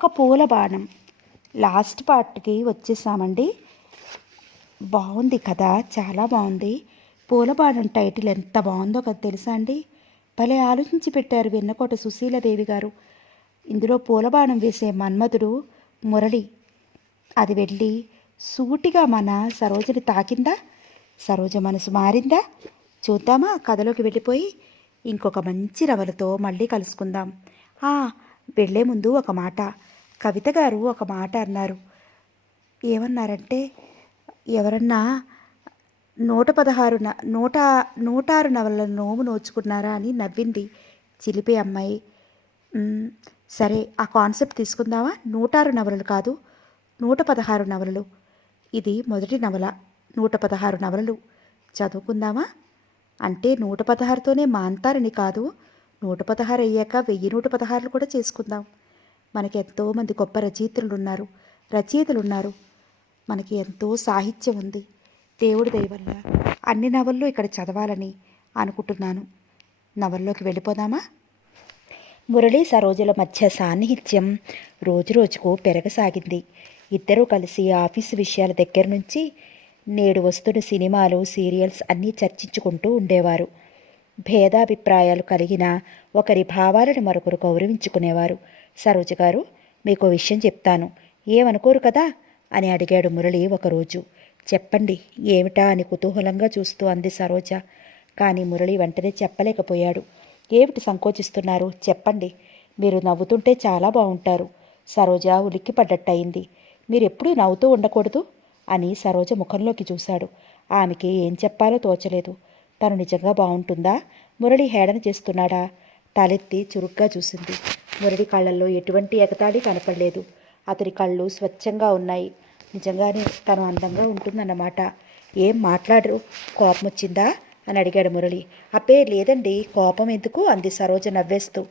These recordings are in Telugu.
ఒక పూల బాణం. లాస్ట్ పార్ట్కి వచ్చేసామండి. బాగుంది కదా, చాలా బాగుంది. పూల బాణం టైటిల్ ఎంత బాగుందో కదా తెలుసా అండి. భలే ఆలోచించి పెట్టారు వెన్నకోట సుశీలదేవి గారు. ఇందులో పూల బాణం వేసే మన్మధుడు మురళి. అది వెళ్ళి సూటిగా మన సరోజని తాకిందా? సరోజ మనసు మారిందా? చూద్దామా కథలోకి వెళ్ళిపోయి. ఇంకొక మంచి నవలతో మళ్ళీ కలుసుకుందాం. వెళ్ళే ముందు ఒక మాట. కవిత గారు ఒక మాట అన్నారు. ఏమన్నారంటే, ఎవరన్నా 116 106 నవలల నోము నోచుకున్నారా అని నవ్వింది చిలిపి అమ్మాయి. సరే, ఆ కాన్సెప్ట్ తీసుకుందామా? 106 నవలలు కాదు, 116 నవలలు. ఇది మొదటి నవల. 116 నవలలు చదువుకుందామా? అంటే 116తోనే మాంతారని కాదు, 116 అయ్యాక 1116లు కూడా చేసుకుందాం. మనకి ఎంతోమంది గొప్ప రచయితలు ఉన్నారు. మనకి ఎంతో సాహిత్యం ఉంది. దేవుడి దయ వల్ల అన్ని నవళ్ళు ఇక్కడ చదవాలని అనుకుంటున్నాను. నవల్లోకి వెళ్ళిపోదామా? మురళీ సరోజల మధ్య సాన్నిహిత్యం రోజురోజుకు పెరగసాగింది. ఇద్దరూ కలిసి ఆఫీసు విషయాల దగ్గర నుంచి నేడు వస్తున్న సినిమాలు, సీరియల్స్ అన్నీ చర్చించుకుంటూ ఉండేవారు. భేదాభిప్రాయాలు కలిగిన ఒకరి భావాలను మరొకరు గౌరవించుకునేవారు. సరోజ గారు, మీకు విషయం చెప్తాను, ఏమనుకోరు కదా అని అడిగాడు మురళి ఒకరోజు. చెప్పండి, ఏమిటా అని కుతూహలంగా చూస్తూ అంది సరోజ. కానీ మురళి వెంటనే చెప్పలేకపోయాడు. ఏమిటి సంకోచిస్తున్నారు? చెప్పండి, మీరు నవ్వుతుంటే చాలా బాగుంటారు. సరోజ ఉలిక్కిపడ్డట్టయింది. మీరెప్పుడూ నవ్వుతూ ఉండకూడదు అని సరోజ ముఖంలోకి చూశాడు. ఆమెకి ఏం చెప్పాలో తోచలేదు. తను నిజంగా బాగుంటుందా? మురళి హేళన చేస్తున్నాడా? తలెత్తి చురుగ్గా చూసింది. మురళి కళ్ళల్లో ఎటువంటి ఎగతాళి కనపడలేదు. అతని కళ్ళు స్వచ్ఛంగా ఉన్నాయి. నిజంగానే తను అందంగా ఉంటుందన్నమాట. ఏం మాట్లాడరు? కోపం వచ్చిందా అని అడిగాడు మురళి. అబ్బే లేదండి, కోపం ఎందుకు అంది సరోజ నవ్వేస్తూ.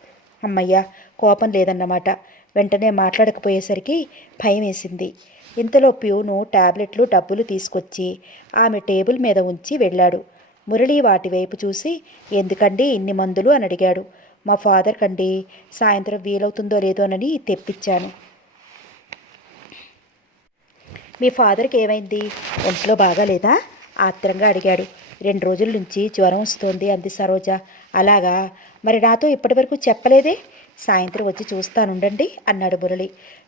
అమ్మయ్య, కోపం లేదన్నమాట. వెంటనే మాట్లాడకపోయేసరికి భయం వేసింది. ఇంతలో ప్యూను టాబ్లెట్లు, డబ్బులు తీసుకొచ్చి ఆమె టేబుల్ మీద ఉంచి వెళ్ళాడు. మురళి వాటి వైపు చూసి, ఎందుకండి ఇన్ని మందులు అని అడిగాడు. మా ఫాదర్ కండి, సాయంత్రం వీలవుతుందో లేదోనని తెప్పించాను. మీ ఫాదర్కి ఏమైంది? ఒంట్లో బాగాలేదా? ఆత్రంగా అడిగాడు. 2 రోజుల నుంచి జ్వరం వస్తోంది అంది సరోజ. అలాగా? మరి నాతో ఇప్పటివరకు చెప్పలేదే? సాయంత్రం వచ్చి చూస్తానుండండి అన్నాడు మురళి.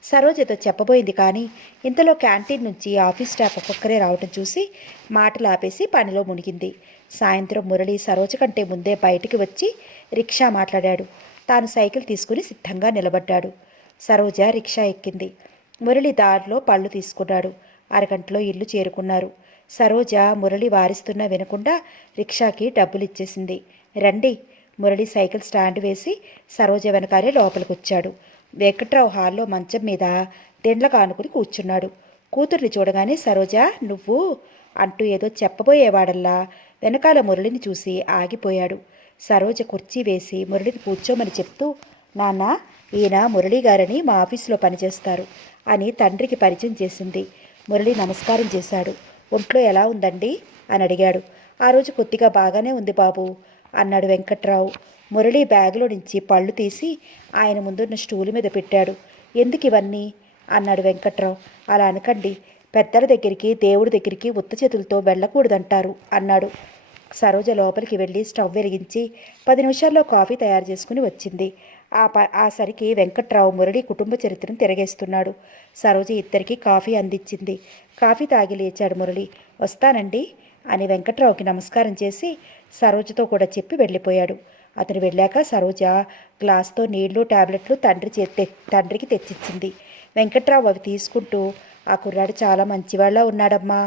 సరోజతో చెప్పబోయింది, కానీ ఇంతలో క్యాంటీన్ నుంచి ఆఫీస్ స్టాఫ్ ఒక్కొక్కరే రావటం చూసి మాటలు ఆపేసి పనిలో మునిగింది. సాయంత్రం మురళి సరోజ కంటే ముందే బయటికి వచ్చి రిక్షా మాట్లాడాడు. తాను సైకిల్ తీసుకుని సిద్ధంగా నిలబడ్డాడు. సరోజ రిక్షా ఎక్కింది. మురళి దారిలో పళ్ళు తీసుకున్నాడు. అరగంటలో ఇల్లు చేరుకున్నారు. సరోజ మురళి వారిస్తున్నా వినకుండా రిక్షాకి డబ్బులు ఇచ్చేసింది. రండి. మురళి సైకిల్ స్టాండ్ వేసి సరోజ వెనకాలే లోపలికొచ్చాడు. వెంకట్రావు హాల్లో మంచం మీద దిండ్ల కానుకుని కూర్చున్నాడు. కూతుర్ని చూడగానే సరోజ, నువ్వు అంటూ ఏదో చెప్పబోయేవాడల్లా వెనకాల మురళిని చూసి ఆగిపోయాడు. సరోజ కుర్చీ వేసి మురళిని కూర్చోమని చెప్తూ, నాన్న, ఈయన మురళి గారని మా ఆఫీసులో పనిచేస్తారు అని తండ్రికి పరిచయం చేసింది. మురళి నమస్కారం చేశాడు. ఒంట్లో ఎలా ఉందండి అని అడిగాడు. ఆ రోజు కొద్దిగా బాగానే ఉంది బాబు అన్నాడు వెంకట్రావు. మురళి బ్యాగులో నుంచి పళ్ళు తీసి ఆయన ముందున్న స్టూలు మీద పెట్టాడు. ఎందుకు ఇవన్నీ అన్నాడు వెంకట్రావు. అలా అనకండి, పెద్దల దగ్గరికి, దేవుడి దగ్గరికి ఉత్త చేతులతో వెళ్ళకూడదంటారు అన్నాడు. సరోజ లోపలికి వెళ్ళి స్టవ్ వెలిగించి 10 నిమిషాల్లో కాఫీ తయారు చేసుకుని వచ్చింది. ఆ సరికి వెంకట్రావు మురళి కుటుంబ చరిత్రను తిరగేస్తున్నాడు. సరోజ ఇద్దరికి కాఫీ అందించింది. కాఫీ తాగి లేచాడు మురళి. వస్తానండి అని వెంకట్రావుకి నమస్కారం చేసి సరోజతో కూడా చెప్పి వెళ్ళిపోయాడు. అతను వెళ్ళాక సరోజ గ్లాస్తో నీళ్లు, టాబ్లెట్లు తండ్రికి తెచ్చిచ్చింది. వెంకట్రావు అవి తీసుకుంటూ, ఆ కుర్రాడు చాలా మంచివాళ్ళ ఉన్నాడమ్మా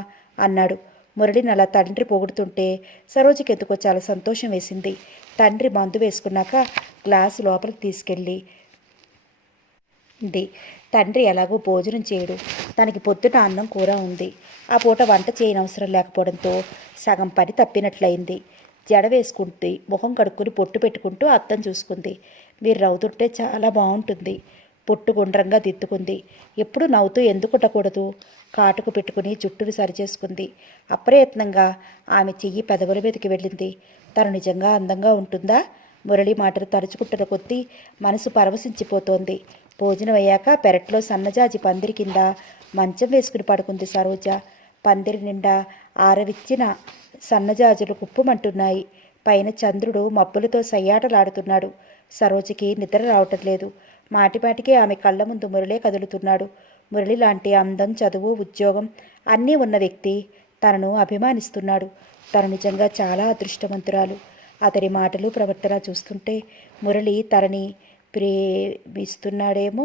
అన్నాడు. మురళిని అలా తండ్రి పొగుడుతుంటే సరోజకి ఎందుకో చాలా సంతోషం వేసింది. తండ్రి మందు వేసుకున్నాక గ్లాసు లోపలికి తీసుకెళ్ళి తండ్రి ఎలాగో భోజనం చేయడు. తనకి పొద్దున అన్నం కూర ఉంది. ఆ పూట వంట చేయనవసరం లేకపోవడంతో సగం పని తప్పినట్లయింది. జడ వేసుకుంటే ముఖం కడుక్కుని పొట్టు పెట్టుకుంటూ అద్దం చూసుకుంది. మీరు నవ్వుతుంటే చాలా బాగుంటుంది. పొట్టు గుండ్రంగా దిద్దుకుంది. ఎప్పుడు నవ్వుతూ ఎందుకు ఉండకూడదు? కాటుకు పెట్టుకుని జుట్టును సరిచేసుకుంది. అప్రయత్నంగా ఆమె చెయ్యి పెదవుల మీదకి వెళ్ళింది. తను నిజంగా అందంగా ఉంటుందా? మురళి మాటలు తలుచుకుంటున్న కొద్దీ మనసు పరవశించిపోతోంది. భోజనం అయ్యాక పెరట్లో సన్నజాజి పందిరి కింద మంచం వేసుకుని పడుకుంది సరోజ. పందిరి నిండా ఆరవిచ్చిన సన్నజాజులు కుప్పుమంటున్నాయి. పైన చంద్రుడు మబ్బులతో సయ్యాటలాడుతున్నాడు. సరోజకి నిద్ర రావటం లేదు. మాటిమాటికి ఆమె కళ్ళ ముందు మురళే కదులుతున్నాడు. మురళి లాంటి అందం, చదువు, ఉద్యోగం అన్నీ ఉన్న వ్యక్తి తనను అభిమానిస్తున్నాడు. తను నిజంగా చాలా అదృష్టవంతురాలు. అతని మాటలు, ప్రవర్తన చూస్తుంటే మురళి తనని ప్రేమిస్తున్నాడేమో.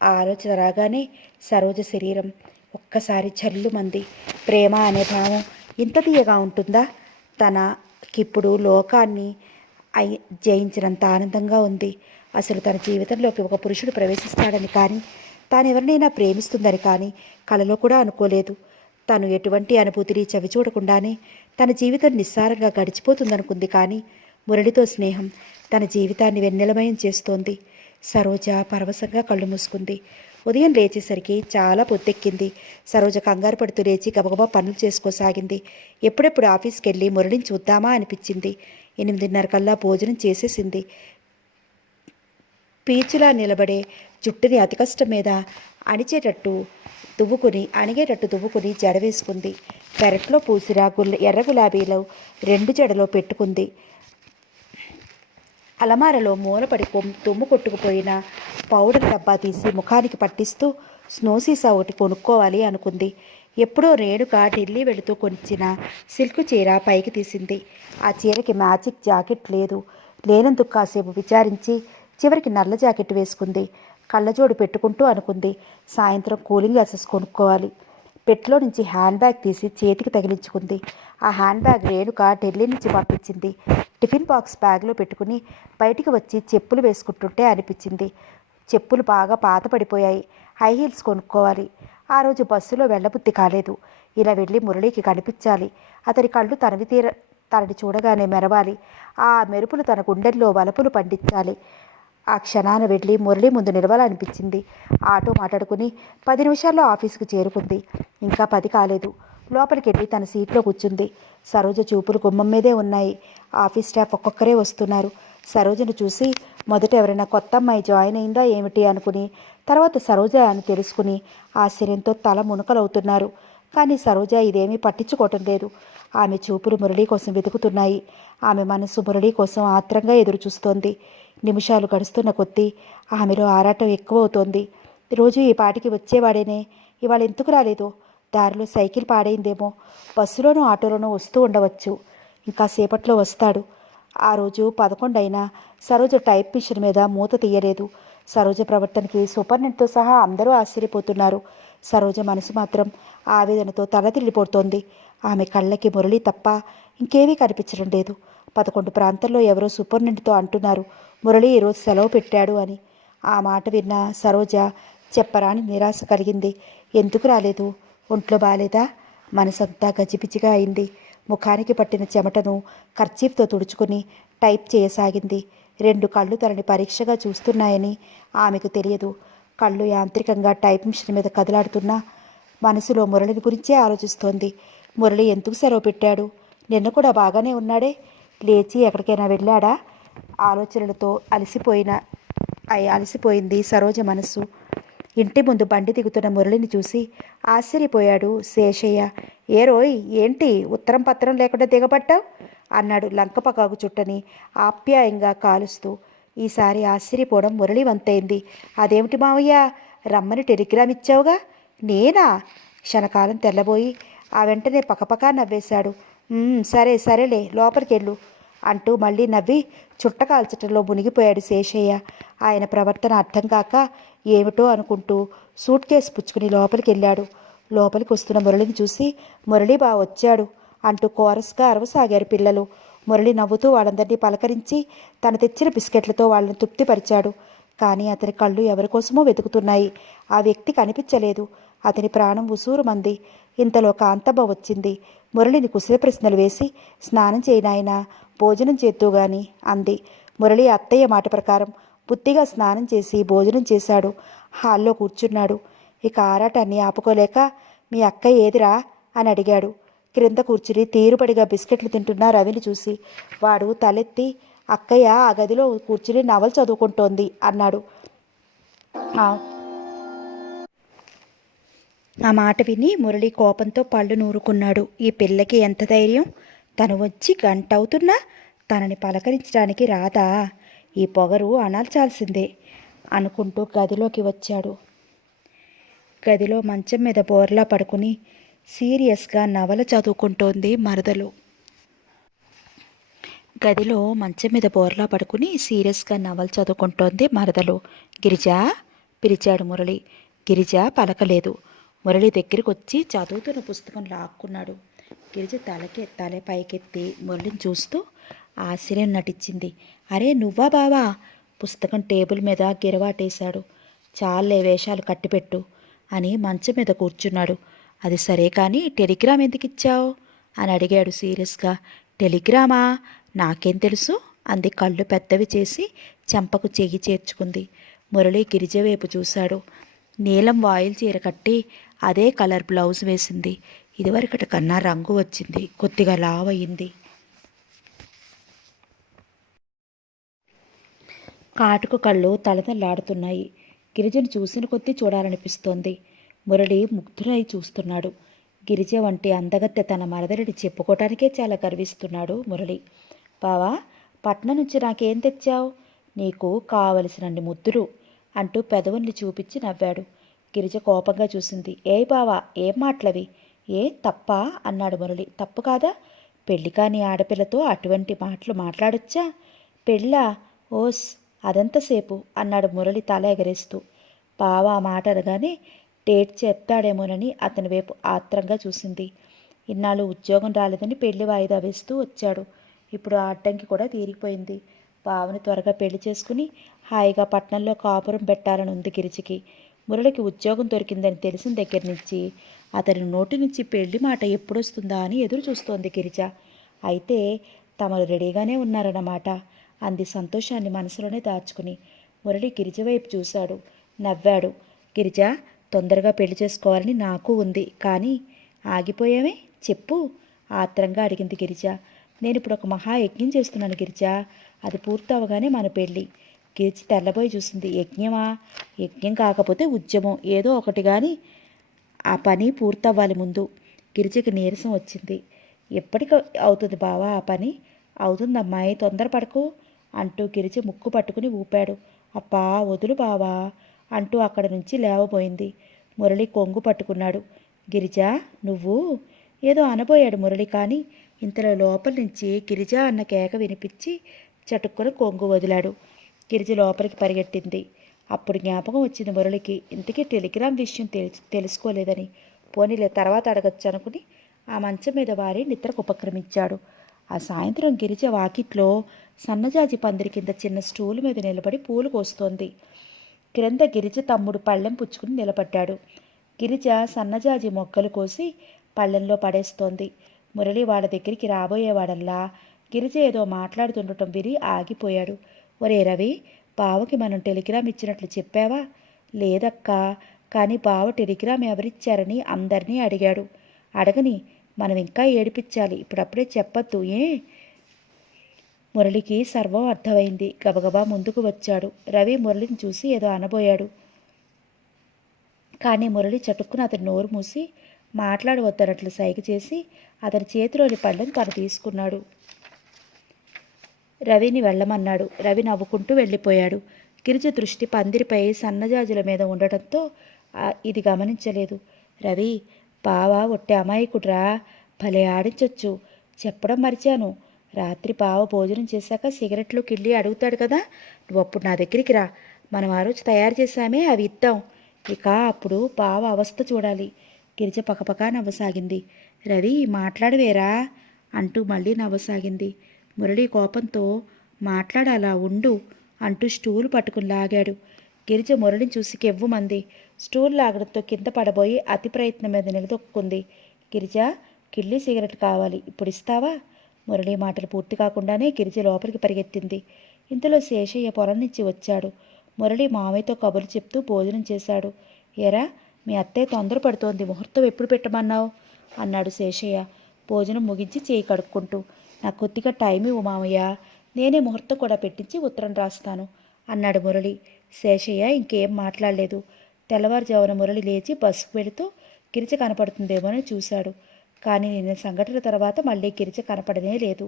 ఆ ఆలోచన రాగానే సరోజ శరీరం ఒక్కసారి చల్లుమంది. ప్రేమ అనే భావం ఇంత తీయగా ఉంటుందా? తనకిప్పుడు లోకాన్ని జయించినంత ఆనందంగా ఉంది. అసలు తన జీవితంలోకి ఒక పురుషుడు ప్రవేశిస్తాడని కానీ, తానెవరినైనా ప్రేమిస్తుందని కానీ కలలో కూడా అనుకోలేదు. తను ఎటువంటి అనుభూతిని చవిచూడకుండానే తన జీవితం నిస్సారంగా గడిచిపోతుందనుకుంది. కానీ మురళితో స్నేహం తన జీవితాన్ని వెన్నెలమయం చేస్తోంది. సరోజ పరవశంగా కళ్ళు మూసుకుంది. ఉదయం లేచేసరికి చాలా పొద్దెక్కింది. సరోజ కంగారు పడుతూ లేచి గబగబా పనులు చేసుకోసాగింది. ఎప్పుడెప్పుడు ఆఫీస్కి వెళ్ళి మురళిని చూద్దామా అనిపించింది. 8:30 కల్లా భోజనం చేసేసింది. పీచులా నిలబడే జుట్టుని అతి కష్టం మీద అణిగేటట్టు దువ్వుకుని జడ వేసుకుంది. పెరట్లో పూసిరా ఎర్ర గులాబీలు 2 జడలో పెట్టుకుంది. అలమారలో మూలపడి తుమ్ము కొట్టుకుపోయిన పౌడర్ డబ్బా తీసి ముఖానికి పట్టిస్తూ స్నో సీసా ఒకటి కొనుక్కోవాలి అనుకుంది. ఎప్పుడో రేణుక ఢిల్లీ వెళుతూ కొనిచ్చిన సిల్క్ చీర పైకి తీసింది. ఆ చీరకి మ్యాజిక్ జాకెట్ లేదు. లేనందుకు కాసేపు విచారించి చివరికి నల్ల జాకెట్ వేసుకుంది. కళ్ళజోడు పెట్టుకుంటూ అనుకుంది, సాయంత్రం కూలింగ్ గ్లాసెస్ కొనుక్కోవాలి. పెట్లో నుంచి హ్యాండ్ బ్యాగ్ తీసి చేతికి తగిలించుకుంది. ఆ హ్యాండ్ బ్యాగ్ రేణుక ఢిల్లీ నుంచి పంపించింది. టిఫిన్ బాక్స్ బ్యాగ్లో పెట్టుకుని బయటికి వచ్చి చెప్పులు వేసుకుంటుంటే అనిపించింది, చెప్పులు బాగా పాత పడిపోయాయి, హై హీల్స్ కొనుక్కోవాలి. ఆ రోజు బస్సులో వెళ్ళబుద్ధి కాలేదు. ఇలా వెళ్ళి మురళికి కనిపించాలి. అతని కళ్ళు తనని చూడగానే మెరవాలి. ఆ మెరుపులు తన గుండెల్లో వలపులు పండించాలి. ఆ క్షణాన వెళ్ళి మురళి ముందు నిలవాలనిపించింది. ఆటో మాట్లాడుకుని 10 నిమిషాల్లో ఆఫీస్కి చేరుకుంది. ఇంకా 10 కాలేదు. లోపలికి వెళ్ళి తన సీట్లో కూర్చుంది. సరోజ చూపులు గుమ్మం మీదే ఉన్నాయి. ఆఫీస్ స్టాఫ్ ఒక్కొక్కరే వస్తున్నారు. సరోజను చూసి మొదట ఎవరైనా కొత్త అమ్మాయి జాయిన్ అయిందా ఏమిటి అనుకుని, తర్వాత సరోజ అని తెలుసుకుని ఆశ్చర్యంతో తల మునకలవుతున్నారు. కానీ సరోజ ఇదేమీ పట్టించుకోవటం లేదు. ఆమె చూపులు మురళి కోసం వెతుకుతున్నాయి. ఆమె మనసు మురళి కోసం ఆత్రంగా ఎదురు చూస్తోంది. నిమిషాలు గడుస్తున్న కొద్దీ ఆమెలో ఆరాటం ఎక్కువ అవుతోంది. రోజు ఈ పాటికి వచ్చేవాడేనే, ఇవాళ ఎందుకు రాలేదో? దారిలో సైకిల్ పాడైందేమో. బస్సులోనూ ఆటోలోనూ వస్తూ ఉండవచ్చు. ఇంకా సేపట్లో వస్తాడు. ఆ రోజు 11 అయినా సరోజ టైప్ మిషన్ మీద మూత తీయలేదు. సరోజ ప్రవర్తనకి సూపర్నెంట్తో సహా అందరూ ఆశ్చర్యపోతున్నారు. సరోజ మనసు మాత్రం ఆవేదనతో తలతిల్లిపోతోంది. ఆమె కళ్ళకి మురళి తప్ప ఇంకేమీ కనిపించడం లేదు. 11 ప్రాంతాల్లో ఎవరో సూపర్నెంట్తో అంటున్నారు, మురళి ఈరోజు సెలవు పెట్టాడు అని. ఆ మాట విన్న సరోజ చెప్పరాని నిరాశ కలిగింది. ఎందుకు రాలేదు? ఒంట్లో బాలేదా? మనసంతా గజిబిజిగా అయింది. ముఖానికి పట్టిన చెమటను కర్చీఫ్తో తుడుచుకుని టైప్ చేయసాగింది. 2 కళ్ళు తనని పరీక్షగా చూస్తున్నాయని ఆమెకు తెలియదు. కళ్ళు యాంత్రికంగా టైప్ మిషన్ మీద కదలాడుతున్నా మనసులో మురళిని గురించే ఆలోచిస్తోంది. మురళి ఎందుకు సెలవు పెట్టాడు? నిన్న కూడా బాగానే ఉన్నాడే. లేచి ఎక్కడికైనా వెళ్ళాడా? ఆలోచనలతో అలసిపోయింది సరోజ మనసు. ఇంటి ముందు బండి దిగుతున్న మురళిని చూసి ఆశ్చర్యపోయాడు శేషయ్య. ఏ రోయ్, ఏంటి ఉత్తరం పత్రం లేకుండా దిగబట్టావు అన్నాడు లంకపకాకు చుట్టని ఆప్యాయంగా కాలుస్తూ. ఈసారి ఆశ్చర్యపోవడం మురళి వంతైంది. అదేమిటి మావయ్య, రమ్మని టెలిగ్రామ్ ఇచ్చావుగా? నేనా? క్షణకాలం తెల్లబోయి ఆ వెంటనే పకపకా నవ్వేశాడు. సరేలే, లోపలికెళ్ళు అంటూ మళ్ళీ నవ్వి చుట్టకాల్చటంలో మునిగిపోయాడు శేషయ్య. ఆయన ప్రవర్తన అర్థం కాక ఏమిటో అనుకుంటూ సూట్ కేసు పుచ్చుకుని లోపలికి వెళ్ళాడు. లోపలికి వస్తున్న మురళిని చూసి మురళి బా వచ్చాడు అంటూ కోరస్గా అరవసాగారు పిల్లలు. మురళి నవ్వుతూ వాళ్ళందరినీ పలకరించి తను తెచ్చిన బిస్కెట్లతో వాళ్ళని తృప్తిపరిచాడు. కానీ అతని కళ్ళు ఎవరికోసమో వెతుకుతున్నాయి. ఆ వ్యక్తి కనిపించలేదు. అతని ప్రాణం ఉసూరుమంది. ఇంతలో కాంతమ్మ వచ్చింది. మురళిని కుశల ప్రశ్నలు వేసి స్నానం చేయనాయనా, భోజనం చేద్దు గాని అంది. మురళి అత్తయ్య మాట ప్రకారం బుద్ధిగా స్నానం చేసి భోజనం చేశాడు. హాల్లో కూర్చున్నాడు. ఇక ఆరాటాన్ని ఆపుకోలేక మీ అక్కయ్య ఏదిరా అని అడిగాడు. క్రింద కూర్చుని తీరుబడిగా బిస్కెట్లు తింటున్న రవిని చూసి వాడు తలెత్తి అక్కయ్య ఆ గదిలో కూర్చుని నవలు చదువుకుంటోంది అన్నాడు. ఆ ఆ మాట విని మురళి కోపంతో పళ్ళు నూరుకున్నాడు. ఈ పిల్లకి ఎంత ధైర్యం! తను వచ్చి గంట అవుతున్నా తనని పలకరించడానికి రాదా? ఈ పొగరు అణాల్చాల్సిందే అనుకుంటూ గదిలోకి వచ్చాడు. గదిలో మంచం మీద బోర్లా పడుకుని సీరియస్గా నవల చదువుకుంటోంది మరదలు. గదిలో మంచం మీద బోర్లా పడుకుని సీరియస్గా నవల చదువుకుంటోంది మరదలు. గిరిజా పిలిచాడు మురళి. గిరిజ పలకలేదు. మురళి దగ్గరికి వచ్చి చదువుతున్న పుస్తకం లాక్కున్నాడు. గిరిజ తల పైకెత్తి మురళిని చూస్తూ ఆశ్చర్యం నటించింది. అరే నువ్వా బావా? పుస్తకం టేబుల్ మీద గిరవాటేశాడు. చాలే వేషాలు కట్టిపెట్టు అని మంచం మీద కూర్చున్నాడు. అది సరే కానీ టెలిగ్రామ్ ఎందుకు ఇచ్చావు అని అడిగాడు సీరియస్గా. టెలిగ్రామా? నాకేం తెలుసు అంది కళ్ళు పెద్దవి చేసి చెంపకు చెయ్యి చేర్చుకుంది. మురళి గిరిజ వైపు చూశాడు. నీలం వాయిల్ చీర కట్టి అదే కలర్ బ్లౌజ్ వేసింది. ఇదివరకటి కన్నా రంగు వచ్చింది, కొద్దిగా లావ్ అయింది. కాటుకు కళ్ళు తలతల్లాడుతున్నాయి. గిరిజను చూసిన కొద్దీ చూడాలనిపిస్తోంది. మురళి ముగ్ధులై చూస్తున్నాడు. గిరిజ వంటి అందగత్తె తన మరదలిని చెప్పుకోవటానికే చాలా గర్విస్తున్నాడు మురళి. బావా, పట్నం నుంచి నాకేం తెచ్చావు? నీకు కావలసినన్ని ముద్దులు అంటూ పెదవుల్ని చూపించి నవ్వాడు. గిరిజ కోపంగా చూసింది. ఏయ్ బావా, ఏం మాటలవి? ఏ తప్పా అన్నాడు మురళి. తప్పు కాదా? పెళ్లి కాని ఆడపిల్లతో అటువంటి మాటలు మాట్లాడొచ్చా? పెళ్ళా? ఓస్, అదంతసేపు అన్నాడు మురళి తల ఎగరేస్తూ. బావ ఆ మాట అనగానే డేట్ చెప్తాడేమోనని అతని వైపు ఆత్రంగా చూసింది. ఇన్నాళ్ళు ఉద్యోగం రాలేదని పెళ్లి వాయిదా వేస్తూ వచ్చాడు. ఇప్పుడు ఆ అడ్డంకి కూడా తీరిపోయింది. బావని త్వరగా పెళ్లి చేసుకుని హాయిగా పట్నంలో కాపురం పెట్టాలని ఉంది గిరిజకి. మురళికి ఉద్యోగం దొరికిందని తెలిసిన దగ్గర నుంచి అతని నోటి నుంచి పెళ్లి మాట ఎప్పుడొస్తుందా అని ఎదురు చూస్తోంది గిరిజ. అయితే తమరు రెడీగానే ఉన్నారన్నమాట అంది సంతోషాన్ని మనసులోనే దాచుకుని. మురళి గిరిజ వైపు చూశాడు, నవ్వాడు. గిరిజ, తొందరగా పెళ్లి చేసుకోవాలని నాకు ఉంది, కానీ ఆగిపోయామే చెప్పు ఆత్రంగా అడిగింది గిరిజ. నేను ఇప్పుడు ఒక మహాయజ్ఞం చేస్తున్నాను గిరిజ, అది పూర్తవగానే మన పెళ్ళి. గిరిజ తెల్లబోయి చూసింది. యజ్ఞమా? యజ్ఞం కాకపోతే ఉద్యమం ఏదో ఒకటి, కానీ ఆ పని పూర్తవ్వాలి ముందు. గిరిజకి నీరసం వచ్చింది. ఎప్పటికి అవుతుంది బావా ఆ పని? అవుతుందమ్మాయి, తొందరపడకు అంటూ గిరిజ ముక్కు పట్టుకుని ఊపాడు. అప్పా వదులు బావా అంటూ అక్కడి నుంచి లేవబోయింది. మురళి కొంగు పట్టుకున్నాడు. గిరిజ, నువ్వు ఏదో అనబోయాడు మురళి, కానీ ఇంతలో లోపల నుంచి గిరిజ అన్న కేక వినిపించి చటుక్కున కొంగు వదిలాడు. గిరిజ లోపలికి పరిగెట్టింది. అప్పుడు జ్ఞాపకం వచ్చింది మురళికి, ఇంతకీ టెలిగ్రామ్ విషయం తెలుసుకోలేదని. పోనీలే తర్వాత అడగచ్చు అనుకుని ఆ మంచం మీద వారి నిద్రకు ఉపక్రమించాడు. ఆ సాయంత్రం గిరిజ వాకిట్లో సన్నజాజి పందిరి కింద చిన్న స్టూలు మీద నిలబడి పూలు కోస్తోంది. క్రింద గిరిజ తమ్ముడు పళ్ళెం పుచ్చుకుని నిలబడ్డాడు. గిరిజ సన్నజాజి మొక్కలు కోసి పళ్ళెంలో పడేస్తోంది. మురళి వాళ్ళ దగ్గరికి రాబోయేవాడల్లా గిరిజ ఏదో మాట్లాడుతుండటం విని ఆగిపోయాడు. ఒరే రవి, బావకి మనం టెలిగ్రామ్ ఇచ్చినట్లు చెప్పావా? లేదక్కా, కానీ బావ టెలిగ్రామ్ ఎవరిచ్చారని అందరినీ అడిగాడు. అడగని, మనం ఇంకా ఏడిపించాలి, ఇప్పుడప్పుడే చెప్పొద్దు ఏ? మురళికి సర్వం అర్థమైంది. గబగబా ముందుకు వచ్చాడు. రవి మురళిని చూసి ఏదో అనబోయాడు. కానీ మురళి చటుక్కున అతని నోరు మూసి మాట్లాడవద్దన్నట్లు సైగ చేసి అతని చేతిలోని పళ్ళను తను తీసుకున్నాడు. రవిని వెళ్ళమన్నాడు. రవి నవ్వుకుంటూ వెళ్ళిపోయాడు. గిరిజ దృష్టి పందిరిపై సన్నజాజుల మీద ఉండటంతో ఇది గమనించలేదు. రవి, బావ ఒట్టి అమాయకుడ్రా, భలే ఆడించొచ్చు. చెప్పడం మరిచాను, రాత్రి బావ భోజనం చేశాక సిగరెట్లు కిళ్ళి అడుగుతాడు కదా, నువ్వు అప్పుడు నా దగ్గరికి రా, మనం ఆ రోజు తయారు చేశామే అవి ఇద్దాం. ఇక అప్పుడు బావ అవస్థ చూడాలి. గిరిజ పకపకా నవ్వసాగింది. రవి, మాట్లాడవేరా అంటూ మళ్ళీ నవ్వసాగింది. మురళి కోపంతో మాట్లాడాలా ఉండు అంటూ స్టూల్ పట్టుకుని లాగాడు. గిరిజ మురళిని చూసి కెవ్వుమంది. స్టూల్ లాగడంతో కింద పడబోయి అతి ప్రయత్నం మీద నిలదొక్కుంది. గిరిజ, కిళ్ళి సిగరెట్ కావాలి, ఇప్పుడు ఇస్తావా? మురళి మాటలు పూర్తి కాకుండానే గిరిజ లోపలికి పరిగెత్తింది. ఇంతలో శేషయ్య పొలం నుంచి వచ్చాడు. మురళి మామయ్యతో కబుర్లు చెప్తూ భోజనం చేశాడు. ఏరా, మీ అత్తయ్య తొందరపడుతోంది, ముహూర్తం ఎప్పుడు పెట్టమన్నావు అన్నాడు శేషయ్య భోజనం ముగించి చేయి కడుక్కుంటూ. నాకు కొద్దిగా టైం ఇవ్వు మామయ్య, నేనే ముహూర్తం కూడా పెట్టించి ఉత్తరం రాస్తాను అన్నాడు మురళి. శేషయ్య ఇంకేం మాట్లాడలేదు. తెల్లవారుజామున మురళి లేచి బస్సుకు వెళుతూ గిరిజ కనపడుతుందేమోనని చూశాడు. కానీ నిన్న సంఘటన తర్వాత మళ్ళీ గిరిజ కనపడనే లేదు.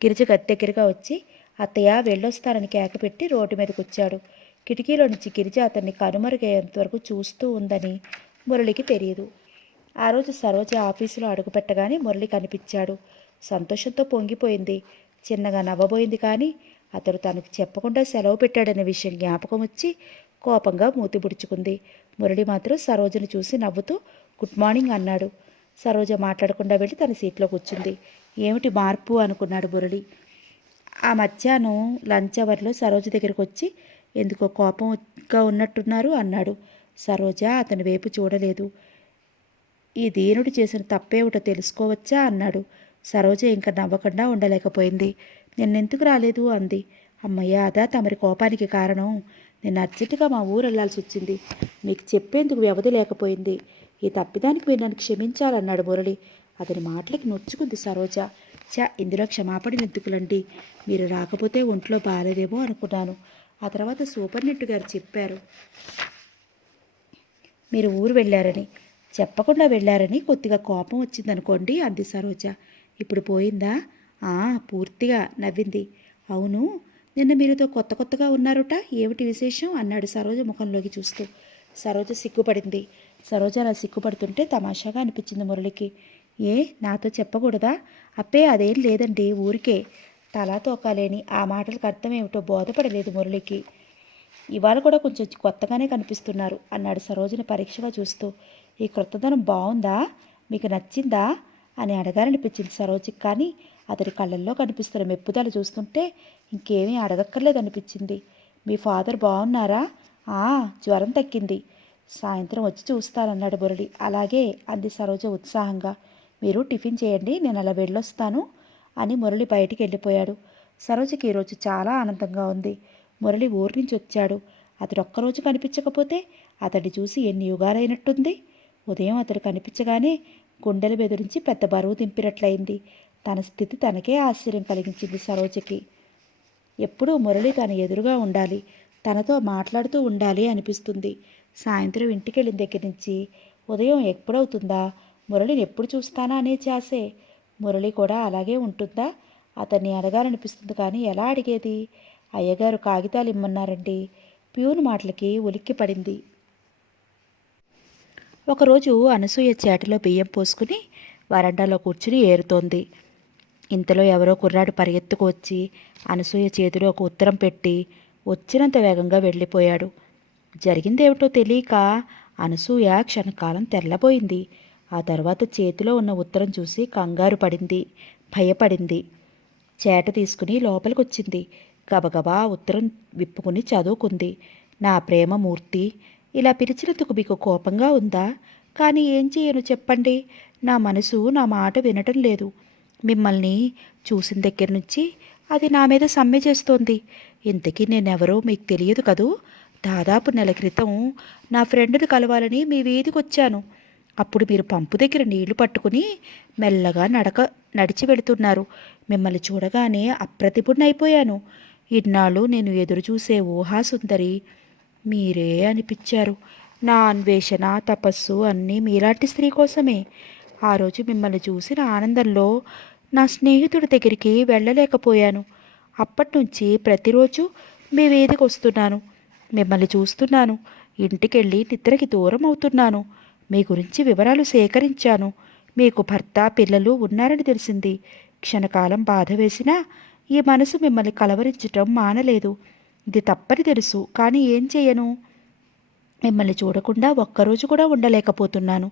గిరిజ దగ్గరగా వచ్చి అత్తయ్య వెళ్ళొస్తానని కేకపెట్టి రోడ్డు మీదకి వచ్చాడు. కిటికీలో నుంచి గిరిజ అతన్ని కనుమరుగయ్యేంతవరకు చూస్తూ ఉందని మురళికి తెలియదు. ఆ రోజు సరోజ ఆఫీసులో అడుగుపెట్టగానే మురళి కనిపించాడు. సంతోషంతో పొంగిపోయింది. చిన్నగా నవ్వబోయింది. కానీ అతడు తనకు చెప్పకుండా సెలవు పెట్టాడనే విషయం జ్ఞాపకం వచ్చి కోపంగా మూతి పుడుచుకుంది. మురళి మాత్రం సరోజను చూసి నవ్వుతూ గుడ్ మార్నింగ్ అన్నాడు. సరోజ మాట్లాడకుండా వెళ్ళి తన సీట్లో కూర్చుంది. ఏమిటి మార్పు అనుకున్నాడు మురళి. ఆ మధ్యాహ్నం లంచ్ అవర్లో సరోజ దగ్గరికి వచ్చి ఎందుకో కోపంగా ఉన్నట్టున్నారు అన్నాడు. సరోజ అతని వైపు చూడలేదు. ఈ దీనుడు చేసిన తప్పేమిటో తెలుసుకోవచ్చా అన్నాడు. సరోజ ఇంకా నవ్వకుండా ఉండలేకపోయింది. నిన్నెందుకు రాలేదు అంది. అమ్మయ్య, అదా తమరి కోపానికి కారణం. నేను అర్జెంటుగా మా ఊరు వెళ్లాల్సి వచ్చింది. మీకు చెప్పేందుకు వ్యవధి లేకపోయింది. ఈ తప్పిదానికి మీరు నన్ను క్షమించాలన్నాడు మురళి. అతని మాటలకి నొచ్చుకుంది సరోజ. ఇందులో క్షమాపణ ఎందుకులండి, మీరు రాకపోతే ఒంట్లో బాగాలేదేమో అనుకున్నాను. ఆ తర్వాత సూపర్నెంట్ గారు చెప్పారు మీరు ఊరు వెళ్ళారని. చెప్పకుండా వెళ్ళారని కొద్దిగా కోపం వచ్చిందనుకోండి అంది సరోజ. ఇప్పుడు పోయిందా? పూర్తిగా నవ్వింది. అవును, నిన్న మీరుతో కొత్తగా ఉన్నారుట, ఏమిటి విశేషం అన్నాడు సరోజ ముఖంలోకి చూస్తూ. సరోజ సిగ్గుపడింది. సరోజ అలా సిగ్గుపడుతుంటే తమాషాగా అనిపించింది మురళికి. ఏ, నాతో చెప్పకూడదా? అప్పే అదేం లేదండి, ఊరికే. తలా తోకాలేని ఆ మాటలకు అర్థం ఏమిటో బోధపడలేదు మురళికి. ఇవాళ కూడా కొంచెం కొత్తగానే కనిపిస్తున్నారు అన్నాడు సరోజని పరీక్షగా చూస్తూ. ఈ క్రొత్తదనం బాగుందా, మీకు నచ్చిందా అని అడగాలనిపించింది సరోజకి. కానీ అతడి కళ్ళల్లో కనిపిస్తున్న మెప్పుదల చూస్తుంటే ఇంకేమీ అడగక్కర్లేదనిపించింది. మీ ఫాదర్ బాగున్నారా? జ్వరం తగ్గింది. సాయంత్రం వచ్చి చూస్తానన్నాడు మురళి. అలాగే అంది సరోజ ఉత్సాహంగా. మీరు టిఫిన్ చేయండి, నేను అలా వెళ్ళొస్తాను అని మురళి బయటికి వెళ్ళిపోయాడు. సరోజకి ఈరోజు చాలా ఆనందంగా ఉంది. మురళి ఊరి నుంచి వచ్చాడు. అతడు ఒక్కరోజు కనిపించకపోతే అతడిని చూసి ఎన్ని యుగాలైనట్టుంది. ఉదయం అతడు కనిపించగానే గుండెలు బెదిరించి పెద్ద బరువు దింపినట్లయింది. తన స్థితి తనకే ఆశ్చర్యం కలిగించింది సరోజకి. ఎప్పుడూ మురళి తన ఎదురుగా ఉండాలి, తనతో మాట్లాడుతూ ఉండాలి అనిపిస్తుంది. సాయంత్రం ఇంటికి వెళ్ళిన దగ్గర నుంచి ఉదయం ఎప్పుడవుతుందా, మురళిని ఎప్పుడు చూస్తానా అనే చాసే. మురళి కూడా అలాగే ఉంటుందా? అతన్ని అడగాలనిపిస్తుంది. కానీ ఎలా అడిగేది? అయ్యగారు కాగితాలు ఇమ్మన్నారండి. ప్యూన్ మాటలకి ఉలిక్కి పడింది. ఒకరోజు అనసూయ చేటలో బియ్యం పోసుకుని వరండాలో కూర్చుని ఏరుతోంది. ఇంతలో ఎవరో కుర్రాడు పరిగెత్తుకు వచ్చి అనసూయ చేతిలో ఒక ఉత్తరం పెట్టి వచ్చినంత వేగంగా వెళ్ళిపోయాడు. జరిగిందేమిటో తెలియక అనసూయ క్షణకాలం తెల్లబోయింది. ఆ తర్వాత చేతిలో ఉన్న ఉత్తరం చూసి కంగారు పడింది, భయపడింది. చేట తీసుకుని లోపలికొచ్చింది. గబగబా ఉత్తరం విప్పుకుని చదువుకుంది. నా ప్రేమమూర్తి, ఇలా పిలిచినందుకు మీకు కోపంగా ఉందా? కానీ ఏం చేయను చెప్పండి. నా మనసు నా మాట వినటం లేదు. మిమ్మల్ని చూసిన దగ్గర నుంచి అది నా మీద సమ్మె చేస్తోంది. ఇంతకీ నేనెవరో మీకు తెలియదు కదూ. దాదాపు నెల క్రితం నా ఫ్రెండ్ని కలవాలని మీ వీధికి వచ్చాను. అప్పుడు మీరు పంపు దగ్గర నీళ్లు పట్టుకుని మెల్లగా నడిచి వెళుతున్నారు. మిమ్మల్ని చూడగానే అప్రతిభుడినైపోయాను. ఇన్నాళ్ళు నేను ఎదురు చూసే ఊహాసుందరి మీరే అనిపించారు. నా అన్వేషణ, తపస్సు అన్నీ మీలాంటి స్త్రీ కోసమే. ఆ రోజు మిమ్మల్ని చూసిన ఆనందంలో నా స్నేహితుడి దగ్గరికి వెళ్ళలేకపోయాను. అప్పటినుంచి ప్రతిరోజు మీ వీధికి వస్తున్నాను, మిమ్మల్ని చూస్తున్నాను. ఇంటికెళ్ళి నిద్రకి దూరం అవుతున్నాను. మీ గురించి వివరాలు సేకరించాను. మీకు భర్త, పిల్లలు ఉన్నారని తెలిసింది. క్షణకాలం బాధ వేసినా ఈ మనసు మిమ్మల్ని కలవరించటం మానలేదు. ఇది తప్పని తెలుసు, కానీ ఏం చేయను? మిమ్మల్ని చూడకుండా ఒక్కరోజు కూడా ఉండలేకపోతున్నాను.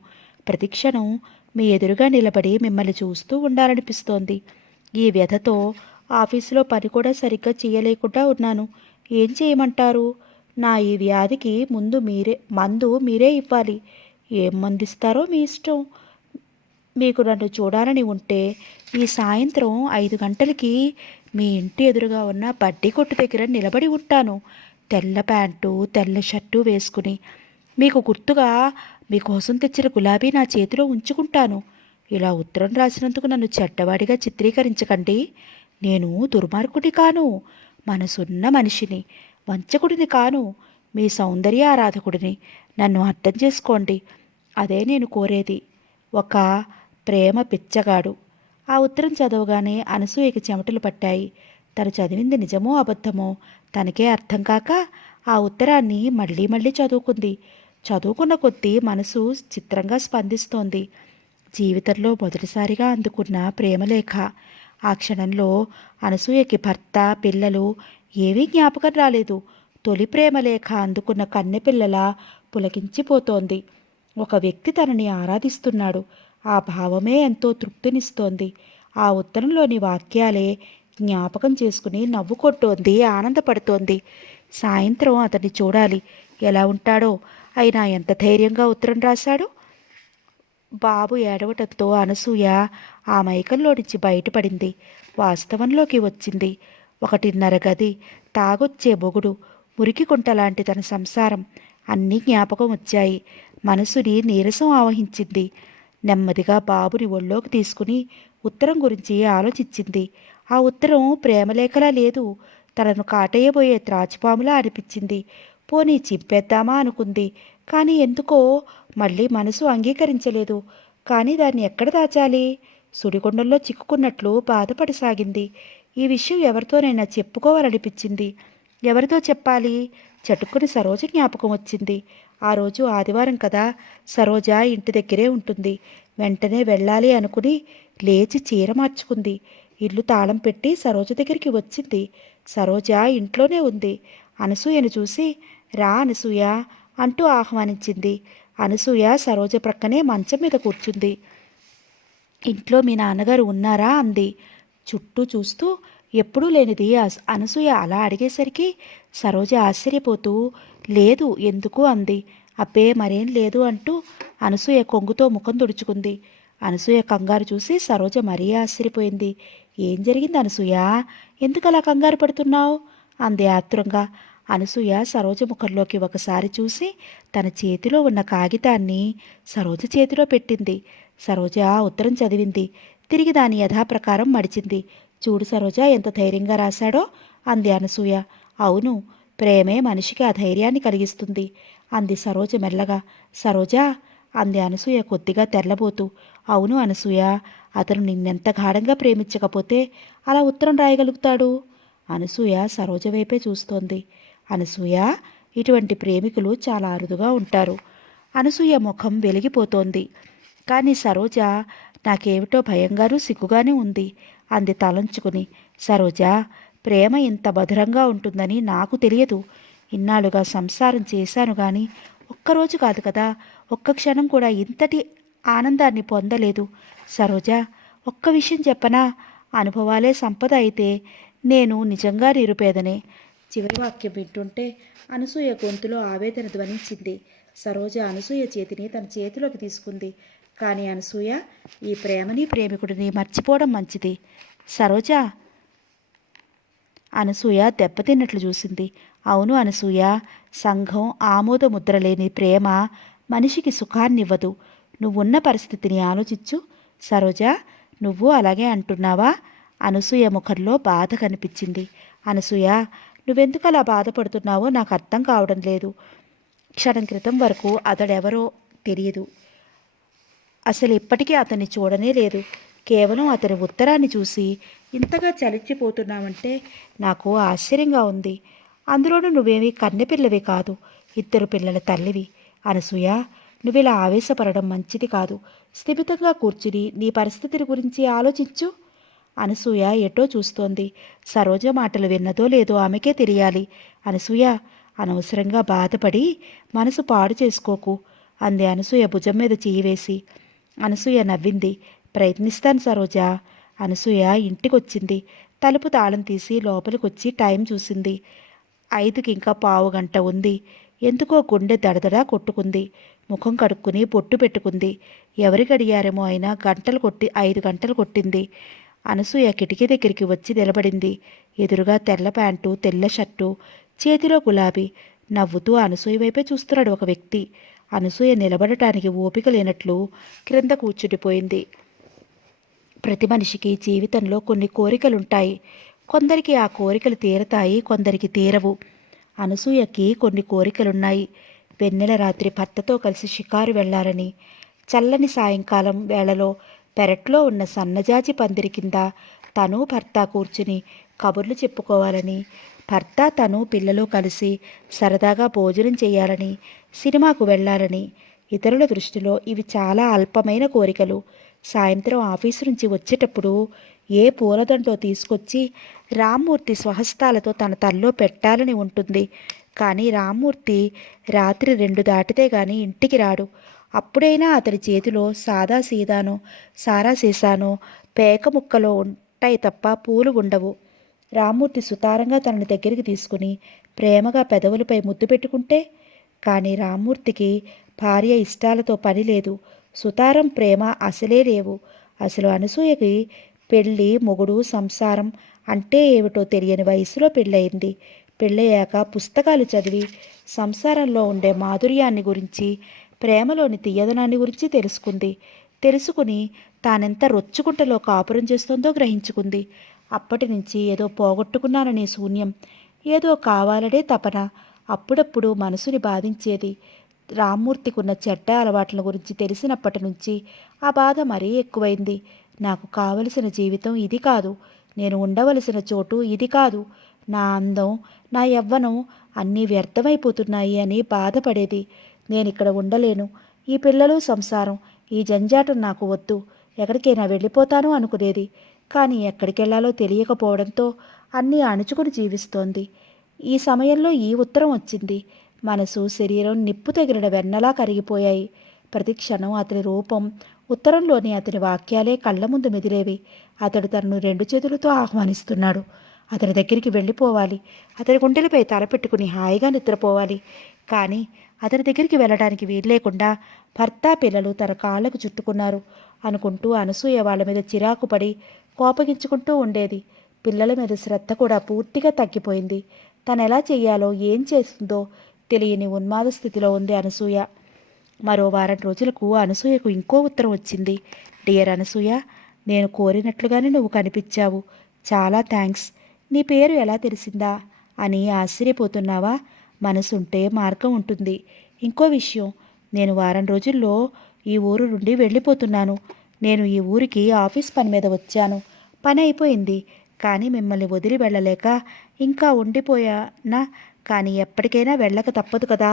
ప్రతిక్షణం మీ ఎదురుగా నిలబడి మిమ్మల్ని చూస్తూ ఉండాలనిపిస్తోంది. ఈ వ్యధతో ఆఫీసులో పని కూడా సరిగ్గా చేయలేకుండా ఉన్నాను. ఏం చేయమంటారు? నా ఈ వ్యాధికి మందు మీరే ఇవ్వాలి. ఏం మందిస్తారో మీ ఇష్టం. మీకు నన్ను చూడాలని ఉంటే ఈ సాయంత్రం 5 గంటలకి మీ ఇంటి ఎదురుగా ఉన్న బడ్డీ కొట్టు దగ్గర నిలబడి ఉంటాను. తెల్ల ప్యాంటు, తెల్ల షర్టు వేసుకుని. మీకు గుర్తుగా మీకోసం తెచ్చిన గులాబీ నా చేతిలో ఉంచుకుంటాను. ఇలా ఉత్తరం రాసినందుకు నన్ను చెడ్డవాడిగా చిత్రీకరించకండి. నేను దుర్మార్గుడి కాను, మనసున్న మనిషిని, వంచకుడిని కాను. మీ సౌందర్య ఆరాధకుడిని. నన్ను అర్థం చేసుకోండి. అదే నేను కోరేది. ఒక ప్రేమ పిచ్చగాడు. ఆ ఉత్తరం చదవగానే అనసూయకి చెమటలు పట్టాయి. తను చదివింది నిజమో అబద్ధమో తనకే అర్థం కాక ఆ ఉత్తరాన్ని మళ్ళీ మళ్ళీ చదువుకుంది. చదువుకున్న కొద్దీ మనసు చిత్రంగా స్పందిస్తోంది. జీవితంలో మొదటిసారిగా అందుకున్న ప్రేమలేఖ. ఆ క్షణంలో అనసూయకి భర్త, పిల్లలు ఏవీ జ్ఞాపకం రాలేదు. తొలి ప్రేమలేఖ అందుకున్న కన్నెపిల్లలా పులకించిపోతోంది. ఒక వ్యక్తి తనని ఆరాధిస్తున్నాడు. ఆ భావమే ఎంతో తృప్తినిస్తోంది. ఆ ఉత్తరంలోని వాక్యాలే జ్ఞాపకం చేసుకుని నవ్వుకుంటోంది, ఆనందపడుతోంది. సాయంత్రం అతన్ని చూడాలి. ఎలా ఉంటాడో. అయినా ఎంత ధైర్యంగా ఉత్తరం రాశాడు. బాబు ఏడవటంతో అనసూయ ఆ మైకంలో నుంచి బయటపడింది. వాస్తవంలోకి వచ్చింది. 1:30 గది, తాగొచ్చే మొగుడు, మురికి కుంటలాంటి తన సంసారం అన్నీ జ్ఞాపకం వచ్చాయి. మనసుని నీరసం ఆవహించింది. నెమ్మదిగా బాబుని ఒళ్ళోకి తీసుకుని ఉత్తరం గురించి ఆలోచించింది. ఆ ఉత్తరం ప్రేమలేఖలా లేదు. తనను కాటేయబోయే త్రాచుపాములా అనిపించింది. పోనీ చింపేద్దామా అనుకుంది. కానీ ఎందుకో మళ్ళీ మనసు అంగీకరించలేదు. కానీ దాన్ని ఎక్కడ దాచాలి? సుడిగుండంలో చిక్కుకున్నట్లు బాధపడసాగింది. ఈ విషయం ఎవరితోనైనా చెప్పుకోవాలనిపించింది. ఎవరితో చెప్పాలి? చటుక్కుని సరోజ జ్ఞాపకం వచ్చింది. ఆ రోజు ఆదివారం కదా. సరోజ ఇంటి దగ్గరే ఉంటుంది. వెంటనే వెళ్ళాలి అనుకుని లేచి చీర మార్చుకుంది. ఇల్లు తాళం పెట్టి సరోజ దగ్గరికి వచ్చింది. సరోజ ఇంట్లోనే ఉంది. అనసూయను చూసి రా అనసూయ అంటూ ఆహ్వానించింది. అనసూయ సరోజ ప్రక్కనే మంచం మీద కూర్చుంది. ఇంట్లో మీ నాన్నగారు ఉన్నారా అంది చుట్టూ చూస్తూ. ఎప్పుడూ లేనిది అనసూయ అలా అడిగేసరికి సరోజ ఆశ్చర్యపోతూ లేదు ఎందుకు అంది. అబ్బే మరేం లేదు అంటూ అనసూయ కొంగుతో ముఖం తుడుచుకుంది. అనసూయ కంగారు చూసి సరోజ మరీ ఆశ్చర్యపోయింది. ఏం జరిగింది అనసూయ? ఎందుకలా కంగారు పడుతున్నావు అంది ఆత్రంగా. అనసూయ సరోజ ముఖంలోకి ఒకసారి చూసి తన చేతిలో ఉన్న కాగితాన్ని సరోజ చేతిలో పెట్టింది. సరోజ ఉత్తరం చదివింది. తిరిగి దాని యథాప్రకారం మడిచింది. చూడు సరోజ ఎంత ధైర్యంగా రాశాడో అంది అనసూయ. అవును, ప్రేమే మనిషికి ఆ ధైర్యాన్ని కలిగిస్తుంది అంది సరోజ మెల్లగా. సరోజ అంది అనసూయ కొద్దిగా తెల్లబోతూ. అవును అనసూయ, అతను నిన్నెంత గాఢంగా ప్రేమించకపోతే అలా ఉత్తరం రాయగలుగుతాడు? అనసూయ సరోజ వైపే చూస్తోంది. అనసూయ, ఇటువంటి ప్రేమికులు చాలా అరుదుగా ఉంటారు. అనసూయ ముఖం వెలిగిపోతోంది. కానీ సరోజ నాకేమిటో భయంగానూ సిగ్గుగానే ఉంది అంది తలంచుకుని. సరోజ, ప్రేమ ఇంత మధురంగా ఉంటుందని నాకు తెలియదు. ఇన్నాళ్ళుగా సంసారం చేశాను కానీ ఒక్కరోజు కాదు కదా, ఒక్క క్షణం కూడా ఇంతటి ఆనందాన్ని పొందలేదు. సరోజ, ఒక్క విషయం చెప్పనా? అనుభవాలే సంపద అయితే నేను నిజంగా నిరుపేదనే. చివరి వాక్యం వింటుంటే అనసూయ గొంతులో ఆవేదన ధ్వనించింది. సరోజ అనసూయ చేతిని తన చేతిలోకి తీసుకుంది. కానీ అనసూయ, ఈ ప్రేమని ప్రేమికుడిని మర్చిపోవడం మంచిది. సరోజ, అనసూయ దెబ్బతిన్నట్లు చూసింది. అవును అనసూయ, సంఘం ఆమోద ముద్ర లేని ప్రేమ మనిషికి సుఖాన్నివ్వదు. నువ్వున్న పరిస్థితిని ఆలోచించు. సరోజ, నువ్వు అలాగే అంటున్నావా? అనసూయ ముఖంలో బాధ కనిపించింది. అనసూయ, నువ్వెందుకు అలా బాధపడుతున్నావో నాకు అర్థం కావడం లేదు. క్షణం క్రితం వరకు అతడెవరో తెలియదు. అసలు ఇప్పటికీ అతన్ని చూడనే లేదు. కేవలం అతని ఉత్తరాన్ని చూసి ఇంతగా చలించిపోతున్నావంటే నాకు ఆశ్చర్యంగా ఉంది. అందులోనూ నువ్వేమీ కన్నెపిల్లవి కాదు, 2 పిల్లల తల్లివి. అనసూయ, నువ్విలా ఆవేశపడడం మంచిది కాదు. స్థిమితంగా కూర్చుని నీ పరిస్థితిని గురించి ఆలోచించు. అనసూయ ఎటో చూస్తోంది. సరోజ మాటలు విన్నదో లేదో ఆమెకే తెలియాలి. అనసూయ, అనవసరంగా బాధపడి మనసు పాడు చేసుకోకు అంది అనసూయ భుజం మీద చెయ్యి వేసి. అనసూయ నవ్వింది. ప్రయత్నిస్తాను సరోజ. అనసూయ ఇంటికొచ్చింది. తలుపు తాళం తీసి లోపలికొచ్చి టైం చూసింది. 5కి ఇంకా పావు గంట ఉంది. ఎందుకో గుండె దడదడా కొట్టుకుంది. ముఖం కడుక్కుని బొట్టు పెట్టుకుంది. ఎవరి గడియారమో అయినా 5 గంటలు కొట్టింది. అనసూయ కిటికీ దగ్గరికి వచ్చి నిలబడింది. ఎదురుగా తెల్ల ప్యాంటు, తెల్ల షర్టు, చేతిలో గులాబీ. నవ్వుతూ అనసూయ వైపే చూస్తున్నాడు ఒక వ్యక్తి. అనసూయ నిలబడటానికి ఓపిక లేనట్లు క్రింద కూర్చుండిపోయింది. ప్రతి మనిషికి జీవితంలో కొన్ని కోరికలుంటాయి. కొందరికి ఆ కోరికలు తీరతాయి, కొందరికి తీరవు. అనసూయకి కొన్ని కోరికలున్నాయి. వెన్నెల రాత్రి భర్తతో కలిసి షికారు వెళ్లాలని, చల్లని సాయంకాలం వేళలో పెరట్లో ఉన్న సన్నజాజి పందిరి కింద తను భర్త కూర్చుని కబుర్లు చెప్పుకోవాలని, భర్త తను పిల్లలు కలిసి సరదాగా భోజనం చేయాలని, సినిమాకు వెళ్ళాలని. ఇతరుల దృష్టిలో ఇవి చాలా అల్పమైన కోరికలు. సాయంత్రం ఆఫీసు నుంచి వచ్చేటప్పుడు ఏ పూలదండో తీసుకొచ్చి రామ్మూర్తి స్వహస్తాలతో తన తల్లో పెట్టాలని ఉంటుంది. కానీ రామ్మూర్తి రాత్రి 2 దాటితే గాని ఇంటికి రాడు. అప్పుడైనా అతడి చేతిలో సాదా సీదానో సారా సీసానో పేక ముక్కలో ఉంటాయి తప్ప పూలు ఉండవు. రామ్మూర్తి సుతారంగా తనని దగ్గరికి తీసుకుని ప్రేమగా పెదవులపై ముద్దు పెట్టుకుంటే, కానీ రామ్మూర్తికి భార్య ఇష్టాలతో పని లేదు. సుతారం ప్రేమ అసలే లేవు. అసలు అనసూయకి పెళ్ళి, మొగుడు, సంసారం అంటే ఏమిటో తెలియని వయసులో పెళ్ళయింది. పెళ్ళయ్యాక పుస్తకాలు చదివి సంసారంలో ఉండే మాధుర్యాన్ని గురించి, ప్రేమలోని తీయదనాన్ని గురించి తెలుసుకుని తానెంత రొచ్చుకుంటలో కాపురం చేస్తుందో గ్రహించుకుంది. అప్పటి నుంచి ఏదో పోగొట్టుకున్నాననే శూన్యం, ఏదో కావాలనే తపన అప్పుడప్పుడు మనసుని బాధించేది. రామ్మూర్తికున్న చెడ్డ అలవాట్ల గురించి తెలిసినప్పటి నుంచి ఆ బాధ మరీ ఎక్కువైంది. నాకు కావలసిన జీవితం ఇది కాదు, నేను ఉండవలసిన చోటు ఇది కాదు, నా అందం, నా యవ్వనం అన్నీ వ్యర్థమైపోతున్నాయి అని బాధపడేది. నేనిక్కడ ఉండలేను, ఈ పిల్లలు, సంసారం, ఈ జంజాటం నాకు వద్దు, ఎక్కడికైనా వెళ్ళిపోతాను అనుకునేది. కానీ ఎక్కడికెళ్లాలో తెలియకపోవడంతో అన్నీ అణుచుకుని జీవిస్తోంది. ఈ సమయంలో ఈ ఉత్తరం వచ్చింది. మనసు, శరీరం నిప్పు తగిలిన వెన్నలా కరిగిపోయాయి. ప్రతి క్షణం అతని రూపం, ఉత్తరంలోని అతని వాక్యాలే కళ్ళ ముందు మెదిలేవి. అతడు తనను 2 చేతులతో ఆహ్వానిస్తున్నాడు. అతని దగ్గరికి వెళ్ళిపోవాలి, అతని గుండెలపై తలపెట్టుకుని హాయిగా నిద్రపోవాలి. కానీ అతని దగ్గరికి వెళ్ళడానికి వీల్లేకుండా భర్త, పిల్లలు తన కాళ్లకు చుట్టుకున్నారు అనుకుంటూ అనసూయ వాళ్ళ మీద చిరాకు పడి కోపగించుకుంటూ ఉండేది. పిల్లల మీద శ్రద్ధ కూడా పూర్తిగా తగ్గిపోయింది. తనెలా చెయ్యాలో, ఏం చేస్తుందో తెలియని ఉన్మాద స్థితిలో ఉంది అనసూయ. మరో వారం రోజులకు అనసూయకు ఇంకో ఉత్తరం వచ్చింది. డియర్ అనసూయ, నేను కోరినట్లుగానే నువ్వు కనిపించావు. చాలా థ్యాంక్స్. నీ పేరు ఎలా తెలిసిందా అని ఆశ్చర్యపోతున్నావా? మనసుంటే మార్గం ఉంటుంది. ఇంకో విషయం, నేను వారం రోజుల్లో ఈ ఊరు నుండి వెళ్ళిపోతున్నాను. నేను ఈ ఊరికి ఆఫీస్ పని మీద వచ్చాను. పని అయిపోయింది. కానీ మిమ్మల్ని వదిలి వెళ్ళలేక ఇంకా ఉండిపోయానా? కానీ ఎప్పటికైనా వెళ్ళక తప్పదు కదా.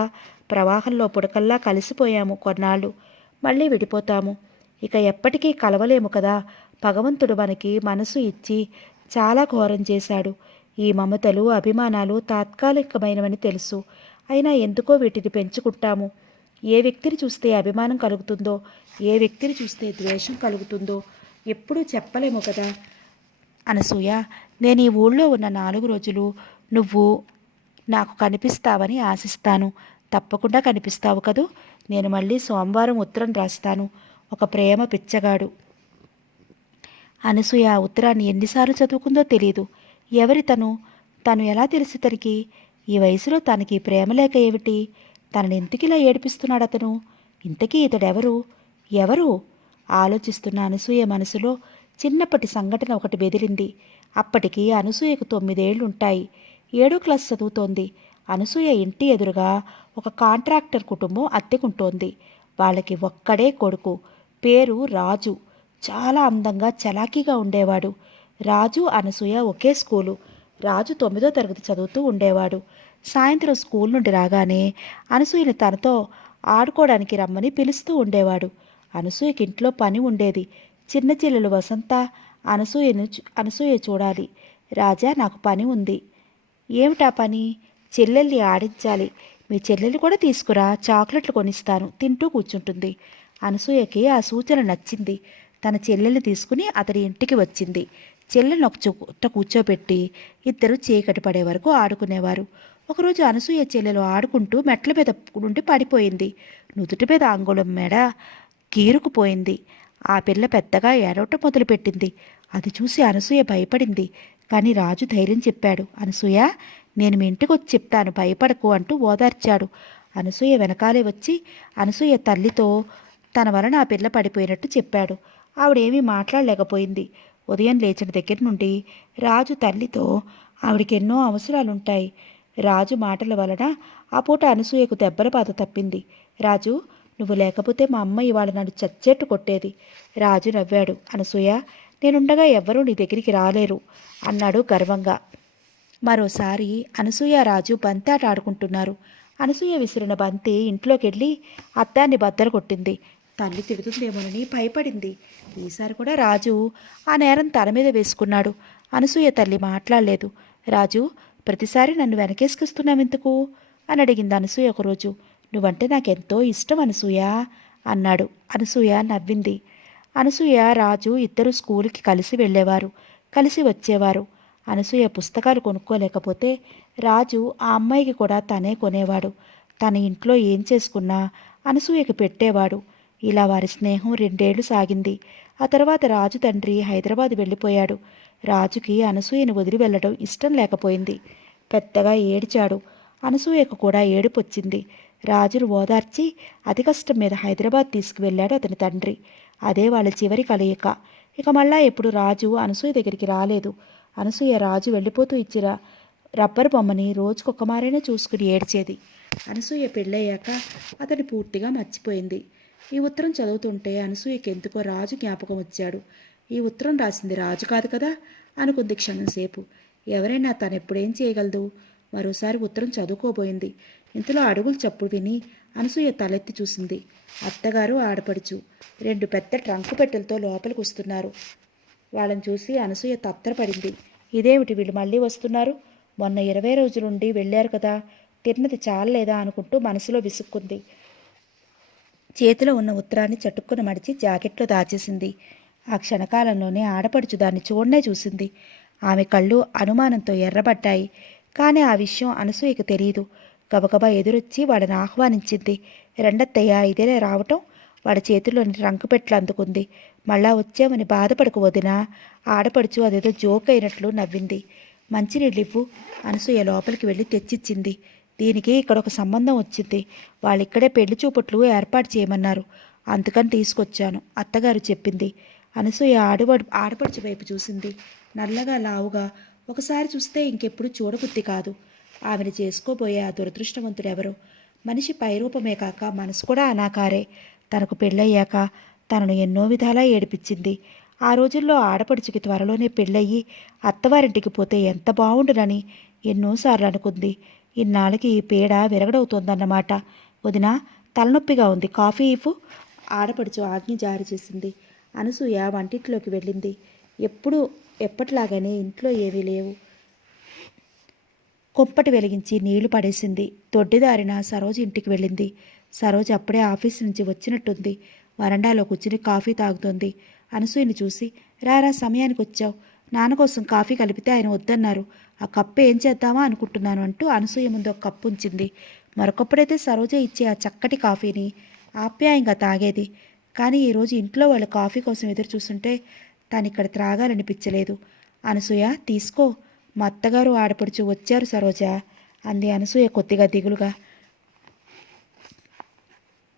ప్రవాహంలో పుడకల్లా కలిసిపోయాము కొన్నాళ్ళు, మళ్ళీ విడిపోతాము. ఇక ఎప్పటికీ కలవలేము కదా. భగవంతుడు మనకి మనసు ఇచ్చి చాలా ఘోరం చేశాడు. ఈ మమతలు, అభిమానాలు తాత్కాలికమైనవని తెలుసు. అయినా ఎందుకో వీటిని పెంచుకుంటాము. ఏ వ్యక్తిని చూస్తే అభిమానం కలుగుతుందో, ఏ వ్యక్తిని చూస్తే ద్వేషం కలుగుతుందో ఎప్పుడూ చెప్పలేము కదా. అనసూయ, నేను ఈ ఊళ్ళో ఉన్న 4 రోజులు నువ్వు నాకు కనిపిస్తావని ఆశిస్తాను. తప్పకుండా కనిపిస్తావు కదూ. నేను మళ్ళీ సోమవారం ఉత్తరం రాస్తాను. ఒక ప్రేమ పిచ్చగాడు. అనసూయ ఆ ఉత్తరాన్ని ఎన్నిసార్లు చదువుకుందో తెలియదు. ఎవరి తను ఎలా తెలిసి తనకి? ఈ వయసులో తనకి ప్రేమ లేక ఏమిటి? తనని ఎందుకిలా ఏడిపిస్తున్నాడు అతను? ఇంతకీ ఇతడెవరు? ఎవరు? ఆలోచిస్తున్న అనసూయ మనసులో చిన్నప్పటి సంఘటన ఒకటి బెదిరింది. అప్పటికి అనసూయకు 9 ఏళ్లుంటాయి. 7వ క్లాస్ చదువుతోంది. అనసూయ ఇంటి ఎదురుగా ఒక కాంట్రాక్టర్ కుటుంబం అద్దెకుంటోంది. వాళ్ళకి ఒక్కడే కొడుకు. పేరు రాజు. చాలా అందంగా, చలాకీగా ఉండేవాడు. రాజు, అనసూయ ఒకే స్కూలు. రాజు 9వ తరగతి చదువుతూ ఉండేవాడు. సాయంత్రం స్కూల్ నుండి రాగానే అనసూయని తనతో ఆడుకోవడానికి రమ్మని పిలుస్తూ ఉండేవాడు. అనసూయకి ఇంట్లో పని ఉండేది. చిన్న చెల్లెలు వసంత అనసూయ చూడాలి. రాజా, నాకు పని ఉంది. ఏమిటా పని? చెల్లెల్ని ఆడించాలి. మీ చెల్లెల్ని కూడా తీసుకురా, చాక్లెట్లు కొనిస్తాను, తింటూ కూర్చుంటుంది. అనసూయకి ఆ సూచన నచ్చింది. తన చెల్లెల్ని తీసుకుని అతడి ఇంటికి వచ్చింది. చెల్లెల్ని ఒక చోట కూర్చోబెట్టి ఇద్దరు చీకటి పడే వరకు ఆడుకునేవారు. ఒకరోజు అనసూయ చెల్లెలు ఆడుకుంటూ మెట్ల మీద నుండి పడిపోయింది. నుదుటి మీద అంగుళం మెడ గీరుకుపోయింది. ఆ పిల్ల పెద్దగా ఏడవటం మొదలుపెట్టింది. అది చూసి అనసూయ భయపడింది. కానీ రాజు ధైర్యం చెప్పాడు. అనసూయ, నేను మీ ఇంటికి వచ్చి చెప్తాను, భయపడకు అంటూ ఓదార్చాడు. అనసూయ వెనకాలే వచ్చి అనసూయ తల్లితో తన వలన ఆ పిల్ల పడిపోయినట్టు చెప్పాడు. ఆవిడేమీ మాట్లాడలేకపోయింది. ఉదయం లేచిన దగ్గర నుండి రాజు తల్లితో ఆవిడికి ఎన్నో అవసరాలుంటాయి. రాజు మాటల వలన ఆ పూట అనసూయకు దెబ్బల బాధ తప్పింది. రాజు, నువ్వు లేకపోతే మా అమ్మ ఇవాళ నన్ను చచ్చేట్టు కొట్టేది. రాజు నవ్వాడు. అనసూయ, నేనుండగా ఎవ్వరూ నీ దగ్గరికి రాలేరు అన్నాడు గర్వంగా. మరోసారి అనసూయ రాజు బంతాట ఆడుకుంటున్నారు. అనసూయ విసిరిన బంతి ఇంట్లోకెళ్ళి అద్దాన్ని బద్దలు కొట్టింది. తల్లి తిడుతుందేమోనని భయపడింది. ఈసారి కూడా రాజు ఆ నేరం తన మీద వేసుకున్నాడు. అనసూయ తల్లి మాట్లాడలేదు. రాజు, ప్రతిసారి నన్ను వెనకేసుకొస్తున్నావెందుకు అని అడిగింది అనసూయ ఒకరోజు. నువ్వంటే నాకెంతో ఇష్టం అనసూయ అన్నాడు. అనసూయ నవ్వింది. అనసూయ రాజు ఇద్దరు స్కూల్కి కలిసి వెళ్ళేవారు, కలిసి వచ్చేవారు. అనసూయ పుస్తకాలు కొనుక్కోలేకపోతే రాజు ఆ అమ్మాయికి కూడా తనే కొనేవాడు. తన ఇంట్లో ఏం చేసుకున్నా అనసూయకి పెట్టేవాడు. ఇలా వారి స్నేహం 2 ఏళ్లు సాగింది. ఆ తర్వాత రాజు తండ్రి హైదరాబాద్ వెళ్ళిపోయాడు. రాజుకి అనసూయను వదిలి వెళ్ళడం ఇష్టం లేకపోయింది. పెద్దగా ఏడ్చాడు. అనసూయకు కూడా ఏడుపొచ్చింది. రాజును ఓదార్చి అతి కష్టం మీద హైదరాబాద్ తీసుకువెళ్ళాడు అతని తండ్రి. అదే వాళ్ళ చివరి కలయిక. ఇక మళ్ళా ఎప్పుడు రాజు అనసూయ దగ్గరికి రాలేదు. అనసూయ రాజు వెళ్ళిపోతూ ఇచ్చిన రబ్బరు బొమ్మని రోజుకొక మారైనా చూసుకుని ఏడ్చేది. అనసూయ పెళ్ళయ్యాక అతని పూర్తిగా మర్చిపోయింది. ఈ ఉత్తరం చదువుతుంటే అనసూయకి ఎందుకో రాజు జ్ఞాపకం వచ్చాడు. ఈ ఉత్తరం రాసింది రాజు కాదు కదా అనుకుంది క్షణంసేపు. ఎవరైనా తనెప్పుడేం చేయగలదు? మరోసారి ఉత్తరం చదువుకోబోయింది. ఇంతలో అడుగులు చప్పుడు విని అనసూయ తలెత్తి చూసింది. అత్తగారు, ఆడపడుచు 2 పెద్ద ట్రంకు పెట్టెలతో లోపలికి వస్తున్నారు. వాళ్ళని చూసి అనసూయ తత్తరపడింది. ఇదేమిటి వీళ్ళు మళ్ళీ వస్తున్నారు? మొన్న 20 రోజులుండి వెళ్ళారు కదా, తిన్నది చాలలేదా అనుకుంటూ మనసులో విసుక్కుంది. చేతిలో ఉన్న ఉత్తరాన్ని చటుక్కున మడిచి జాకెట్లో దాచేసింది. ఆ క్షణకాలంలోనే ఆడపడుచు దాన్ని చూడనే చూసింది. ఆమె కళ్ళు అనుమానంతో ఎర్రబడ్డాయి. కానీ ఆ విషయం అనసూయకు తెలియదు. గబగబా ఎదురొచ్చి వాడిని ఆహ్వానించింది. రెండత్తయ్య, ఇదేలే రావటం. వాడి చేతిలోని రంకు పెట్లు అందుకుంది. మళ్ళా వచ్చామని బాధపడకు వదినా. ఆడపడుచు అదేదో జోక్ అయినట్లు నవ్వింది. మంచినీళ్ళివ్వు. అనసూయ లోపలికి వెళ్ళి తెచ్చిచ్చింది. దీనికి ఇక్కడ ఒక సంబంధం వచ్చింది. వాళ్ళిక్కడే పెళ్లి చూపుట్లు ఏర్పాటు చేయమన్నారు. అందుకని తీసుకొచ్చాను, అత్తగారు చెప్పింది. అనసూయ ఆడపడుచు వైపు చూసింది. నల్లగా, లావుగా, ఒకసారి చూస్తే ఇంకెప్పుడు చూడబుద్ధి కాదు. ఆమెను చేసుకోబోయే ఆ దురదృష్టవంతుడెవరో. మనిషి పైరూపమే కాక మనసు కూడా అనాకారే. తనకు పెళ్ళయ్యాక తనను ఎన్నో విధాలా ఏడిపించింది. ఆ రోజుల్లో ఆడపడుచుకి త్వరలోనే పెళ్ళయ్యి అత్తవారింటికి పోతే ఎంత బావుండునని ఎన్నోసార్లు అనుకుంది. ఇన్నాళ్ళకి ఈ పీడ విరగడవుతోందన్నమాట. వదినా, తలనొప్పిగా ఉంది, కాఫీ ఇవ్వు. ఆడపడుచు ఆజ్ఞ జారీ చేసింది. అనసూయ వంటింట్లోకి వెళ్ళింది. ఎప్పటిలాగానే ఇంట్లో ఏమీ లేవు. కుంపటి వెలిగించి నీళ్లు పడేసింది. దొడ్డిదారిన సరోజ ఇంటికి వెళ్ళింది. సరోజ అప్పుడే ఆఫీస్ నుంచి వచ్చినట్టుంది. వరండాలో కూర్చుని కాఫీ తాగుతోంది. అనసూయని చూసి, రారా, సమయానికి వచ్చావు. నాన్న కోసం కాఫీ కలిపితే ఆయన వద్దన్నారు. ఆ కప్పు ఏం చేద్దామా అనుకుంటున్నాను అంటూ అనసూయ ముందు ఒక కప్పు ఉంచింది. మరొకప్పుడైతే సరోజ ఇచ్చే ఆ చక్కటి కాఫీని ఆప్యాయంగా తాగేది. కానీ ఈరోజు ఇంట్లో వాళ్ళు కాఫీ కోసం ఎదురు చూస్తుంటే తాను ఇక్కడ త్రాగాలనిపించలేదు. అనసూయ, తీసుకో. మా అత్తగారు, ఆడపడుచు వచ్చారు సరోజ అంది అనసూయ కొద్దిగా దిగులుగా.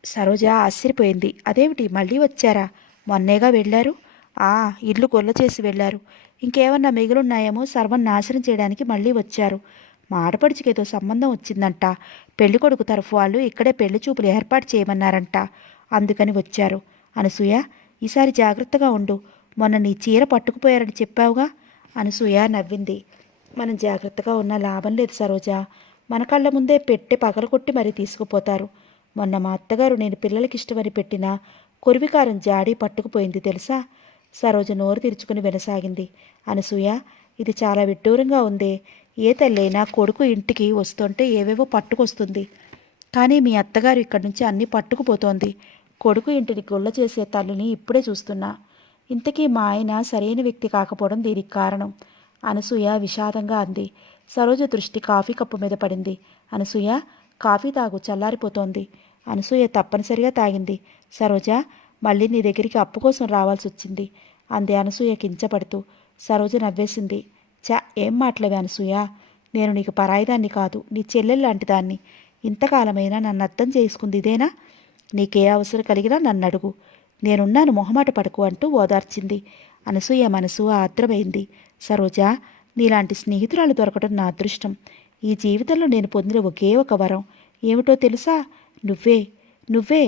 సరోజ ఆశ్చర్యపోయింది. అదేమిటి, మళ్ళీ వచ్చారా? మొన్నేగా వెళ్ళారు. ఇల్లు గొల్ల చేసి వెళ్ళారు. ఇంకేమన్నా మిగులున్నాయేమో సర్వం నాశనం చేయడానికి మళ్ళీ వచ్చారు. మా ఆడపడుచుకేదో సంబంధం వచ్చిందంట. పెళ్ళికొడుకు తరఫు వాళ్ళు ఇక్కడే పెళ్లి చూపులు ఏర్పాటు చేయమన్నారంట. అందుకని వచ్చారు. అనసూయ, ఈసారి జాగ్రత్తగా ఉండు. మొన్న నీ చీర పట్టుకుపోయారని చెప్పావుగా. అనసూయ నవ్వింది. మనం జాగ్రత్తగా ఉన్నా లాభం లేదు సరోజ. మన కళ్ళ ముందే పెట్టె పగలకొట్టి మరీ తీసుకుపోతారు. మొన్న మా అత్తగారు నేను పిల్లలకి ఇష్టమని పెట్టిన కొరివికారం జాడి పట్టుకుపోయింది తెలుసా? సరోజ నోరు తెరుచుకుని వినసాగింది. అనసూయ, ఇది చాలా విడ్డూరంగా ఉందే. ఏ తల్లైనా కొడుకు ఇంటికి వస్తుంటే ఏవేవో పట్టుకొస్తుంది. కానీ మీ అత్తగారు ఇక్కడి నుంచి అన్నీ పట్టుకుపోతోంది. కొడుకు ఇంటిని గొల్ల చేసే తల్లిని ఇప్పుడే చూస్తున్నా. ఇంతకీ మా ఆయన సరైన వ్యక్తి కాకపోవడం దీనికి కారణం. అనసూయ విషాదంగా అంది. సరోజ దృష్టి కాఫీ కప్పు మీద పడింది. అనసూయ, కాఫీ తాగు, చల్లారిపోతోంది. అనసూయ తప్పనిసరిగా తాగింది. సరోజ, మళ్ళీ నీ దగ్గరికి అప్పు కోసం రావాల్సి వచ్చింది అంది అనసూయ కించపడుతూ. సరోజ నవ్వేసింది. ఏం మాటలవి అనసూయ. నేను నీకు పరాయిదాన్ని కాదు, నీ చెల్లెల్లాంటి దాన్ని. ఇంతకాలమైనా నన్ను అర్థం చేసుకుంది ఇదేనా? నీకే అవసరం కలిగినా నన్ను అడుగు, నేనున్నాను, మొహమాట పడకు అంటూ ఓదార్చింది. అనసూయ మనసు ఆర్ద్రమైంది. సరోజ, నీలాంటి స్నేహితురాలు దొరకడం నా అదృష్టం. ఈ జీవితంలో నేను పొందిన ఒకే ఒక వరం ఏమిటో తెలుసా? నువ్వే, నువ్వే.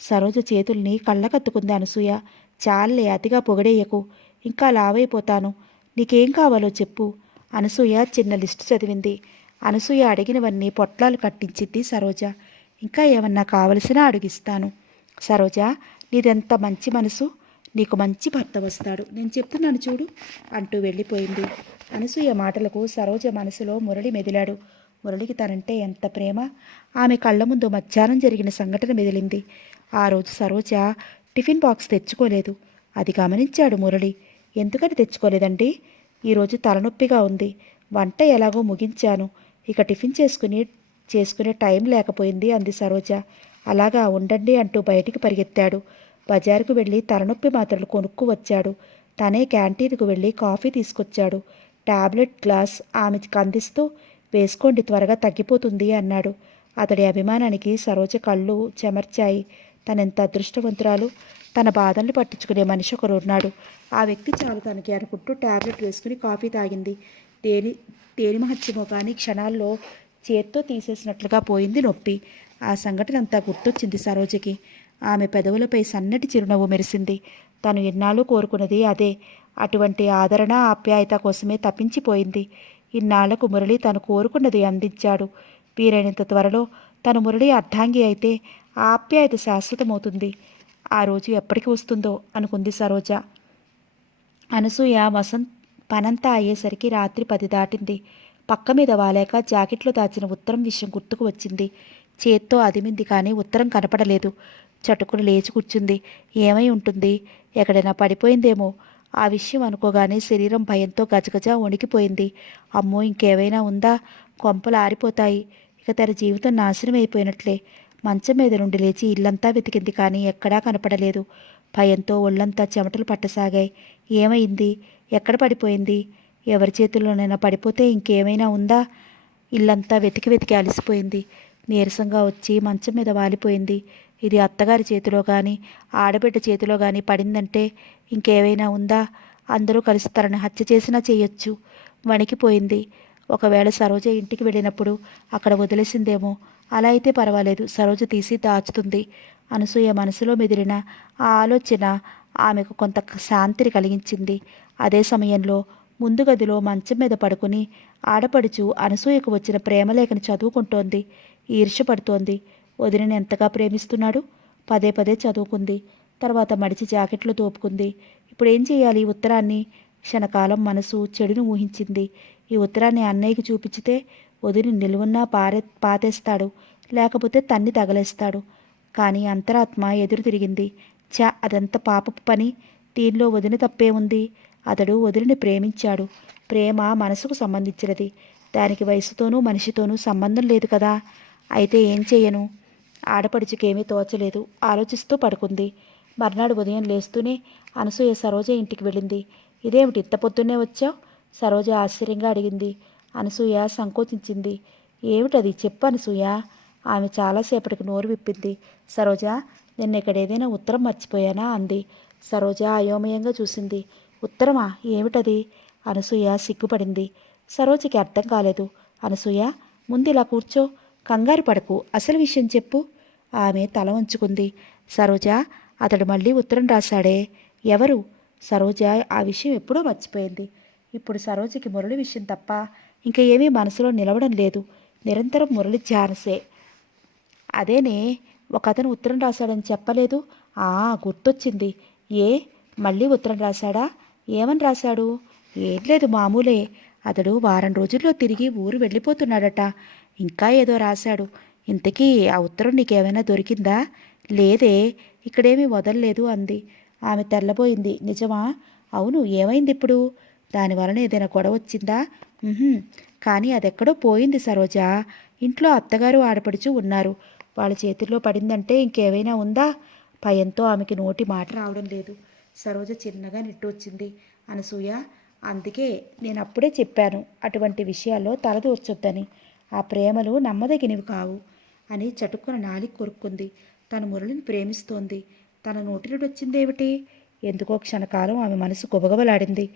సరోజ చేతుల్ని కళ్ళకత్తుకుంది అనసూయ. చాలే, అతిగా పొగడేయకు, ఇంకా లావైపోతాను. నీకేం కావాలో చెప్పు. అనసూయ చిన్న లిస్టు చదివింది. అనసూయ అడిగినవన్నీ పొట్లాలు కట్టించింది సరోజ. ఇంకా ఏమన్నా కావలసినా అడిగిస్తాను. సరోజ, నీదెంత మంచి మనసు. నీకు మంచి భర్త వస్తాడు, నేను చెప్తున్నాను చూడు అంటూ వెళ్ళిపోయింది. అనసూయ మాటలకు సరోజ మనసులో మురళి మెదిలాడు. మురళికి తనంటే ఎంత ప్రేమ. ఆమె కళ్ళ ముందు మధ్యాహ్నం జరిగిన సంఘటన మెదిలింది. ఆ రోజు సరోజ టిఫిన్ బాక్స్ తెచ్చుకోలేదు. అది గమనించాడు మురళి. ఎందుకని తెచ్చుకోలేదండి? ఈరోజు తలనొప్పిగా ఉంది. వంట ఎలాగో ముగించాను, ఇక టిఫిన్ చేసుకునే టైం లేకపోయింది అంది సరోజ. అలాగా, ఉండండి అంటూ బయటికి పరిగెత్తాడు. బజారుకు వెళ్ళి తలనొప్పి మాత్రలు కొనుక్కు వచ్చాడు. తనే క్యాంటీన్కు వెళ్ళి కాఫీ తీసుకొచ్చాడు. టాబ్లెట్ గ్లాస్ ఆమెకి అందిస్తూ, వేసుకోండి, త్వరగా తగ్గిపోతుంది అన్నాడు. అతడి అభిమానానికి సరోజ కళ్ళు చెమర్చాయి. తనెంత అదృష్టవంతురాలు. తన బాధల్ని పట్టించుకునే మనిషి ఒకరు ఉన్నాడు. ఆ వ్యక్తి చాలు తనకి అనుకుంటూ టాబ్లెట్ వేసుకుని కాఫీ తాగింది. దేని మహత్యమో కానీ క్షణాల్లో చేత్తో తీసేసినట్లుగా పోయింది నొప్పి. ఆ సంఘటన అంతా గుర్తొచ్చింది సరోజకి. ఆమె పెదవులపై సన్నటి చిరునవ్వు మెరిసింది. తను ఎన్నాళ్ళు కోరుకున్నది అదే. అటువంటి ఆదరణ ఆప్యాయత కోసమే తప్పించిపోయింది. ఇన్నాళ్లకు మురళి తను కోరుకున్నది అందించాడు. వీలైనంత త్వరలో తను మురళి అర్ధాంగి అయితే ఆ ఆప్యాయత శాశ్వతమవుతుంది. ఆ రోజు ఎప్పటికి వస్తుందో అనుకుంది సరోజ. అనసూయ పనంతా అయ్యేసరికి రాత్రి 10 దాటింది. పక్క మీద వాలాక జాకెట్లో దాచిన ఉత్తరం విషయం గుర్తుకు వచ్చింది. చేత్తో అదిమింది కానీ ఉత్తరం కనపడలేదు. చటుకుని లేచి కూర్చుంది. ఏమై ఉంటుంది? ఎక్కడైనా పడిపోయిందేమో. ఆ విషయం అనుకోగానే శరీరం భయంతో గజగజ వణికిపోయింది. అమ్మో, ఇంకేమైనా ఉందా? కొంపలు ఆరిపోతాయి. ఇక తన జీవితం నాశనం అయిపోయినట్లే. మంచం మీద నుండి లేచి ఇల్లంతా వెతికింది కానీ ఎక్కడా కనపడలేదు. భయంతో ఒళ్ళంతా చెమటలు పట్టసాగాయి. ఏమైంది? ఎక్కడ పడిపోయింది? ఎవరి చేతుల్లోనైనా పడిపోతే ఇంకేమైనా ఉందా? ఇల్లంతా వెతికి వెతికి అలసిపోయింది. నీరసంగా వచ్చి మంచం మీద వాలిపోయింది. ఇది అత్తగారి చేతిలో కానీ ఆడబిడ్డ చేతిలో కానీ పడిందంటే ఇంకేమైనా ఉందా? అందరూ కలిసి తనని హత్య చేసినా చేయొచ్చు. వణికిపోయింది. ఒకవేళ సరోజ ఇంటికి వెళ్ళినప్పుడు అక్కడ వదిలేసిందేమో. అలా అయితే పర్వాలేదు, సరోజ తీసి దాచుతుంది. అనసూయ మనసులో మెదిలిన ఆ ఆలోచన ఆమెకు కొంత శాంతిని కలిగించింది. అదే సమయంలో ముందు గదిలో మంచం మీద పడుకుని ఆడపడుచు అనసూయకు వచ్చిన ప్రేమలేఖని చదువుకుంటోంది. ఈర్ష్యపడుతోంది. వదిలిని ఎంతగా ప్రేమిస్తున్నాడు. పదే పదే చదువుకుంది. తర్వాత మడిచి జాకెట్లో తోపుకుంది. ఇప్పుడేం చేయాలి? ఈ ఉత్తరాన్ని. క్షణకాలం మనసు చెడును ఊహించింది. ఈ ఉత్తరాన్ని అన్నయ్యకి చూపించితే వదిలి నిలువున్నా పాతేస్తాడు, లేకపోతే తన్ని తగలేస్తాడు. కానీ అంతరాత్మ ఎదురు తిరిగింది. అదంత పాపపు పని. దీనిలో వదిన తప్పే ఉంది. అతడు వదిలిని ప్రేమించాడు. ప్రేమ మనసుకు సంబంధించినది. దానికి వయసుతోనూ మనిషితోనూ సంబంధం లేదు కదా. అయితే ఏం చేయను? ఆడపడుచుకేమీ తోచలేదు. ఆలోచిస్తూ పడుకుంది. మర్నాడు ఉదయం లేస్తూనే అనసూయ సరోజ ఇంటికి వెళ్ళింది. ఇదేమిటి ఇంత పొద్దున్నే వచ్చావు? సరోజ ఆశ్చర్యంగా అడిగింది. అనసూయ సంకోచించింది. ఏమిటది? చెప్పు అనసూయ. ఆమె చాలాసేపటికి నోరు విప్పింది. సరోజ, నిన్న ఇక్కడ ఏదైనా ఉత్తరం మర్చిపోయానా అంది. సరోజ అయోమయంగా చూసింది. ఉత్తరమా? ఏమిటది? అనసూయ సిగ్గుపడింది. సరోజకి అర్థం కాలేదు. అనసూయ, ముందు ఇలా కూర్చో, కంగారు పడకు, అసలు విషయం చెప్పు. ఆమె తల వంచుకుంది. సరోజ, అతడు మళ్ళీ ఉత్తరం రాశాడే. ఎవరు? సరోజ ఆ విషయం ఎప్పుడో మర్చిపోయింది. ఇప్పుడు సరోజకి మురళి విషయం తప్ప ఇంకా ఏమీ మనసులో నిలవడం లేదు. నిరంతరం మురళి ధ్యానసే. అదేనే, ఒక అతను ఉత్తరం రాశాడని చెప్పలేదు? గుర్తొచ్చింది. ఏ, మళ్ళీ ఉత్తరం రాశాడా? ఏమని రాశాడు? ఏం లేదు, మామూలే. అతడు వారం రోజుల్లో తిరిగి ఊరు వెళ్ళిపోతున్నాడట. ఇంకా ఏదో రాశాడు. ఇంతకీ ఆ ఉత్తరం నీకేమైనా దొరికిందా? లేదే, ఇక్కడేమీ వదలలేదు అంది. ఆమె తెల్లబోయింది. నిజమా? అవును, ఏమైంది ఇప్పుడు? దానివలన ఏదైనా గొడవ వచ్చిందా? కానీ అదెక్కడో పోయింది సరోజ. ఇంట్లో అత్తగారు ఆడపడుచు ఉన్నారు. వాళ్ళ చేతుల్లో పడిందంటే ఇంకేమైనా ఉందా? భయంతో ఆమెకి నోటి మాట రావడం లేదు. సరోజ చిన్నగా నిట్టూర్చింది. అనసూయ, అందుకే నేను అప్పుడే చెప్పాను అటువంటి విషయాల్లో తలదూర్చొద్దని. ఆ ప్రేమలు నమ్మదగినవి కావు అని చటుక్కున నాలిక కొరుక్కుంది. తను మురళిని ప్రేమిస్తోంది. తన నోటి నుండి వచ్చిందేమిటి? ఎందుకో క్షణకాలం ఆమె మనసు గుబగబలాడింది.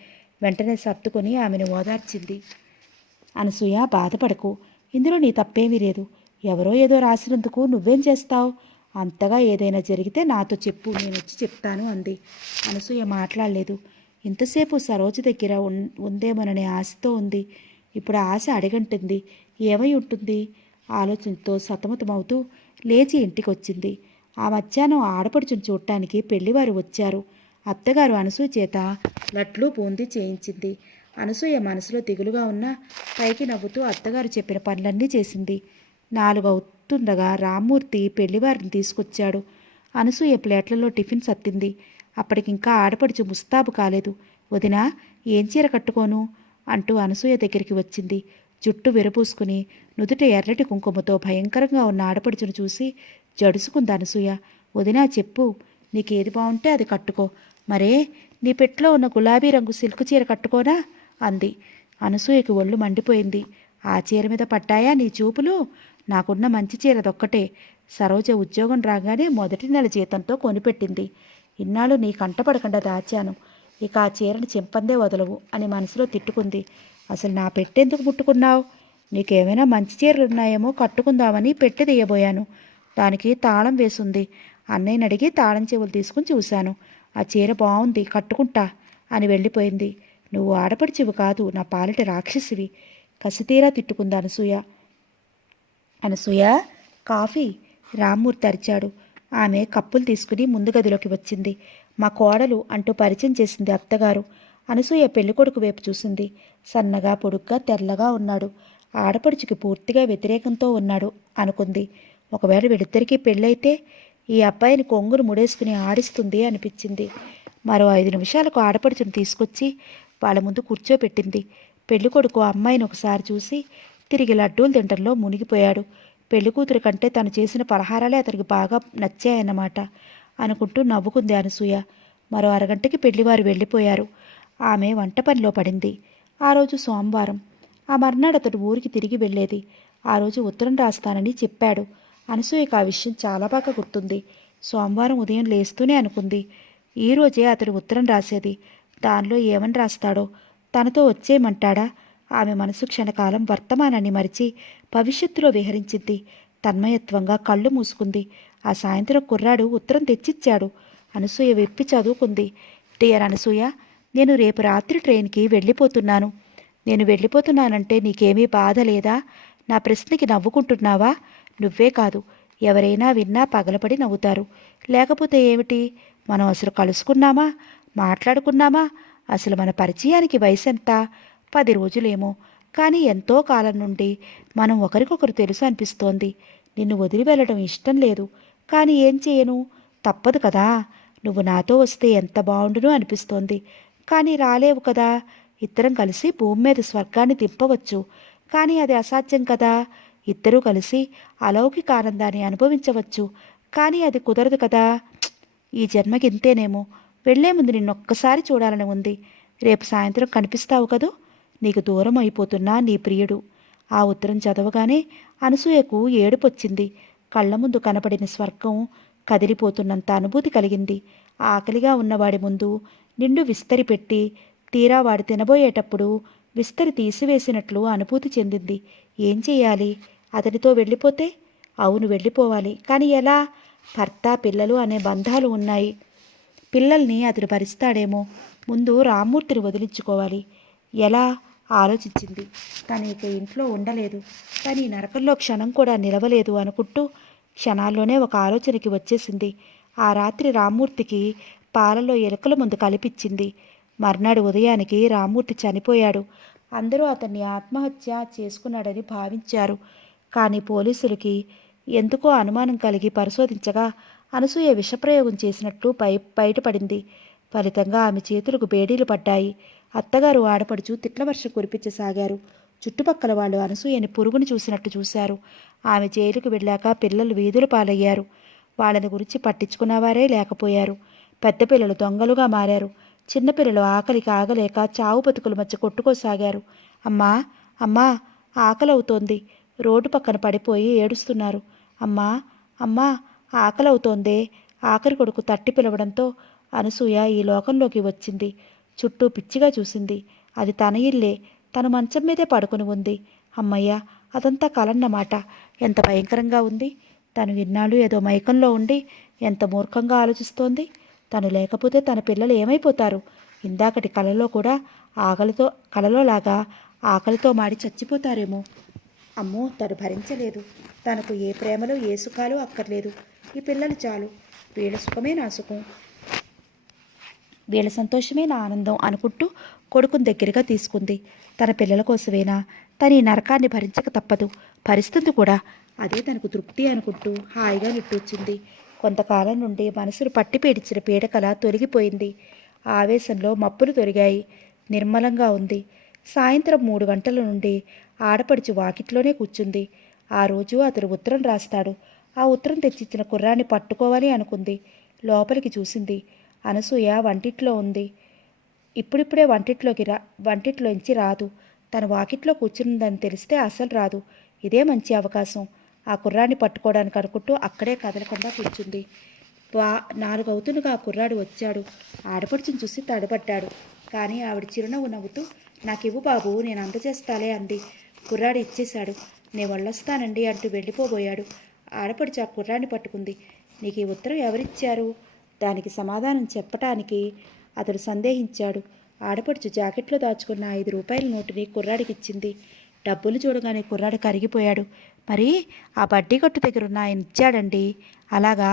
వెంటనే సర్దుకొని ఆమెను ఓదార్చింది. అనసూయ, బాధపడకు. ఇందులో నీ తప్పేమీ లేదు. ఎవరో ఏదో రాసినందుకు నువ్వేం చేస్తావు? అంతగా ఏదైనా జరిగితే నాతో చెప్పు, నేను వచ్చి చెప్తాను అంది. అనసూయ మాట్లాడలేదు. ఇంతసేపు సరోజ దగ్గర ఉందేమోననే ఆశతో ఉంది. ఇప్పుడు ఆశ అడగంటుంది. ఏమై ఉంటుంది? ఆలోచనతో సతమతమవుతూ లేచి ఇంటికొచ్చింది. ఆ మధ్యాహ్నం ఆడపడుచుని చూడటానికి పెళ్లివారు వచ్చారు. అత్తగారు అనసూయ చేత లడ్లు బూందీ చేయించింది. అనసూయ మనసులో దిగులుగా ఉన్నా పైకి నవ్వుతూ అత్తగారు చెప్పిన పనులన్నీ చేసింది. 4 అవుతుండగా రామ్మూర్తి పెళ్లివారిని తీసుకొచ్చాడు. అనసూయ ప్లేట్లలో టిఫిన్ సత్తింది. అప్పటికింకా ఆడపడుచు ముస్తాబు కాలేదు. వదినా, ఏం చీర కట్టుకోను అంటూ అనసూయ దగ్గరికి వచ్చింది. జుట్టు విరబూసుకుని నుదుట ఎర్రటి కుంకుమతో భయంకరంగా ఉన్న ఆడపడుచును చూసి జడుసుకుంది అనసూయ. వదినా, చెప్పు, నీకేది బాగుంటే అది కట్టుకో. మరే, నీ పెట్లో ఉన్న గులాబీ రంగు సిల్క్ చీర కట్టుకోనా అంది. అనసూయకి ఒళ్ళు మండిపోయింది. ఆ చీర మీద పడ్డాయా నీ చూపులు? నాకున్న మంచి చీరదొక్కటే. సరోజ ఉద్యోగం రాగానే మొదటి నెల జీతంతో కొనిపెట్టింది. ఇన్నాళ్ళు నీ కంటపడకుండా దాచాను. ఇక ఆ చీరను చెంపందే వదలవు అని మనసులో తిట్టుకుంది. అసలు నా పెట్టెందుకు ముట్టుకున్నావు? నీకేమైనా మంచి చీరలున్నాయేమో కట్టుకుందామని పెట్టె తీయబోయాను. దానికి తాళం వేసుంది. అన్నయ్యని అడిగి తాళం చెవులు తీసుకుని చూశాను. ఆ చీర బాగుంది, కట్టుకుంటా అని వెళ్ళిపోయింది. నువ్వు ఆడపడిచివి కాదు, నా పాలిట రాక్షసివి. కసితీరా తిట్టుకుంది అనసూయ. అనసూయ, కాఫీ రామ్మూర్తి అరిచాడు. ఆమె కప్పులు తీసుకుని ముందు గదిలోకి వచ్చింది. మా కోడలు అంటూ పరిచయం చేసింది అత్తగారు. అనసూయ పెళ్ళికొడుకు వైపు చూసింది. సన్నగా పొడుగ్గా తెల్లగా ఉన్నాడు. ఆడపడుచుకి పూర్తిగా వ్యతిరేకంతో ఉన్నాడు అనుకుంది. ఒకవేళ వీళ్ళిద్దరికీ పెళ్ళైతే ఈ అబ్బాయిని కొంగును ముడేసుకుని ఆడిస్తుంది అనిపించింది. మరో 5 నిమిషాలకు ఆడపడుచుని తీసుకొచ్చి వాళ్ళ ముందు కూర్చోపెట్టింది. పెళ్ళికొడుకు అమ్మాయిని ఒకసారి చూసి తిరిగి లడ్డూలు తింటంలో మునిగిపోయాడు. పెళ్లికూతురు కంటే తను చేసిన పలహారాలే అతనికి బాగా నచ్చాయన్నమాట అనుకుంటూ నవ్వుకుంది అనసూయ. మరో అరగంటకి పెళ్లివారు వెళ్ళిపోయారు. ఆమె వంట పనిలో పడింది. ఆ రోజు సోమవారం. ఆ మర్నాడు అతడు ఊరికి తిరిగి వెళ్ళేది. ఆ రోజు ఉత్తరం రాస్తానని చెప్పాడు. అనసూయకు ఆ విషయం చాలా బాగా గుర్తుంది. సోమవారం ఉదయం లేస్తూనే అనుకుంది, ఈరోజే అతడు ఉత్తరం రాసేది. దానిలో ఏమని రాస్తాడో? తనతో వచ్చేయమంటాడా? ఆమె మనసు క్షణకాలం వర్తమానాన్ని మరిచి భవిష్యత్తులో విహరించింది. తన్మయత్వంగా కళ్ళు మూసుకుంది. ఆ సాయంత్రం కుర్రాడు ఉత్తరం తెచ్చిచ్చాడు. అనసూయ విప్పి చదువుకుంది. డియర్ అనసూయ, నేను రేపు రాత్రి ట్రైన్కి వెళ్ళిపోతున్నాను. నేను వెళ్ళిపోతున్నానంటే నీకేమీ బాధ లేదా? నా ప్రశ్నకి నవ్వుకుంటున్నావా? నువ్వే కాదు, ఎవరైనా విన్నా పగలపడి నవ్వుతారు. లేకపోతే ఏమిటి? మనం అసలు కలుసుకున్నామా? మాట్లాడుకున్నామా? అసలు మన పరిచయానికి వయసు ఎంత? 10 రోజులేమో. కానీ ఎంతో కాలం నుండి మనం ఒకరికొకరు తెలుసు అనిపిస్తోంది. నిన్ను వదిలి వెళ్ళడం ఇష్టం లేదు. కానీ ఏం చేయను? తప్పదు కదా. నువ్వు నాతో వస్తే ఎంత బాగుండునో అనిపిస్తోంది. కానీ రాలేవు కదా. ఇద్దరం కలిసి భూమి మీద స్వర్గాన్ని దింపవచ్చు. కానీ అది అసాధ్యం కదా. ఇద్దరూ కలిసి అలౌకిక ఆనందాన్ని అనుభవించవచ్చు. కానీ అది కుదరదు కదా. ఈ జన్మకి ఇంతేనేమో. వెళ్లే ముందు నిన్నొక్కసారి చూడాలని ఉంది. రేపు సాయంత్రం కనిపిస్తావు కదూ. నీకు దూరం అయిపోతున్నా నీ ప్రియుడు. ఆ ఉత్తరం చదవగానే అనసూయకు ఏడుపొచ్చింది. కళ్ల ముందు కనపడిన స్వర్గం కదిలిపోతున్నంత అనుభూతి కలిగింది. ఆకలిగా ఉన్నవాడి ముందు నిండు విస్తరి పెట్టి తీరా వాడు తినబోయేటప్పుడు విస్తరి తీసివేసినట్లు అనుభూతి చెందింది. ఏం చెయ్యాలి? అతనితో వెళ్ళిపోతే? అవును, వెళ్ళిపోవాలి. కానీ ఎలా? భర్త పిల్లలు అనే బంధాలు ఉన్నాయి. పిల్లల్ని అతడు భరిస్తాడేమో. ముందు రామ్మూర్తిని వదిలించుకోవాలి. ఎలా? ఆలోచించింది. తను ఇక ఇంట్లో ఉండలేదు. కానీ ఈ నరకంలో క్షణం కూడా నిలవలేదు అనుకుంటూ క్షణాల్లోనే ఒక ఆలోచనకి వచ్చేసింది. ఆ రాత్రి రామ్మూర్తికి పాలలో ఎలుకల ముందు కలిపిచ్చింది. మర్నాడు ఉదయానికి రామ్మూర్తి చనిపోయాడు. అందరూ అతన్ని ఆత్మహత్య చేసుకున్నాడని భావించారు. కానీ పోలీసులకి ఎందుకో అనుమానం కలిగి పరిశోధించగా అనసూయ విషప్రయోగం చేసినట్లు బయటపడింది. ఫలితంగా ఆమె చేతులకు బేడీలు పడ్డాయి. అత్తగారు ఆడపడుచు తిట్లవర్షం కురిపించసాగారు. చుట్టుపక్కల వాళ్ళు అనసూయని పురుగుని చూసినట్టు చూశారు. ఆమె జైలుకు వెళ్ళాక పిల్లలు వీధుల పాలయ్యారు. వాళ్ళని గురించి పట్టించుకున్నవారే లేకపోయారు. పెద్ద పిల్లలు దొంగలుగా మారారు. చిన్నపిల్లలు ఆకలికి ఆగలేక చావు బతుకుల మధ్య కొట్టుకోసాగారు. అమ్మా, అమ్మా, ఆకలవుతోంది. రోడ్డు పక్కన పడిపోయి ఏడుస్తున్నారు. అమ్మా, అమ్మా, ఆకలవుతోందే. ఆఖరి కొడుకు తట్టి పిలవడంతో అనసూయ ఈ లోకంలోకి వచ్చింది. చుట్టూ పిచ్చిగా చూసింది. అది తన ఇల్లే. తను మంచం మీదే పడుకుని ఉంది. అమ్మయ్య, అదంతా కలన్నమాట. ఎంత భయంకరంగా ఉంది. తను ఇన్నాళ్ళు ఏదో మైకంలో ఉండి ఎంత మూర్ఖంగా ఆలోచిస్తోంది. తను లేకపోతే తన పిల్లలు ఏమైపోతారు? ఇందాకటి కలలో కూడా ఆకలితో కలలోలాగా ఆకలితో మాడి చచ్చిపోతారేమో. అమ్మో, తను భరించలేదు. తనకు ఏ ప్రేమలో ఏ సుఖాలు అక్కర్లేదు. ఈ పిల్లలు చాలు. వీళ్ళ సుఖమే నా సుఖం, వీళ్ళ సంతోషమే నా ఆనందం అనుకుంటూ కొడుకుని దగ్గరగా తీసుకుంది. తన పిల్లల కోసమేనా తను ఈ నరకాన్ని భరించక తప్పదు, భరిస్తుంది కూడా. అదే తనకు తృప్తి అనుకుంటూ హాయిగా నిట్టూర్చింది. కొంతకాలం నుండి మనసును పట్టి పీడించిన పీడకల తొలగిపోయింది. ఆవేశంలో మప్పులు తొలగాయి. నిర్మలంగా ఉంది. సాయంత్రం 3 గంటల నుండి ఆడపడుచు వాకిట్లోనే కూర్చుంది. ఆ రోజు అతడు ఉత్తరం రాస్తాడు. ఆ ఉత్తరం తెచ్చిచ్చిన కుర్రాన్ని పట్టుకోవాలి అనుకుంది. లోపలికి చూసింది. అనసూయ వంటిట్లో ఉంది. ఇప్పుడిప్పుడే వంటిట్లోంచి రాదు. తను వాకిట్లో కూర్చుందని తెలిస్తే అసలు రాదు. ఇదే మంచి అవకాశం. ఆ కుర్రాన్ని పట్టుకోవడానికి అనుకుంటూ అక్కడే కదలకుండా కూర్చుంది. 4 అవుతుండగా ఆ కుర్రాడు వచ్చాడు. ఆడపడుచుని చూసి తడబడ్డాడు. కానీ ఆవిడ చిరునవ్వు నవ్వుతూ, నాకివ్వు బాబు, నేను అందజేస్తాలే అంది. కుర్రాడు ఇచ్చేశాడు. నేను వెళ్ళొస్తానండి అంటూ వెళ్ళిపోబోయాడు. ఆడపడుచు ఆ కుర్రాన్ని పట్టుకుంది. నీకు ఈ ఉత్తరం ఎవరిచ్చారు? దానికి సమాధానం చెప్పటానికి అతడు సందేహించాడు. ఆడపడుచు జాకెట్లో దాచుకున్న 5 రూపాయల నోటుని కుర్రాడికిచ్చింది. డబ్బులు చూడగానే కుర్రాడు కరిగిపోయాడు. మరి ఆ బడ్డీ కొట్టు దగ్గర ఉన్న ఆయన ఇచ్చాడండి. అలాగా,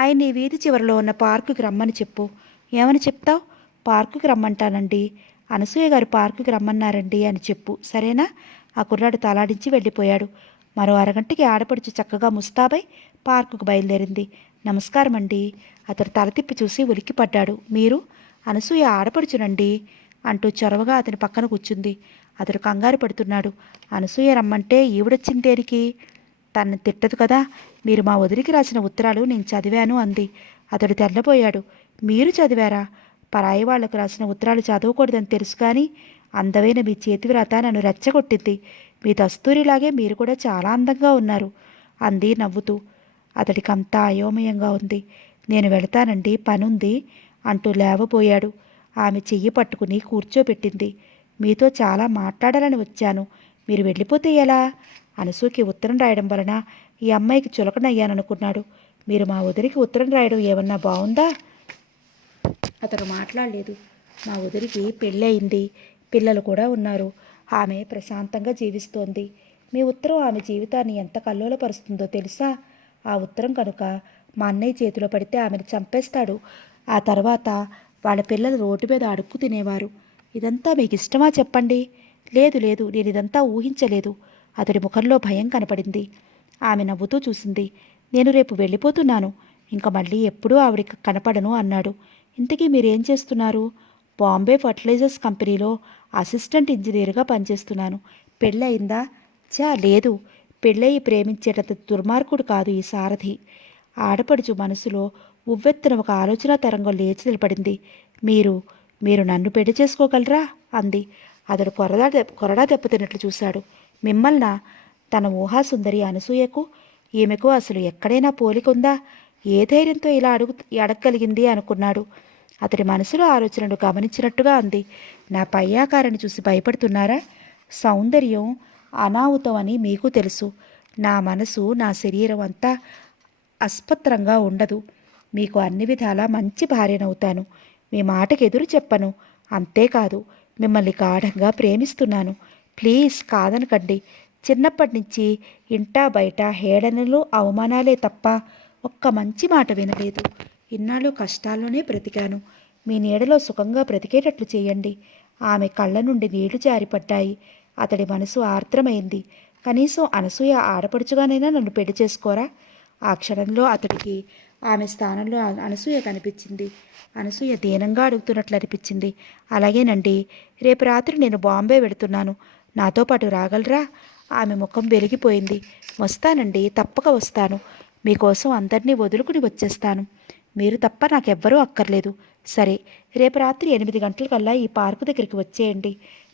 ఆయన ఈ వీధి చివరిలో ఉన్న పార్కుకి రమ్మని చెప్పు. ఏమని చెప్తావు? పార్కుకి రమ్మంటానండి. అనసూయ గారు పార్కుకి రమ్మన్నారండి అని చెప్పు, సరేనా? ఆ కుర్రాడు తలాడించి వెళ్ళిపోయాడు. మరో అరగంటకి ఆడపడుచు చక్కగా ముస్తాబై పార్కుకు బయలుదేరింది. నమస్కారం అండి. అతడు తల తిప్పి చూసి ఉలిక్కిపడ్డాడు. మీరు? అనసూయ ఆడపడుచునండి అంటూ చొరవగా అతని పక్కన కూర్చుంది. అతడు కంగారు పడుతున్నాడు. అనసూయ రమ్మంటే ఈవిడొచ్చిందేనికి? తనని తిట్టదు కదా. మీరు మా వదిలికి రాసిన ఉత్తరాలు నేను చదివాను అంది. అతడు తెల్లబోయాడు. మీరు చదివారా? పరాయి వాళ్లకు రాసిన ఉత్తరాలు చదవకూడదని తెలుసు, కానీ అందమైన మీ చేతివ్రాత నన్ను రెచ్చగొట్టింది. మీ దస్తూరిలాగే మీరు కూడా చాలా అందంగా ఉన్నారు అంది నవ్వుతూ. అతడికంతా అయోమయంగా ఉంది. నేను వెళతానండి, పనుంది అంటూ లేవబోయాడు. ఆమె చెయ్యి పట్టుకుని కూర్చోబెట్టింది. మీతో చాలా మాట్లాడాలని వచ్చాను. మీరు వెళ్ళిపోతే ఎలా? అనసూకి ఉత్తరం రాయడం వలన ఈ అమ్మాయికి చులకనయ్యాననుకున్నాడు. మీరు మా వదిలికి ఉత్తరం రాయడం ఏమన్నా బాగుందా? అతడు మాట్లాడలేదు. మా వదిలికి పెళ్ళయింది, పిల్లలు కూడా ఉన్నారు. ఆమె ప్రశాంతంగా జీవిస్తోంది. మీ ఉత్తరం ఆమె జీవితాన్ని ఎంత కల్లోలపరుస్తుందో తెలుసా? ఆ ఉత్తరం కనుక మా అన్నయ్య చేతిలో పడితే ఆమెను చంపేస్తాడు. ఆ తర్వాత వాళ్ళ పిల్లలు రోడ్డు మీద అడుక్కు తినేవారు. ఇదంతా మీకు ఇష్టమా చెప్పండి? లేదు లేదు, నేను ఇదంతా ఊహించలేదు. అతడి ముఖంలో భయం కనపడింది. ఆమె నవ్వుతూ చూసింది. నేను రేపు వెళ్ళిపోతున్నాను. ఇంక మళ్ళీ ఎప్పుడూ ఆవిడికి కనపడను అన్నాడు. ఇంతకీ మీరేం చేస్తున్నారు? బాంబే ఫర్టిలైజర్స్ కంపెనీలో అసిస్టెంట్ ఇంజనీర్గా పనిచేస్తున్నాను. పెళ్ళయిందా? లేదు. పెళ్ళయి ప్రేమించేటంత దుర్మార్గుడు కాదు ఈ సారథి. ఆడపడుచు మనసులో ఉవ్వెత్తున ఒక ఆలోచన తరంగం లేచి నిలబడింది. మీరు మీరు నన్ను పెళ్లి చేసుకోగలరా అంది. అతడు కొరడా దెబ్బతిన్నట్లు చూశాడు. మిమ్మల్నా? తన ఊహాసుందరి అనసూయకు ఈమెకు అసలు ఎక్కడైనా పోలికుందా? ఏ ధైర్యంతో ఇలా అడగగలిగింది అనుకున్నాడు. అతడి మనసులో ఆలోచనను గమనించినట్టుగా అంది. నా పై ఆకారాన్ని చూసి భయపడుతున్నారా? సౌందర్యం అనాಹುతం అని మీకు తెలుసు. నా మనసు, నా శరీరం అంతా అస్పత్రంగా ఉండదు. మీకు అన్ని విధాలా మంచి భార్యనవుతాను. మీ మాటకు ఎదురు చెప్పను. అంతేకాదు, మిమ్మల్ని గాఢంగా ప్రేమిస్తున్నాను. ప్లీజ్ కాదనకండి. చిన్నప్పటి నుంచి ఇంటా బయట హేళనలు, అవమానాలే తప్ప ఒక్క మంచి మాట వినలేదు. ఇన్నాళ్ళు కష్టాల్లోనే బ్రతికాను. మీ నీడలో సుఖంగా బ్రతికేటట్లు చేయండి. ఆమె కళ్ళ నుండి నీళ్లు జారిపడ్డాయి. అతడి మనసు ఆర్ద్రమైంది. కనీసం అనసూయ ఆడపడుచుగానైనా నన్ను పెళ్లి చేసుకోరా? ఆ క్షణంలో అతడికి ఆమె స్థానంలో అనసూయ కనిపించింది. అనసూయ దీనంగా అడుగుతున్నట్లు అనిపించింది. అలాగేనండి, రేపు రాత్రి నేను బాంబే వెడుతున్నాను. నాతో పాటు రాగలరా? ఆమె ముఖం వెలిగిపోయింది. వస్తానండి, తప్పక వస్తాను. మీకోసం అందరినీ వదులుకుని వచ్చేస్తాను. మీరు తప్ప నాకెవ్వరూ అక్కర్లేదు. సరే, రేపు రాత్రి 8 గంటలకల్లా ఈ పార్కు దగ్గరికి వచ్చేయండి.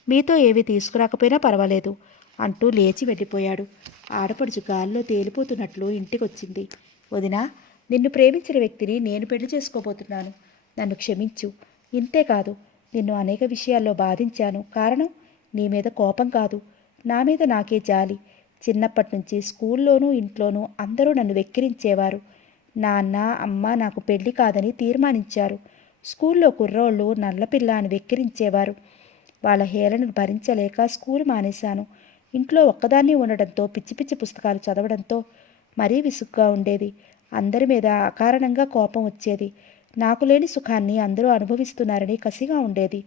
మీతో ఏవి తీసుకురాకపోయినా పర్వాలేదు అంటూ లేచి వెళ్ళిపోయాడు. ఆడపడుచు గాల్లో తేలిపోతున్నట్లు ఇంటికొచ్చింది. వదినా, నిన్ను ప్రేమించిన వ్యక్తిని నేను పెళ్లి చేసుకోబోతున్నాను. నన్ను క్షమించు. ఇంతేకాదు, నిన్ను అనేక విషయాల్లో బాధించాను. కారణం నీ మీద కోపం కాదు, నా మీద నాకే జాలి. చిన్నప్పటి నుంచి స్కూల్లోనూ ఇంట్లోనూ అందరూ నన్ను వెక్కిరించేవారు. నాన్న అమ్మ నాకు పెళ్లి కాదని తీర్మానించారు. స్కూల్లో కుర్రోళ్ళు నల్లపిల్ల అని వెక్కిరించేవారు. వాళ్ళ హేళనను భరించలేక స్కూలు మానేశాను. ఇంట్లో ఒక్కదాన్ని ఉండడంతో పిచ్చి పిచ్చి పుస్తకాలు చదవడంతో మరీ విసుగ్గా ఉండేది. అందరి మీద అకారణంగా కోపం వచ్చేది. నాకు లేని సుఖాన్ని అందరూ అనుభవిస్తున్నారని కసిగా ఉండేది.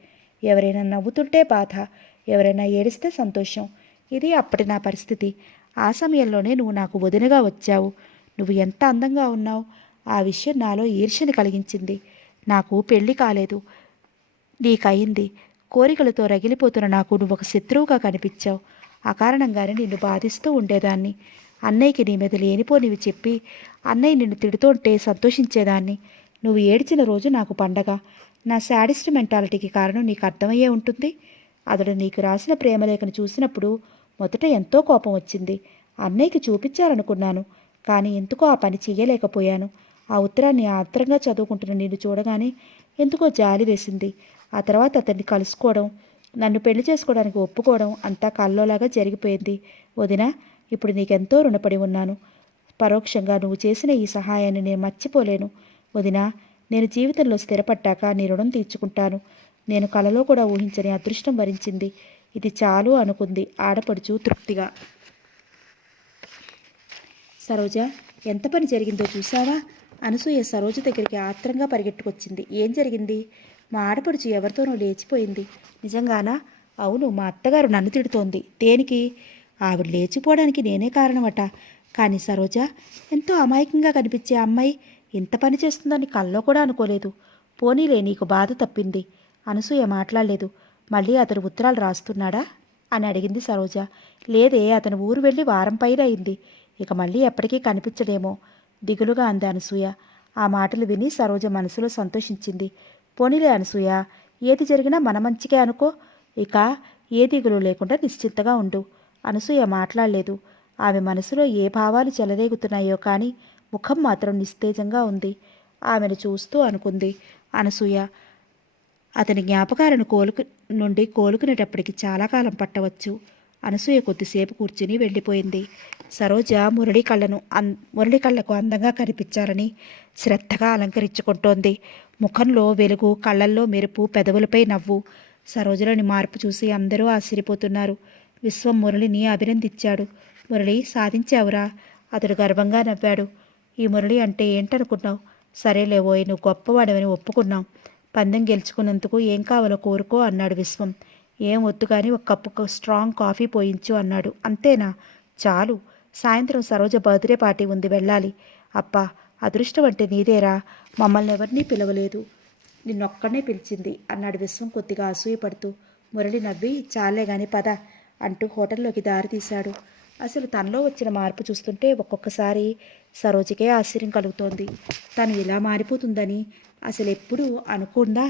ఎవరైనా నవ్వుతుంటే బాధ, ఎవరైనా ఏడిస్తే సంతోషం. ఇది అప్పటి నా పరిస్థితి. ఆ సమయంలోనే నువ్వు నాకు వదినగా వచ్చావు. నువ్వు ఎంత అందంగా ఉన్నావు. ఆ విషయం నాలో ఈర్ష్యని కలిగించింది. నాకు పెళ్లి కాలేదు, నీకయింది. కోరికలతో రగిలిపోతున్న నాకు నువ్వు ఒక శత్రువుగా కనిపించావు. ఆ కారణంగానే నిన్ను బాధిస్తూ ఉండేదాన్ని. అన్నయ్యకి నీ మీద లేనిపోనివి చెప్పి అన్నయ్య నిన్ను తిడుతుంటే సంతోషించేదాన్ని. నువ్వు ఏడ్చిన రోజు నాకు పండగ. నా శాడిస్ట్ మెంటాలిటీకి కారణం నీకు అర్థమయ్యే ఉంటుంది. అతడు నీకు రాసిన ప్రేమలేఖను చూసినప్పుడు మొదట ఎంతో కోపం వచ్చింది. అన్నయ్యకి చూపించాలనుకున్నాను, కానీ ఎందుకో ఆ పని చెయ్యలేకపోయాను. ఆ ఉత్తరాన్ని ఆత్రంగా చదువుకుంటున్న నిన్ను చూడగానే ఎందుకో జాలి వేసింది. ఆ తర్వాత అతన్ని కలుసుకోవడం, నన్ను పెళ్లి చేసుకోవడానికి ఒప్పుకోవడం అంతా కల్లోలాగా జరిగిపోయింది. వదినా, ఇప్పుడు నీకెంతో రుణపడి ఉన్నాను. పరోక్షంగా నువ్వు చేసిన ఈ సహాయాన్ని నేను మర్చిపోలేను. వదినా, నేను జీవితంలో స్థిరపడ్డాక నీ రుణం తీర్చుకుంటాను. నేను కలలో కూడా ఊహించని అదృష్టం వరించింది. ఇది చాలు అనుకుంది ఆడపడుచు తృప్తిగా. సరోజ, ఎంత పని జరిగిందో చూసావా? అనసూయ సరోజ దగ్గరికి ఆత్రంగా పరిగెట్టుకొచ్చింది. ఏం జరిగింది? మా ఆడపడుచు ఎవరితోనో లేచిపోయింది. నిజంగానా? అవును, మా అత్తగారు నన్ను తిడుతోంది. దేనికి? ఆవిడ లేచిపోవడానికి నేనే కారణమట. కానీ సరోజ, ఎంతో అమాయకంగా కనిపించే అమ్మాయి ఇంత పని చేస్తుందని కల్లో కూడా అనుకోలేదు. పోనీలే, నీకు బాధ తప్పింది. అనసూయ మాట్లాడలేదు. మళ్ళీ అతను ఉత్తరాలు రాస్తున్నాడా అని అడిగింది సరోజ. లేదే, అతను ఊరు వెళ్ళి వారం పైన అయింది. ఇక మళ్ళీ ఎప్పటికీ కనిపించడేమో దిగులుగా అంది అనసూయ. ఆ మాటలు విని సరోజ మనసులో సంతోషించింది. పోనీలే అనసూయ, ఏది జరిగినా మన మంచికే అనుకో. ఇక ఏ దిగులు లేకుండా నిశ్చింతగా ఉండు. అనసూయ మాట్లాడలేదు. ఆమె మనసులో ఏ భావాలు చెలరేగుతున్నాయో కానీ ముఖం మాత్రం నిస్తేజంగా ఉంది. ఆమెను చూస్తూ అనుకుంది అనసూయ, అతని జ్ఞాపకాలను నుండి కోలుకునేటప్పటికి చాలా కాలం పట్టవచ్చు. అనసూయ కొద్దిసేపు కూర్చుని వెళ్ళిపోయింది. సరోజ మురళి కళ్ళకు అందంగా కనిపించాలని శ్రద్ధగా అలంకరించుకుంటోంది. ముఖంలో వెలుగు, కళ్ళల్లో మెరుపు, పెదవులపై నవ్వు. సరోజలోని మార్పు చూసి అందరూ ఆశ్చర్యపోతున్నారు. విశ్వం మురళిని అభినందించాడు. మురళి, సాధించావురా. అతడు గర్వంగా నవ్వాడు. ఈ మురళి అంటే ఏంటనుకున్నావు? సరేలేవోయ్, నువ్వు గొప్పవాడవని ఒప్పుకున్నావు. పందెం గెలుచుకున్నందుకు ఏం కావాలో కోరుకో అన్నాడు విశ్వం. ఏం వద్దు కానీ ఒక కప్పు స్ట్రాంగ్ కాఫీ పోయించు అన్నాడు. అంతేనా? చాలు. సాయంత్రం సరోజ బర్త్డే పార్టీ ఉంది, వెళ్ళాలి. అబ్బా, అదృష్టం అంటే నీదేరా. మమ్మల్ని ఎవరినీ పిలవలేదు, నిన్నొక్కడనే పిలిచింది అన్నాడు విశ్వం కొద్దిగా అసూయపడుతూ. మురళి నవ్వి, చాలే గాని పద అంటూ హోటల్లోకి దారి తీశాడు. అసలు తనలో వచ్చిన మార్పు చూస్తుంటే ఒక్కొక్కసారి సరోజకే ఆశ్చర్యం కలుగుతోంది. తను ఇలా మారిపోతుందని అసలు ఎప్పుడూ అనుకుండా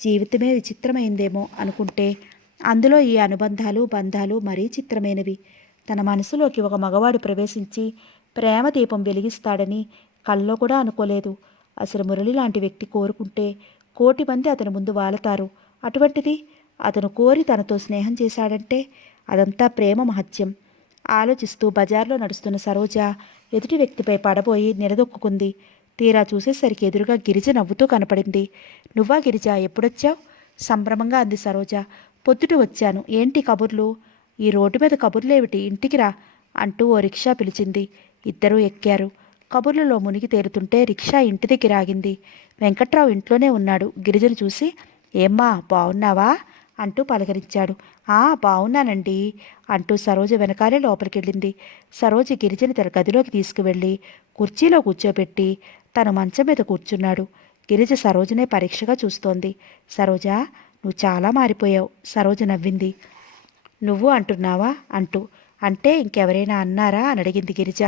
జీవితమే విచిత్రమైందేమో అనుకుంటే అందులో ఈ అనుబంధాలు, బంధాలు మరీ చిత్రమైనవి. తన మనసులోకి ఒక మగవాడు ప్రవేశించి ప్రేమ దీపం వెలిగిస్తాడని కల్లో కూడా అనుకోలేదు. అసలు మురళి లాంటి వ్యక్తి కోరుకుంటే 1,000,000 మంది అతని ముందు వాలతారు. అటువంటిది అతను కోరి తనతో స్నేహం చేశాడంటే అదంతా ప్రేమ మహత్యం. ఆలోచిస్తూ బజార్లో నడుస్తున్న సరోజ ఎదుటి వ్యక్తిపై పడబోయి నిలదొక్కుంది. తీరా చూసేసరికి ఎదురుగా గిరిజ నవ్వుతూ కనపడింది. నువ్వా గిరిజ, ఎప్పుడొచ్చావు? సంభ్రమంగా అంది సరోజ. పొద్దుట వచ్చాను. ఏంటి కబుర్లు? ఈ రోడ్డు మీద కబుర్లేమిటి? ఇంటికి రా అంటూ ఓ రిక్షా పిలిచింది. ఇద్దరూ ఎక్కారు. కబుర్లలో మునిగి తేలుతుంటే రిక్షా ఇంటి దగ్గర ఆగింది. వెంకట్రావు ఇంట్లోనే ఉన్నాడు. గిరిజను చూసి, ఏమ్మా, బావున్నావా అంటూ పలకరించాడు. బావున్నానండి అంటూ సరోజ వెనకాలే లోపలికెళ్ళింది. సరోజ గిరిజని తన గదిలోకి తీసుకువెళ్ళి కుర్చీలో కూర్చోబెట్టి తను మంచం మీద కూర్చున్నాడు. గిరిజ సరోజనే పరీక్షగా చూస్తోంది. సరోజ, నువ్వు చాలా మారిపోయావు. సరోజ నవ్వింది. నువ్వు అంటున్నావా అంటూ. అంటే ఇంకెవరైనా అన్నారా అని అడిగింది గిరిజ.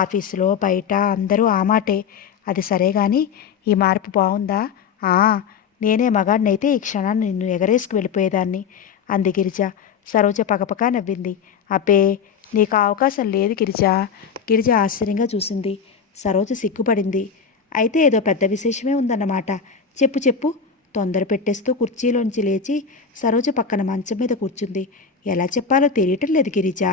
ఆఫీసులో బయట అందరూ ఆ మాటే. అది సరే గాని ఈ మార్పు బాగుందా? నేనే మగాడినైతే ఈ క్షణాన్ని నిన్ను ఎగరేసుకు వెళ్ళిపోయేదాన్ని అంది గిరిజ. సరోజ పకపకా నవ్వింది. అబ్బే, నీకు అవకాశం లేదు గిరిజ. గిరిజ ఆశ్చర్యంగా చూసింది. సరోజ సిగ్గుపడింది. అయితే ఏదో పెద్ద విశేషమే ఉందన్నమాట. చెప్పు చెప్పు. తొందర పెట్టేస్తూ కుర్చీలోంచి లేచి సరోజ పక్కన మంచం మీద కూర్చుంది. ఎలా చెప్పాలో తెలియటం లేదు గిరిజ.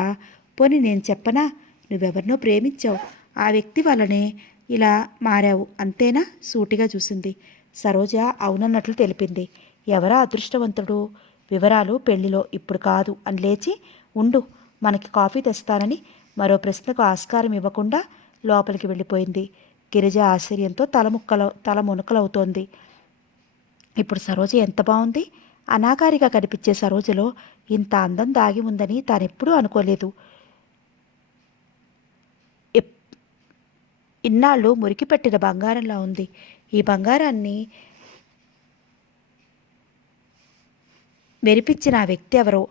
పోనీ నేను చెప్పనా, నువ్వెవరినో ప్రేమించావు, ఆ వ్యక్తి వల్లనే ఇలా మారావు అంతేనా? సూటిగా చూసింది. సరోజ అవునన్నట్లు తెలిపింది. ఎవరా అదృష్టవంతుడు? వివరాలు పెళ్లిలో, ఇప్పుడు కాదు అని లేచి, ఉండు మనకి కాఫీ తెస్తానని మరో ప్రశ్నకు ఆస్కారం ఇవ్వకుండా లోపలికి వెళ్ళిపోయింది. గిరిజ ఆశ్చర్యంతో తల మునకలవుతోంది. ఇప్పుడు సరోజ ఎంత బాగుంది! అనాకారిగా కనిపించే సరోజలో ఇంత అందం దాగి ఉందని తానెప్పుడూ అనుకోలేదు. ఇన్నాళ్ళు మురికి పెట్టిన బంగారంలా ఉంది. ఈ బంగారాన్ని మెరిపించిన ఆ వ్యక్తి ఎవరో?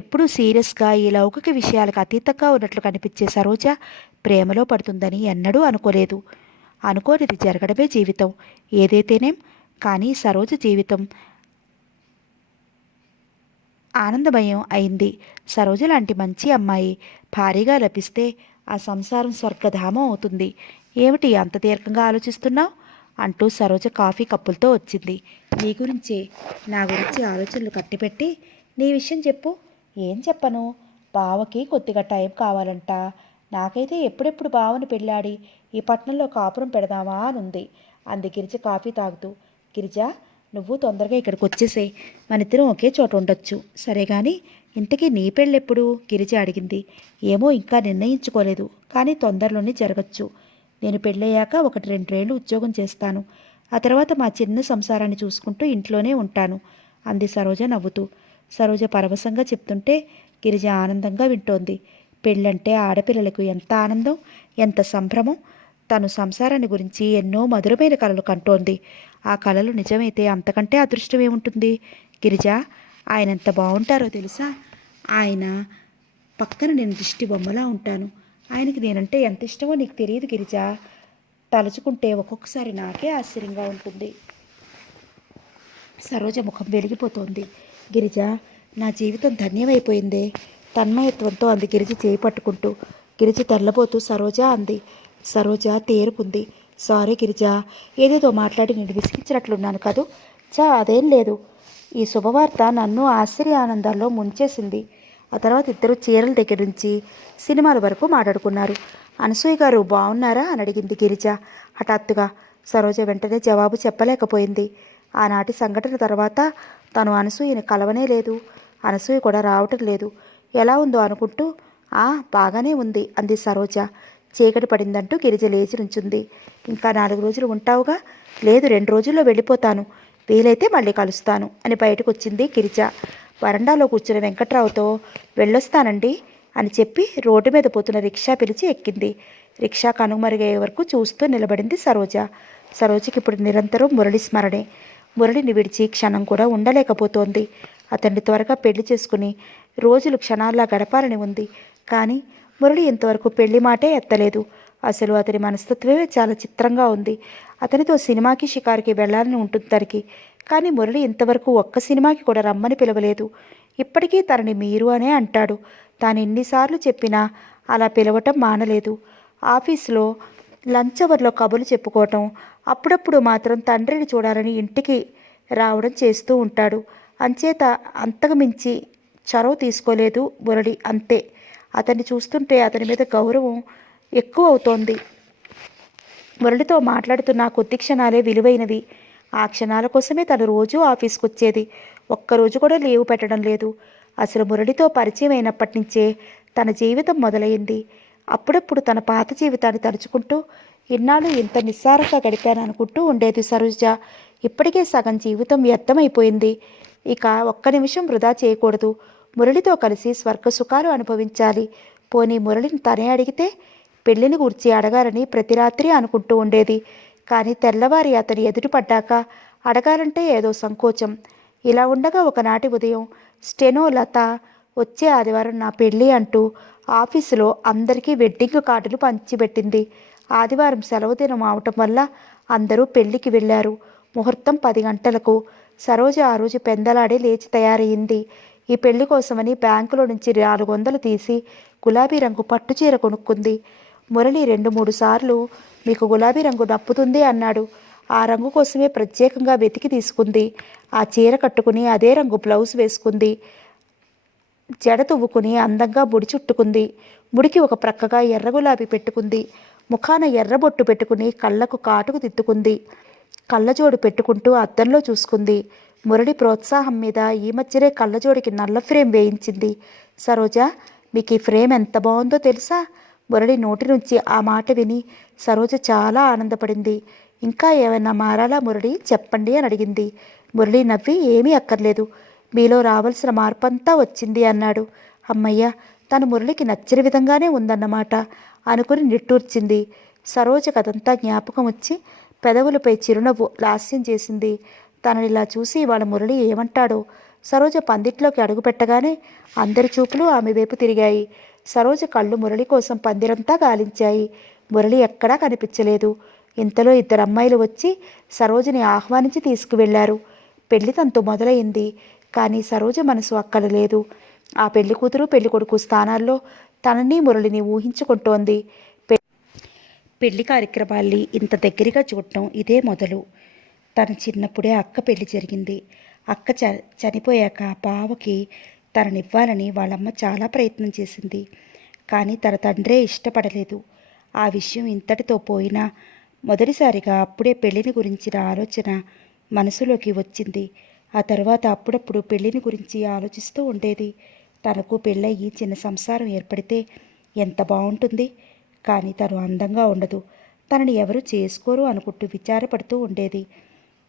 ఎప్పుడూ సీరియస్గా ఈ లౌకిక విషయాలకు అతీతంగా ఉన్నట్లు కనిపించే సరోజ ప్రేమలో పడుతుందని ఎన్నడూ అనుకోలేదు. అనుకోనిది జరగడమే జీవితం. ఏదైతేనేం కానీ సరోజ జీవితం ఆనందమయం అయింది. సరోజ లాంటి మంచి అమ్మాయి భారీగా లభిస్తే ఆ సంసారం స్వర్గధామం అవుతుంది. ఏమిటి అంత దీర్ఘంగా ఆలోచిస్తున్నావు అంటూ సరోజ కాఫీ కప్పులతో వచ్చింది. నీ గురించే, నా గురించి ఆలోచనలు కట్టిపెట్టి నీ విషయం చెప్పు. ఏం చెప్పను, బావకి కొద్దిగా టైం కావాలంట. నాకైతే ఎప్పుడెప్పుడు బావని పెళ్ళాడి ఈ పట్టణంలో కాపురం పెడదామా అనుంది అంది గిరిజ కాఫీ తాగుతూ. గిరిజ, నువ్వు తొందరగా ఇక్కడికి వచ్చేసేయ్, మనిద్దరం ఒకే చోట ఉండొచ్చు. సరే కానీ ఇంతకీ నీ పెళ్ళెప్పుడు? గిరిజ అడిగింది. ఏమో ఇంకా నిర్ణయించుకోలేదు, కానీ తొందరలోనే జరగచ్చు. నేను పెళ్ళయ్యాక 1-2 ఏళ్ళు ఉద్యోగం చేస్తాను. ఆ తర్వాత మా చిన్న సంసారాన్ని చూసుకుంటూ ఇంట్లోనే ఉంటాను అంది సరోజ నవ్వుతూ. సరోజ పరవశంగా చెప్తుంటే గిరిజ ఆనందంగా వింటోంది. పెళ్ళంటే ఆడపిల్లలకు ఎంత ఆనందం, ఎంత సంభ్రమం. తను సంసారాన్ని గురించి ఎన్నో మధురమైన కలలు కంటోంది. ఆ కలలు నిజమైతే అంతకంటే అదృష్టం ఏముంటుంది? గిరిజ, ఆయన ఎంత బాగుంటారో తెలుసా? ఆయన పక్కన నేను దిష్టి బొమ్మలా ఉంటాను. ఆయనకి నేనంటే ఎంత ఇష్టమో నీకు తెలియదు గిరిజ. తలుచుకుంటే ఒక్కొక్కసారి నాకే ఆశ్చర్యంగా ఉంటుంది. సరోజ ముఖం వెలిగిపోతోంది. గిరిజ, నా జీవితం ధన్యమైపోయిందే తన్మయత్వంతో అంది గిరిజ చేయి పట్టుకుంటూ. గిరిజ తెల్లబోతూ సరోజ అంది. సరోజ తేరుకుంది. సారీ గిరిజ, ఏదేదో మాట్లాడి నేను విసిగించినట్లున్నాను కదూ. అదేం లేదు. ఈ శుభవార్త నన్ను ఆశ్చర్యానందాల్లో ముంచేసింది. ఆ తర్వాత ఇద్దరు చీరల దగ్గర నుంచి సినిమాల వరకు మాట్లాడుకున్నారు. అనసూయ గారు బాగున్నారా అని అడిగింది గిరిజ హఠాత్తుగా. సరోజ వెంటనే జవాబు చెప్పలేకపోయింది. ఆనాటి సంఘటన తర్వాత తను అనసూయని కలవనే లేదు. అనసూయ కూడా రావటం లేదు. ఎలా ఉందో అనుకుంటూ బాగానే ఉంది అంది సరోజ. చీకటి పడిందంటూ గిరిజ లేచి నుంచుంది. ఇంకా 4 రోజులు ఉంటావుగా? లేదు, 2 రోజుల్లో వెళ్ళిపోతాను. వీలైతే మళ్ళీ కలుస్తాను అని బయటకు వచ్చింది గిరిజ. వరండాలో కూర్చున్న వెంకట్రావుతో వెళ్ళొస్తానండి అని చెప్పి రోడ్డు మీద పోతున్న రిక్షా పిలిచి ఎక్కింది. రిక్షా కనుమరుగయ్యే వరకు చూస్తూ నిలబడింది సరోజ. సరోజకి ఇప్పుడు నిరంతరం మురళి స్మరణే. మురళిని విడిచి క్షణం కూడా ఉండలేకపోతోంది. అతన్ని త్వరగా పెళ్లి చేసుకుని రోజులు క్షణాల్లా గడపాలని ఉంది. కానీ మురళి ఇంతవరకు పెళ్లి మాటే ఎత్తలేదు. అసలు అతని మనస్తత్వమే చాలా చిత్రంగా ఉంది. అతనితో సినిమాకి షికారుకి వెళ్ళాలని ఉంటుంది తనకి. కానీ మురళి ఇంతవరకు ఒక్క సినిమాకి కూడా రమ్మని పిలవలేదు. ఇప్పటికీ తనని మీరు అనే అంటాడు. తాను ఎన్నిసార్లు చెప్పినా అలా పిలవటం మానలేదు. ఆఫీసులో లంచ్ అవర్లో కబుర్లు చెప్పుకోవటం, అప్పుడప్పుడు మాత్రం తండ్రిని చూడాలని ఇంటికి రావడం చేస్తూ ఉంటాడు. అంచేత అంతకు మించి చొరవ తీసుకోలేదు మురళి, అంతే. అతన్ని చూస్తుంటే అతని మీద గౌరవం ఎక్కువ అవుతోంది. మురళితో మాట్లాడుతున్న కొద్ది క్షణాలే విలువైనవి. ఆ క్షణాల కోసమే తను రోజూ ఆఫీస్కి వచ్చేది. ఒక్కరోజు కూడా లీవ్ పెట్టడం లేదు. అసలు మురళితో పరిచయం అయినప్పటి నుంచే తన జీవితం మొదలైంది. అప్పుడప్పుడు తన పాత జీవితాన్ని తలుచుకుంటూ ఇన్నాళ్ళు ఇంత నిస్సారంగా గడిపాను అనుకుంటూ ఉండేది సరోజ. ఇప్పటికే సగం జీవితం వ్యర్థమైపోయింది. ఇక ఒక్క నిమిషం వృధా చేయకూడదు. మురళితో కలిసి స్వర్గ సుఖాలు అనుభవించాలి. పోనీ మురళిని తనే అడిగితే పెళ్లిని గూర్చి అడగాలని ప్రతి రాత్రి అనుకుంటూ ఉండేది. కానీ తెల్లవారి అతని ఎదురుపడ్డాక అడగాలంటే ఏదో సంకోచం. ఇలా ఉండగా ఒకనాటి ఉదయం స్టెనో లత వచ్చే ఆదివారం నా పెళ్ళి అంటూ ఆఫీసులో అందరికీ వెడ్డింగ్ కార్డులు పంచిపెట్టింది. ఆదివారం సెలవు దినం అవటం వల్ల అందరూ పెళ్లికి వెళ్ళారు. ముహూర్తం 10 గంటలకు. సరోజ ఆ రోజు పెందలాడే లేచి తయారయ్యింది. ఈ పెళ్లి కోసమని బ్యాంకులో నుంచి 400 తీసి గులాబీ రంగు పట్టుచీర కొనుక్కుంది. మురళి 2-3 సార్లు మీకు గులాబీ రంగు నప్పుతుంది అన్నాడు. ఆ రంగు కోసమే ప్రత్యేకంగా వెతికి తీసుకుంది. ఆ చీర కట్టుకుని అదే రంగు బ్లౌజ్ వేసుకుంది. జడ తువ్వుకుని అందంగా ముడి చుట్టుకుంది. ముడికి ఒక ప్రక్కగా ఎర్ర గులాబీ పెట్టుకుంది. ముఖాన ఎర్రబొట్టు పెట్టుకుని కళ్ళకు కాటుకు దిద్దుకుంది. కళ్ళజోడు పెట్టుకుంటూ అద్దంలో చూసుకుంది. మురళి ప్రోత్సాహం మీద ఈ మధ్యనే కళ్ళజోడికి నల్ల ఫ్రేమ్ వేయించింది. సరోజ, మీకు ఈ ఫ్రేమ్ ఎంత బాగుందో తెలుసా? మురళి నోటి నుంచి ఆ మాట విని సరోజ చాలా ఆనందపడింది. ఇంకా ఏమైనా మారాలా మురళి, చెప్పండి అని అడిగింది. మురళి నవ్వి ఏమీ అక్కర్లేదు, మీలో రావాల్సిన మార్పంతా వచ్చింది అన్నాడు. అమ్మయ్య, తను మురళికి నచ్చిన విధంగానే ఉందన్నమాట అనుకుని నిట్టూర్చింది. సరోజ కదంతా జ్ఞాపకం వచ్చి పెదవులపై చిరునవ్వు లాస్యం చేసింది. తననిలా చూసి వాళ్ళ మురళి ఏమంటాడో. సరోజ పందిట్లోకి అడుగుపెట్టగానే అందరి చూపులు ఆమె వైపు తిరిగాయి. సరోజ కళ్ళు మురళి కోసం పందిరంతా గాలించాయి. మురళి ఎక్కడా కనిపించలేదు. ఇంతలో ఇద్దరు అమ్మాయిలు వచ్చి సరోజని ఆహ్వానించి తీసుకువెళ్లారు. పెళ్లి తంతు మొదలైంది. కానీ సరోజ మనసు అక్కడ లేదు. ఆ పెళ్లి కూతురు పెళ్లి కొడుకు స్థానాల్లో తనని మురళిని ఊహించుకుంటోంది. పెళ్లి కార్యక్రమాల్ని ఇంత దగ్గరగా చూడటం ఇదే మొదలు. తన చిన్నప్పుడే అక్క పెళ్లి జరిగింది. అక్క చనిపోయాక బావకి తననివ్వాలని వాళ్ళమ్మ చాలా ప్రయత్నం చేసింది. కానీ తన తండ్రే ఇష్టపడలేదు. ఆ విషయం ఇంతటితో పోయినా మొదటిసారిగా అప్పుడే పెళ్లిని గురించిన ఆలోచన మనసులోకి వచ్చింది. ఆ తర్వాత అప్పుడప్పుడు పెళ్లిని గురించి ఆలోచిస్తూ ఉండేది. తనకు పెళ్ళయ్యి చిన్న సంసారం ఏర్పడితే ఎంత బాగుంటుంది. కానీ తను అందంగా ఉండదు, తనని ఎవరు చేసుకోరు అనుకుంటూ విచారపడుతూ ఉండేది.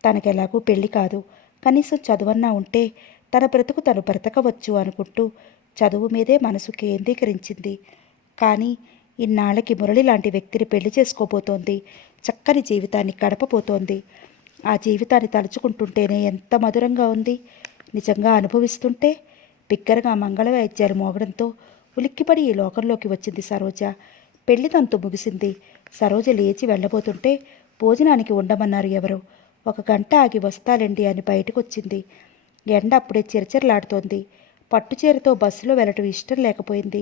తనకెలాగూ పెళ్లి కాదు, కనీసం చదువన్నా ఉంటే తన బ్రతుకు తను బ్రతకవచ్చు అనుకుంటూ చదువు మీదే మనసు కేంద్రీకరించింది. కానీ ఇన్నాళ్ళకి మురళి లాంటి వ్యక్తిని పెళ్లి చేసుకోబోతోంది. చక్కని జీవితాన్ని గడపబోతోంది. ఆ జీవితాన్ని తలుచుకుంటుంటేనే ఎంత మధురంగా ఉంది. నిజంగా అనుభవిస్తుంటే బిగ్గరగా మంగళవాయిద్యాలు మోగడంతో ఉలిక్కిపడి ఈ లోకంలోకి వచ్చింది సరోజ. పెళ్లి తంతు ముగిసింది. సరోజ లేచి వెళ్ళబోతుంటే భోజనానికి ఉండమన్నారు ఎవరు. 1 గంట ఆగి వస్తాలండి అని బయటకొచ్చింది. ఎండ అప్పుడే చిరచిరలాడుతోంది. పట్టుచీరతో బస్సులో వెళ్ళటం ఇష్టం లేకపోయింది.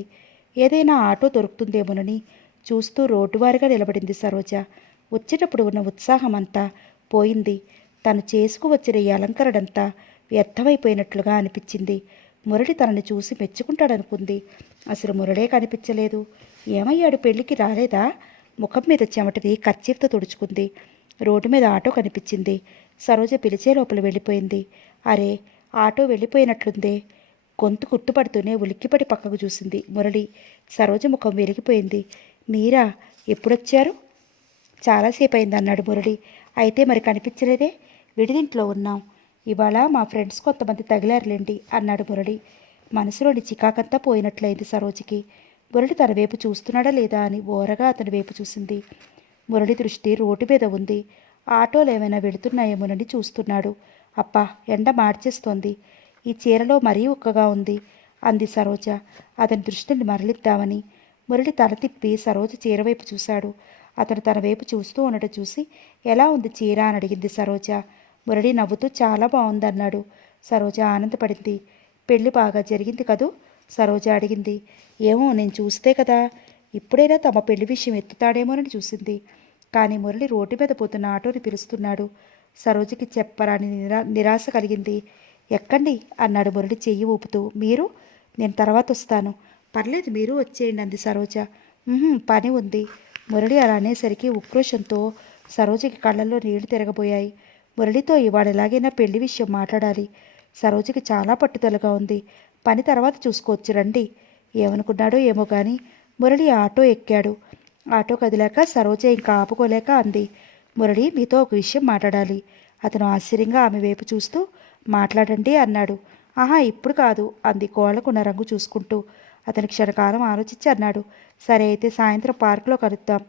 ఏదైనా ఆటో దొరుకుతుందేమోనని చూస్తూ రోడ్డువారిగా నిలబడింది సరోజ. వచ్చేటప్పుడు ఉన్న ఉత్సాహమంతా పోయింది. తను చేసుకువచ్చిన ఈ అలంకరణంతా వ్యర్థమైపోయినట్లుగా అనిపించింది. మురళి తనని చూసి మెచ్చుకుంటాడనుకుంది. అసలు మురళే కనిపించలేదు. ఏమయ్యాడు, పెళ్లికి రాలేదా? ముఖం మీద చెమటని కర్చీఫ్తో తుడుచుకుంది. రోడ్డు మీద ఆటో కనిపించింది. సరోజ పిలిచే లోపల వెళ్ళిపోయింది. అరే, ఆటో వెళ్ళిపోయినట్లుందే. గొంతు కుట్టుపడుతూనే ఉలిక్కిపడి పక్కకు చూసింది మురళి. సరోజ ముఖం వెలిగిపోయింది. మీరా, ఎప్పుడొచ్చారు? చాలాసేపు అయింది అన్నాడు మురళి. అయితే మరి కనిపించలేదే? విడిదింట్లో ఉన్నాం. ఇవాళ మా ఫ్రెండ్స్ కొంతమంది తగిలారులేండి అన్నాడు మురళి. మనసులోని చికాకంతా పోయినట్లయింది సరోజకి. మురళి తన వైపు చూస్తున్నాడా లేదా అని ఓరగా అతని వైపు చూసింది. మురళి దృష్టి రోడ్డు మీద ఉంది. ఆటోలు ఏమైనా వెళుతున్నాయేమోనని చూస్తున్నాడు. అబ్బా, ఎండ మార్చేస్తోంది. ఈ చీరలో మరీ ఉక్కగా ఉంది అంది సరోజ అతని దృష్టిని మరలిద్దామని. మురళి తల తిప్పి సరోజ చీర వైపు చూశాడు. అతను తన వైపు చూస్తూ ఉండటం చూసి ఎలా ఉంది చీర అని అడిగింది సరోజ. మురళి నవ్వుతూ చాలా బాగుందన్నాడు. సరోజ ఆనందపడింది. పెళ్లి బాగా జరిగింది కదూ? సరోజ అడిగింది. ఏమో, నేను చూస్తే కదా. ఇప్పుడైనా తమ పెళ్లి విషయం ఎత్తుతాడేమోనని చూసింది. కానీ మురళి రోడ్డు మీద పోతున్న ఆటోని పిలుస్తున్నాడు. సరోజకి చెప్పరాని నిరాశ కలిగింది. ఎక్కండి అన్నాడు మురళి చెయ్యి ఊపుతూ. మీరు? నేను తర్వాత వస్తాను. పర్లేదు, మీరు వచ్చేయండి అంది సరోజ. పని ఉంది. మురళి అలా అనేసరికి ఉక్రోషంతో సరోజకి కళ్ళల్లో నీళ్లు తిరగబోయాయి. మురళితో ఇవాళ ఎలాగైనా పెళ్లి విషయం మాట్లాడాలి. సరోజకి చాలా పట్టుదలగా ఉంది. పని తర్వాత చూసుకోవచ్చు, రండి. ఏమనుకున్నాడో ఏమో కానీ మురళి ఆటో ఎక్కాడు. ఆటో కదిలాక సరోజ ఇంకా ఆపుకోలేక అంది. మురళి, మీతో ఒక విషయం మాట్లాడాలి. అతను ఆశ్చర్యంగా ఆమె వైపు చూస్తూ మాట్లాడండి అన్నాడు. ఆహా, ఇప్పుడు కాదు అంది కోళ్లకున్న రంగు చూసుకుంటూ. అతని క్షణకాలం ఆలోచించి అన్నాడు. సరే, అయితే సాయంత్రం పార్కులో కలుద్దాం.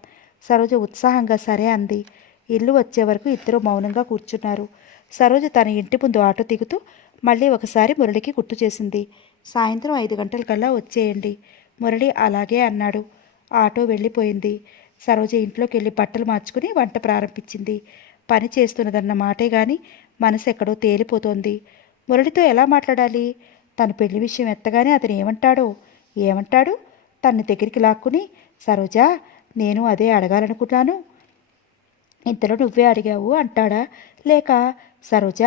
సరోజ ఉత్సాహంగా సరే అంది. ఇల్లు వచ్చే వరకు ఇద్దరు మౌనంగా కూర్చున్నారు. సరోజ తన ఇంటి ముందు ఆటో దిగుతూ మళ్ళీ ఒకసారి మురళికి గుర్తు చేసింది. సాయంత్రం 5 గంటలకల్లా వచ్చేయండి. మురళి అలాగే అన్నాడు. ఆటో వెళ్ళిపోయింది. సరోజ ఇంట్లోకి వెళ్ళి బట్టలు మార్చుకుని వంట ప్రారంభించింది. పని చేస్తున్నదన్న మాటే గాని మనసు ఎక్కడో తేలిపోతోంది. మురళితో ఎలా మాట్లాడాలి? తన పెళ్లి విషయం ఎత్తగానే అతను ఏమంటాడు? తన్ని దగ్గరికి లాక్కుని, సరోజ, నేను అదే అడగాలనుకున్నాను, ఇంతలో నువ్వే అడిగావు అంటాడా? లేక సరోజ,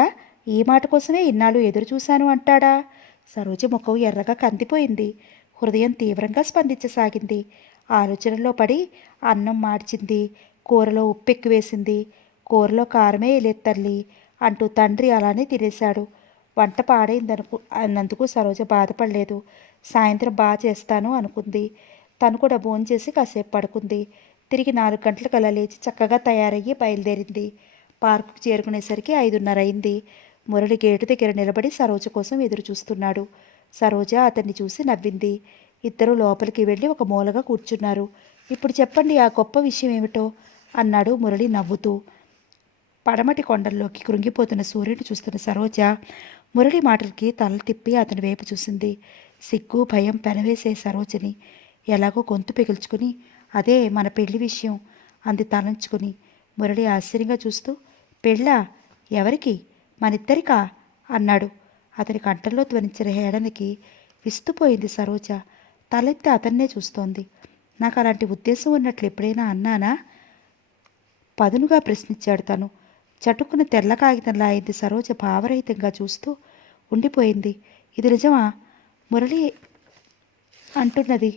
ఈ మాట కోసమే ఇన్నాళ్ళు ఎదురు చూశాను అంటాడా? సరోజ ముఖం ఎర్రగా కందిపోయింది. హృదయం తీవ్రంగా స్పందించసాగింది. ఆలోచనలో పడి అన్నం మార్చింది. కూరలో ఉప్పెక్కువేసింది. కూరలో కారమే లేదు తల్లి అంటూ తండ్రి అలానే తినేశాడు. వంట అన్నందుకు సరోజ బాధపడలేదు. సాయంత్రం బాగా చేస్తాను అనుకుంది. తను కూడా భోంచేసి కాసేపు పడుకుంది. తిరిగి 4 గంటలకల్లా లేచి చక్కగా తయారయ్యి బయలుదేరింది. పార్కుకు చేరుకునేసరికి 5:30 అయింది. మురళి గేటు దగ్గర నిలబడి సరోజ కోసం ఎదురు చూస్తున్నాడు. సరోజ అతన్ని చూసి నవ్వింది. ఇద్దరూ లోపలికి వెళ్ళి ఒక మూలగా కూర్చున్నారు. ఇప్పుడు చెప్పండి, ఆ గొప్ప విషయం ఏమిటో అన్నాడు మురళి నవ్వుతూ. పడమటి కొండల్లోకి కృంగిపోతున్న సూర్యుడు చూస్తున్న సరోజ మురళి మాటలకి తల తిప్పి అతని వైపు చూసింది. సిగ్గు భయం పెనవేసే సరోజని ఎలాగో గొంతు పిగుల్చుకుని, అదే మన పెళ్లి విషయం అంది తలంచుకుని. మురళి ఆశ్చర్యంగా చూస్తూ, పెళ్ళా? ఎవరికి? మనిద్దరికా అన్నాడు. అతని కంఠంలో ధ్వనించిన హేళనకి విస్తుపోయింది సరోజ. తలెత్తి అతన్నే చూస్తోంది. నాకు అలాంటి ఉద్దేశం ఉన్నట్లు ఎప్పుడైనా అన్నానా? పదునుగా ప్రశ్నించాడు తను. చటుక్కున తెల్ల కాగితంలా అయింది సరోజ. భావరహితంగా చూస్తూ ఉండిపోయింది. ఇది నిజమా? మురళి అంటున్నది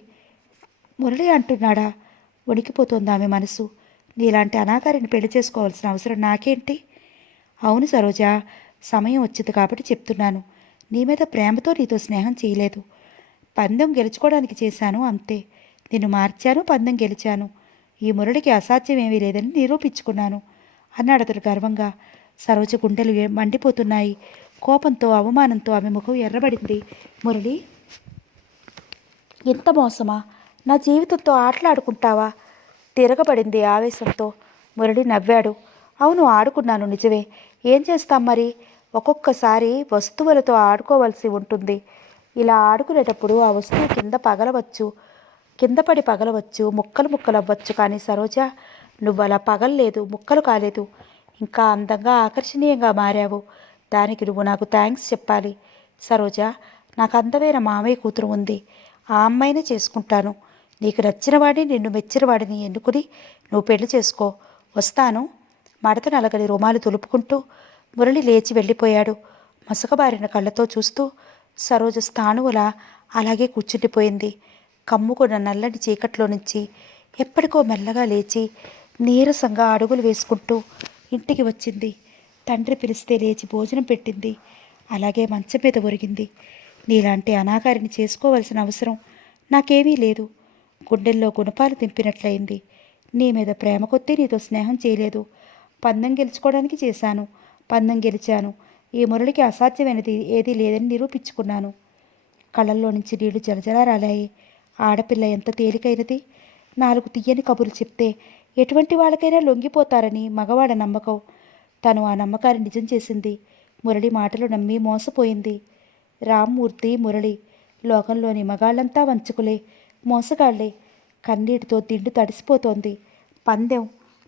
మురళి అంటున్నాడా? వణికిపోతోంది ఆమె మనసు. నీలాంటి అనాకారిని పెళ్లి చేసుకోవాల్సిన అవసరం నాకేంటి? అవును సరోజ, సమయం వచ్చింది కాబట్టి చెప్తున్నాను. నీ మీద ప్రేమతో నీతో స్నేహం చేయలేదు. పందెం గెలుచుకోవడానికి చేశాను అంతే. నిన్ను మార్చాను, పందెం గెలిచాను. ఈ మురళికి అసాధ్యం ఏమీ లేదని నిరూపించుకున్నాను అన్నాడు అతడు గర్వంగా. సరోజ గుండెలు మండిపోతున్నాయి. కోపంతో అవమానంతో ఆమె ముఖం ఎర్రబడింది. మురళి, ఇంత మోసమా? నా జీవితంతో ఆటలాడుకుంటావా? తిరగబడింది ఆవేశంతో. మురళి నవ్వాడు. అవును, ఆడుకున్నాను నిజమే. ఏం చేస్తాం మరి? ఒక్కొక్కసారి వస్తువులతో ఆడుకోవలసి ఉంటుంది. ఇలా ఆడుకునేటప్పుడు ఆ వస్తువు కింద పడి పగలవచ్చు, ముక్కలు ముక్కలు అవ్వచ్చు. కానీ సరోజ, నువ్వు అలా పగలలేదు, ముక్కలు కాలేదు. ఇంకా అందంగా ఆకర్షణీయంగా మారావు. దానికి నువ్వు నాకు థ్యాంక్స్ చెప్పాలి. సరోజ, నాకు అందమైన మామయ్య కూతురు ఉంది. ఆ అమ్మాయినే చేసుకుంటాను. నీకు నచ్చిన వాడిని, నిన్ను మెచ్చిన వాడిని ఎన్నుకుని నువ్వు పెళ్లి చేసుకో. వస్తాను. మడత నలగని రుమాలు తులుపుకుంటూ మురళి లేచి వెళ్ళిపోయాడు. మసకబారిన కళ్ళతో చూస్తూ సరోజ స్థాణువులా అలాగే కూర్చుండిపోయింది. కమ్ముకున్న నల్లని చీకట్లో నుంచి ఎప్పటికో మెల్లగా లేచి నీరసంగా అడుగులు వేసుకుంటూ ఇంటికి వచ్చింది. తండ్రి పిలిస్తే లేచి భోజనం పెట్టింది. అలాగే మంచం మీద ఒరిగింది. నీలాంటి అనాకారిని చేసుకోవలసిన అవసరం నాకేమీ లేదు. గుండెల్లో గుణపాలు దింపినట్లయింది. నీ మీద ప్రేమ కొద్దీ నీతో స్నేహం చేయలేదు. పందెం గెలుచుకోవడానికి చేశాను. పందెం గెలిచాను. ఈ మురళికి అసాధ్యమైనది ఏదీ లేదని నిరూపించుకున్నాను. కళ్ళల్లో నుంచి నీళ్లు జలజలా రాలాయి. ఆడపిల్ల ఎంత తేలికైనది. 4 తీయని కబుర్లు చెప్తే ఎటువంటి వాళ్ళకైనా లొంగిపోతారని మగవాడ నమ్మకం. తను ఆ నమ్మకాన్ని నిజం చేసింది. మురళి మాటలు నమ్మి మోసపోయింది. రామ్మూర్తి, మురళి లోకంలోని మగాళ్ళంతా వంచుకులే, మోసగాళ్లే. కన్నీటితో దిండు తడిసిపోతోంది. పందెం,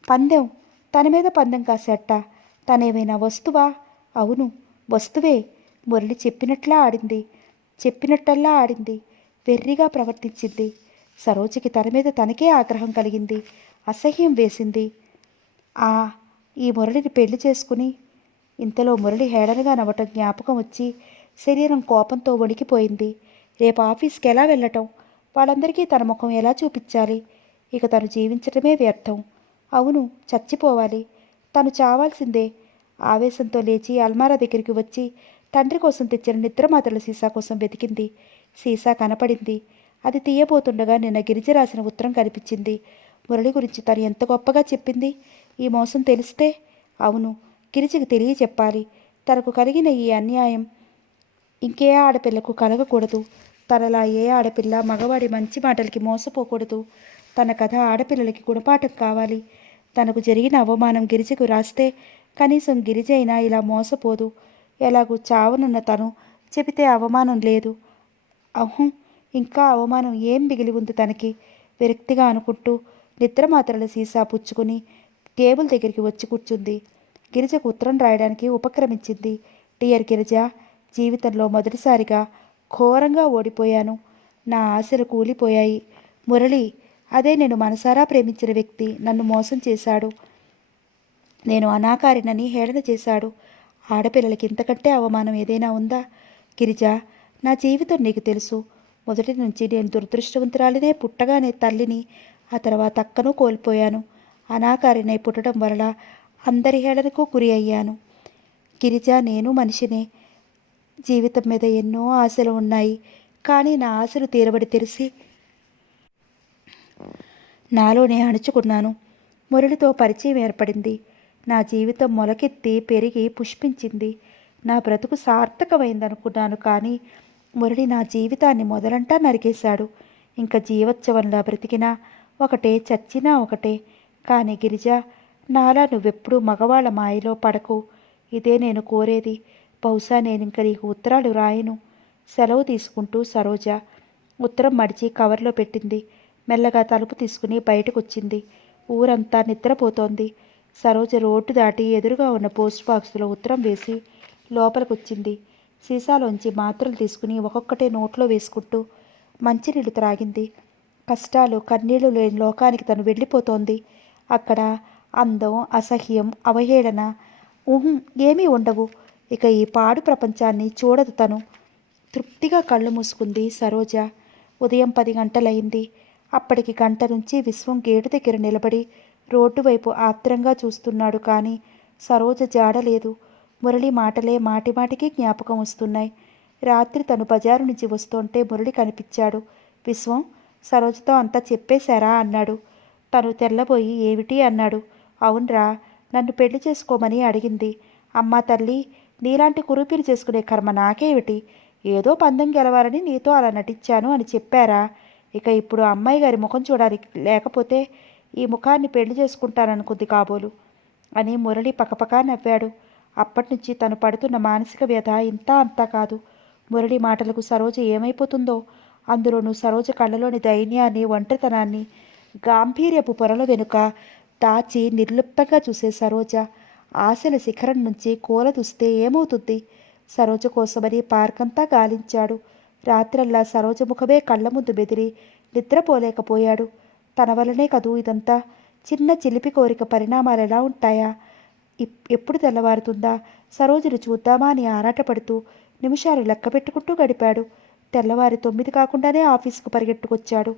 పందెం, తన మీద పందెం కాసేట. తనేమైనా వస్తువా? అవును, వస్తువే. మురళి చెప్పినట్టల్లా ఆడింది. వెర్రిగా ప్రవర్తించింది. సరోజకి తన మీద తనకే ఆగ్రహం కలిగింది. అసహ్యం వేసింది. ఈ మురళిని పెళ్లి చేసుకుని. ఇంతలో మురళి హేళనగా నవ్వటం జ్ఞాపకం వచ్చి శరీరం కోపంతో వణికిపోయింది. రేపు ఆఫీస్కి ఎలా వెళ్ళటం? వాళ్ళందరికీ తన ముఖం ఎలా చూపించాలి? ఇక తను జీవించటమే వ్యర్థం. అవును, చచ్చిపోవాలి. తను చావాల్సిందే. ఆవేశంతో లేచి అల్మారా దగ్గరికి వచ్చి తండ్రి కోసం తెచ్చిన నిద్రమాత్రల సీసా కోసం వెతికింది. సీసా కనపడింది. అది తీయబోతుండగా నిన్న గిరిజ రాసిన ఉత్తరం కనిపించింది. మురళి గురించి తను ఎంత గొప్పగా చెప్పింది. ఈ మోసం తెలిస్తే? అవును, గిరిజకి తెలియచెప్పాలి. తనకు కలిగిన ఈ అన్యాయం ఇంకే ఆడపిల్లకు కలగకూడదు. తనలా ఏ ఆడపిల్ల మగవాడి మంచి మాటలకి మోసపోకూడదు. తన కథ ఆడపిల్లలకి గుణపాఠం కావాలి. తనకు జరిగిన అవమానం గిరిజకు రాస్తే కనీసం గిరిజ అయినా ఇలా మోసపోదు. ఎలాగూ చావనున్న తను చెబితే అవమానం లేదు. అహం, ఇంకా అవమానం ఏం మిగిలి ఉంది తనకి? విరక్తిగా అనుకుంటూ నిద్రమాత్రల సీసా పుచ్చుకుని టేబుల్ దగ్గరికి వచ్చి కూర్చుంది. గిరిజకు ఉత్తరం రాయడానికి ఉపక్రమించింది. డియర్ గిరిజ, జీవితంలో మొదటిసారిగా ఘోరంగా ఓడిపోయాను. నా ఆశలు కూలిపోయాయి. మురళి, అదే నేను మనసారా ప్రేమించిన వ్యక్తి నన్ను మోసం చేశాడు. నేను అనాకారినని హేళన చేశాడు. ఆడపిల్లలకి ఇంతకంటే అవమానం ఏదైనా ఉందా? గిరిజ, నా జీవితం నీకు తెలుసు. మొదటి నుంచి నేను దురదృష్టవంతురాలినే. పుట్టగానే తల్లిని, ఆ తర్వాత అక్కను కోల్పోయాను. అనాకారినై పుట్టడం వలన అందరి హేళనకు గురి అయ్యాను. గిరిజ, నేను మనిషినే. జీవితం మీద ఎన్నో ఆశలు ఉన్నాయి. కానీ నా ఆశలు తీరబడి తెలిసి నాలోనే అణుచుకున్నాను. మురళితో పరిచయం ఏర్పడింది. నా జీవితం మొలకెత్తి పెరిగి పుష్పించింది. నా బ్రతుకు సార్థకమైందనుకున్నాను. కానీ మురళి నా జీవితాన్ని మొదలంటా నరికేశాడు. ఇంకా జీవోత్సవంలా బ్రతికినా ఒకటే, చచ్చినా ఒకటే. కానీ గిరిజ, నాలా నువ్వెప్పుడూ మగవాళ్ళ మాయలో పడకు. ఇదే నేను కోరేది. బహుశా నేనింక నీకు ఉత్తరాలు రాయను. సెలవు తీసుకుంటూ సరోజ. ఉత్తరం మడిచి కవర్లో పెట్టింది. మెల్లగా తలుపు తీసుకుని బయటకొచ్చింది. ఊరంతా నిద్రపోతోంది. సరోజ రోడ్డు దాటి ఎదురుగా ఉన్న పోస్ట్ బాక్సులో ఉత్తరం వేసి లోపలికొచ్చింది. సీసాలోంచి మాత్రలు తీసుకుని ఒక్కొక్కటే నోట్లో వేసుకుంటూ మంచినీళ్ళు త్రాగింది. కష్టాలు, కన్నీళ్లు లేని లోకానికి తను వెళ్ళిపోతోంది. అక్కడ అందం, అసహ్యం, అవహేళన ఏమీ ఉండవు. ఇక ఈ పాడు ప్రపంచాన్ని చూడదు తను. తృప్తిగా కళ్ళు మూసుకుంది సరోజ. ఉదయం 10 గంటలయింది. అప్పటికి గంట నుంచి విశ్వం గేటు దగ్గర నిలబడి రోడ్డు వైపు ఆత్రంగా చూస్తున్నాడు. కానీ సరోజ జాడలేదు. మురళి మాటలే మాటిమాటికి జ్ఞాపకం వస్తున్నాయి. రాత్రి తను బజారు నుంచి వస్తుంటే మురళి కనిపించాడు. విశ్వం, సరోజతో అంతా చెప్పేశారా అన్నాడు. తను తెల్లబోయి ఏమిటి అన్నాడు. అవునరా, నన్ను పెళ్లి చేసుకోమని అడిగింది. అమ్మా తల్లి, నీలాంటి కురూపిని చేసుకునే కర్మ నాకేమిటి? ఏదో పందెం గెలవాలని నీతో అలా నటించాను అని చెప్పారా? ఇక ఇప్పుడు అమ్మాయి గారి ముఖం చూడాలి, లేకపోతే ఈ ముఖాన్ని పెళ్లి చేసుకుంటాననుకుంది కాబోలు అని మురళి పకపకా నవ్వాడు. అప్పటినుంచి తను పడుతున్న మానసిక వ్యధ ఇంత అంతా కాదు. మురళి మాటలకు సరోజ ఏమైపోతుందో. అందులోనూ సరోజ కళ్ళలోని దైన్యాన్ని, ఒంటరితనాన్ని గాంభీర్యపు పొరల వెనుక దాచి నిర్లిప్తంగా చూసే సరోజ ఆశల శిఖరం నుంచి కూలదుస్తే ఏమవుతుంది? సరోజ కోసమని పార్కంతా గాలించాడు. రాత్రల్లా సరోజ ముఖమే కళ్ళ ముందు బెదిరి నిద్రపోలేకపోయాడు. తన వల్లనే కదూ ఇదంతా. చిన్న చిలిపి కోరిక పరిణామాలు ఎలా ఉంటాయా? ఎప్పుడు తెల్లవారుతుందా, సరోజను చూద్దామా అని ఆరాటపడుతూ నిమిషాలు లెక్క పెట్టుకుంటూ గడిపాడు. తెల్లవారి 9 కాకుండానే ఆఫీసుకు పరిగెట్టుకొచ్చాడు.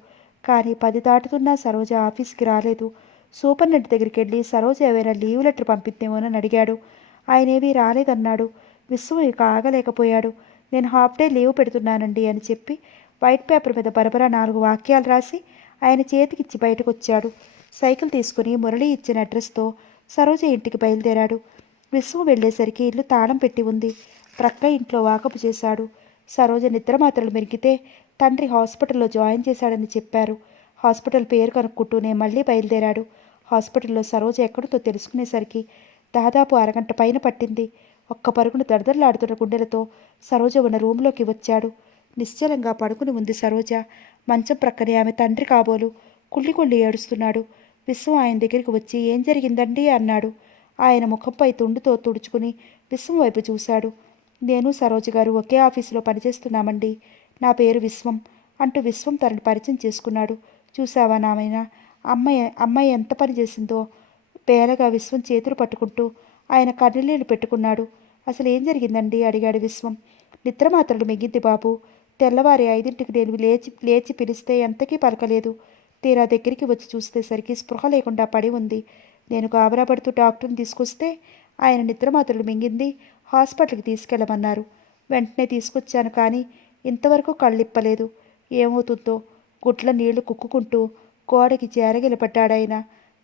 కానీ 10 దాటుతున్నా సరోజ ఆఫీస్కి రాలేదు. సూపరింటెండెంట్ దగ్గరికి వెళ్ళి సరోజ ఏవైనా లీవ్ లెటర్ పంపిద్దేమోనని అడిగాడు. ఆయనేవీ రాలేదన్నాడు. విశ్వం ఇక ఆగలేకపోయాడు. నేను హాఫ్ డే లీవ్ పెడుతున్నానండి అని చెప్పి వైట్ పేపర్ మీద బరబరా 4 వాక్యాలు రాసి ఆయన చేతికిచ్చి బయటకొచ్చాడు. సైకిల్ తీసుకుని మురళి ఇచ్చిన అడ్రస్తో సరోజ ఇంటికి బయలుదేరాడు. విశ్వం వెళ్ళేసరికి ఇల్లు తాళం పెట్టి ఉంది. ప్రక్క ఇంట్లో వాకపు చేశాడు. సరోజ నిద్రమాత్రలు మెరిగితే తండ్రి హాస్పిటల్లో జాయిన్ చేశాడని చెప్పారు. హాస్పిటల్ పేరు కనుక్కుంటూనే మళ్ళీ బయలుదేరాడు. హాస్పిటల్లో సరోజ ఎక్కడితో తెలుసుకునేసరికి దాదాపు అరగంట పైన పట్టింది. ఒక్క పరుగున దడదడలాడుతున్న గుండెలతో సరోజ ఉన్న రూంలోకి వచ్చాడు. నిశ్చలంగా పడుకుని ఉంది సరోజ. మంచం ప్రక్కనే ఆమె తండ్రి కాబోలు కుళ్ళి కుళ్ళి ఏడుస్తున్నాడు. విశ్వం ఆయన దగ్గరికి వచ్చి ఏం జరిగిందండి అన్నాడు. ఆయన ముఖంపై తుండుతో తుడుచుకుని విశ్వం వైపు చూశాడు. నేను సరోజ గారు ఒకే ఆఫీసులో పనిచేస్తున్నామండి. నా పేరు విశ్వం అంటూ విశ్వం తనని పరిచయం చేసుకున్నాడు. చూసావా నామైనా, అమ్మాయి ఎంత పని చేసిందో. పేలగా విశ్వం చేతులు పట్టుకుంటూ ఆయన కన్నీళ్ళు పెట్టుకున్నాడు. అసలు ఏం జరిగిందండి అడిగాడు విశ్వం. నిద్రమాత్రలు మిగిద్ది బాబు. తెల్లవారి 5ంటికి నేను లేచి పిలిస్తే ఎంతకీ పలకలేదు. తీరా దగ్గరికి వచ్చి చూసేసరికి స్పృహ లేకుండా పడి ఉంది. నేను గాబరాపడుతూ డాక్టర్ని తీసుకొస్తే ఆయన నిద్రమాత్రలు మింగింది. హాస్పిటల్కి తీసుకెళ్ళమన్నారు. వెంటనే తీసుకొచ్చాను. కానీ ఇంతవరకు కళ్ళిప్పలేదు. ఏమవుతుందో. గుట్ల నీళ్లు కుక్కుకుంటూ గోడకి చేరగిలపడ్డాడాయన.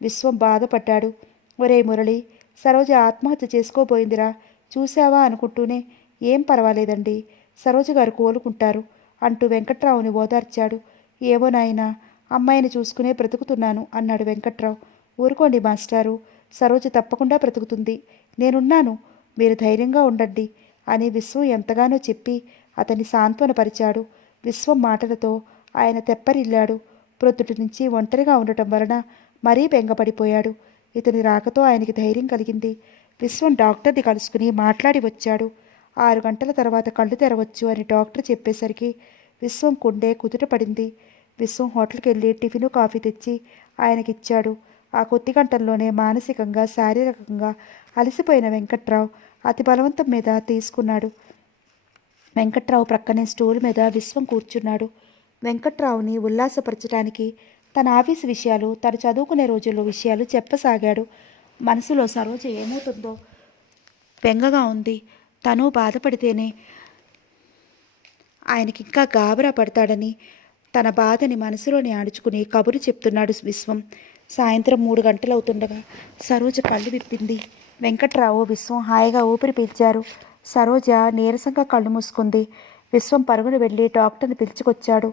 విశ్వం బాధపడ్డాడు. ఒరే మురళి, సరోజ ఆత్మహత్య చేసుకోబోయిందిరా, చూసావా అనుకుంటూనే ఏం పర్వాలేదండి, సరోజ గారు కోలుకుంటారు అంటూ వెంకట్రావుని ఓదార్చాడు. ఏవో నాయనా, అమ్మాయిని చూసుకునే బ్రతుకుతున్నాను అన్నాడు వెంకట్రావు. ఊరుకోండి మాస్టారు, సరోజ తప్పకుండా బ్రతుకుతుంది. నేనున్నాను, మీరు ధైర్యంగా ఉండండి అని విశ్వం ఎంతగానో చెప్పి అతన్ని సాంత్వనపరిచాడు. విశ్వం మాటలతో ఆయన తెప్పరిల్లాడు. ప్రొద్దుటి నుంచి ఒంటరిగా ఉండటం వలన మరీ బెంగపడిపోయాడు. ఇతని రాకతో ఆయనకి ధైర్యం కలిగింది. విశ్వం డాక్టర్ని కలుసుకుని మాట్లాడి వచ్చాడు. 6 గంటల తర్వాత కళ్ళు తెరవచ్చు అని డాక్టర్ చెప్పేసరికి విశ్వం గుండె కుదుట పడింది. విశ్వం హోటల్కి వెళ్ళి టిఫిను, కాఫీ తెచ్చి ఆయనకిచ్చాడు. ఆ కొద్ది గంటల్లోనే మానసికంగా, శారీరకంగా అలసిపోయిన వెంకట్రావు అతి బలవంతం మీద తీసుకున్నాడు. వెంకట్రావు ప్రక్కనే స్టూల్ మీద విశ్వం కూర్చున్నాడు. వెంకట్రావుని ఉల్లాసపరచడానికి తన ఆఫీసు విషయాలు, తను చదువుకునే రోజుల్లో విషయాలు చెప్పసాగాడు. మనసులో సరోజ ఏమవుతుందో బెంగగా ఉంది. తను బాధపడితేనే ఆయనకింకా గాబరా పడతాడని తన బాధని మనసులోనే అణుచుకుని కబురు చెప్తున్నాడు విశ్వం. సాయంత్రం 3 గంటలవుతుండగా సరోజ కళ్ళు విప్పింది. వెంకట్రావు, విశ్వం హాయిగా ఊపిరి పీల్చారు. సరోజ నీరసంగా కళ్ళు మూసుకుంది. విశ్వం పరుగున వెళ్ళి డాక్టర్ని పిలుచుకొచ్చాడు.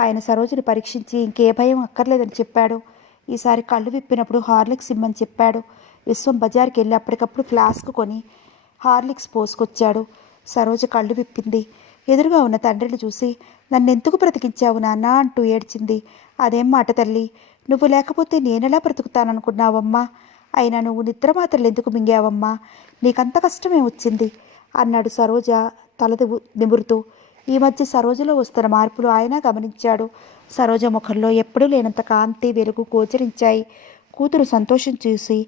ఆయన సరోజని పరీక్షించి ఇంకే భయం అక్కర్లేదని చెప్పాడు. ఈసారి కళ్ళు విప్పినప్పుడు హార్లిక్స్ ఇమ్మని చెప్పాడు. విశ్వం బజార్కి వెళ్ళి అప్పటికప్పుడు ఫ్లాస్క్ కొని హార్లిక్స్ పోసుకొచ్చాడు. సరోజ కళ్ళు విప్పింది. ఎదురుగా ఉన్న తండ్రిని చూసి, నన్నెందుకు బ్రతికించావు నాన్న అంటూ ఏడ్చింది. అదేం మాట తల్లి, నువ్వు లేకపోతే నేనెలా బ్రతుకుతాననుకున్నావమ్మా? అయినా నువ్వు నిద్రమాత్రలు ఎందుకు మింగావమ్మా? నీకంత కష్టమే వచ్చింది అన్నాడు సరోజ తల నిమురుతూ. ఈ మధ్య సరోజలో వస్తున్న మార్పులు ఆయన గమనించాడు. సరోజ ముఖంలో ఎప్పుడూ లేనంత కాంతి, వెలుగు గోచరించాయి. కూతురు సంతోషం చూసి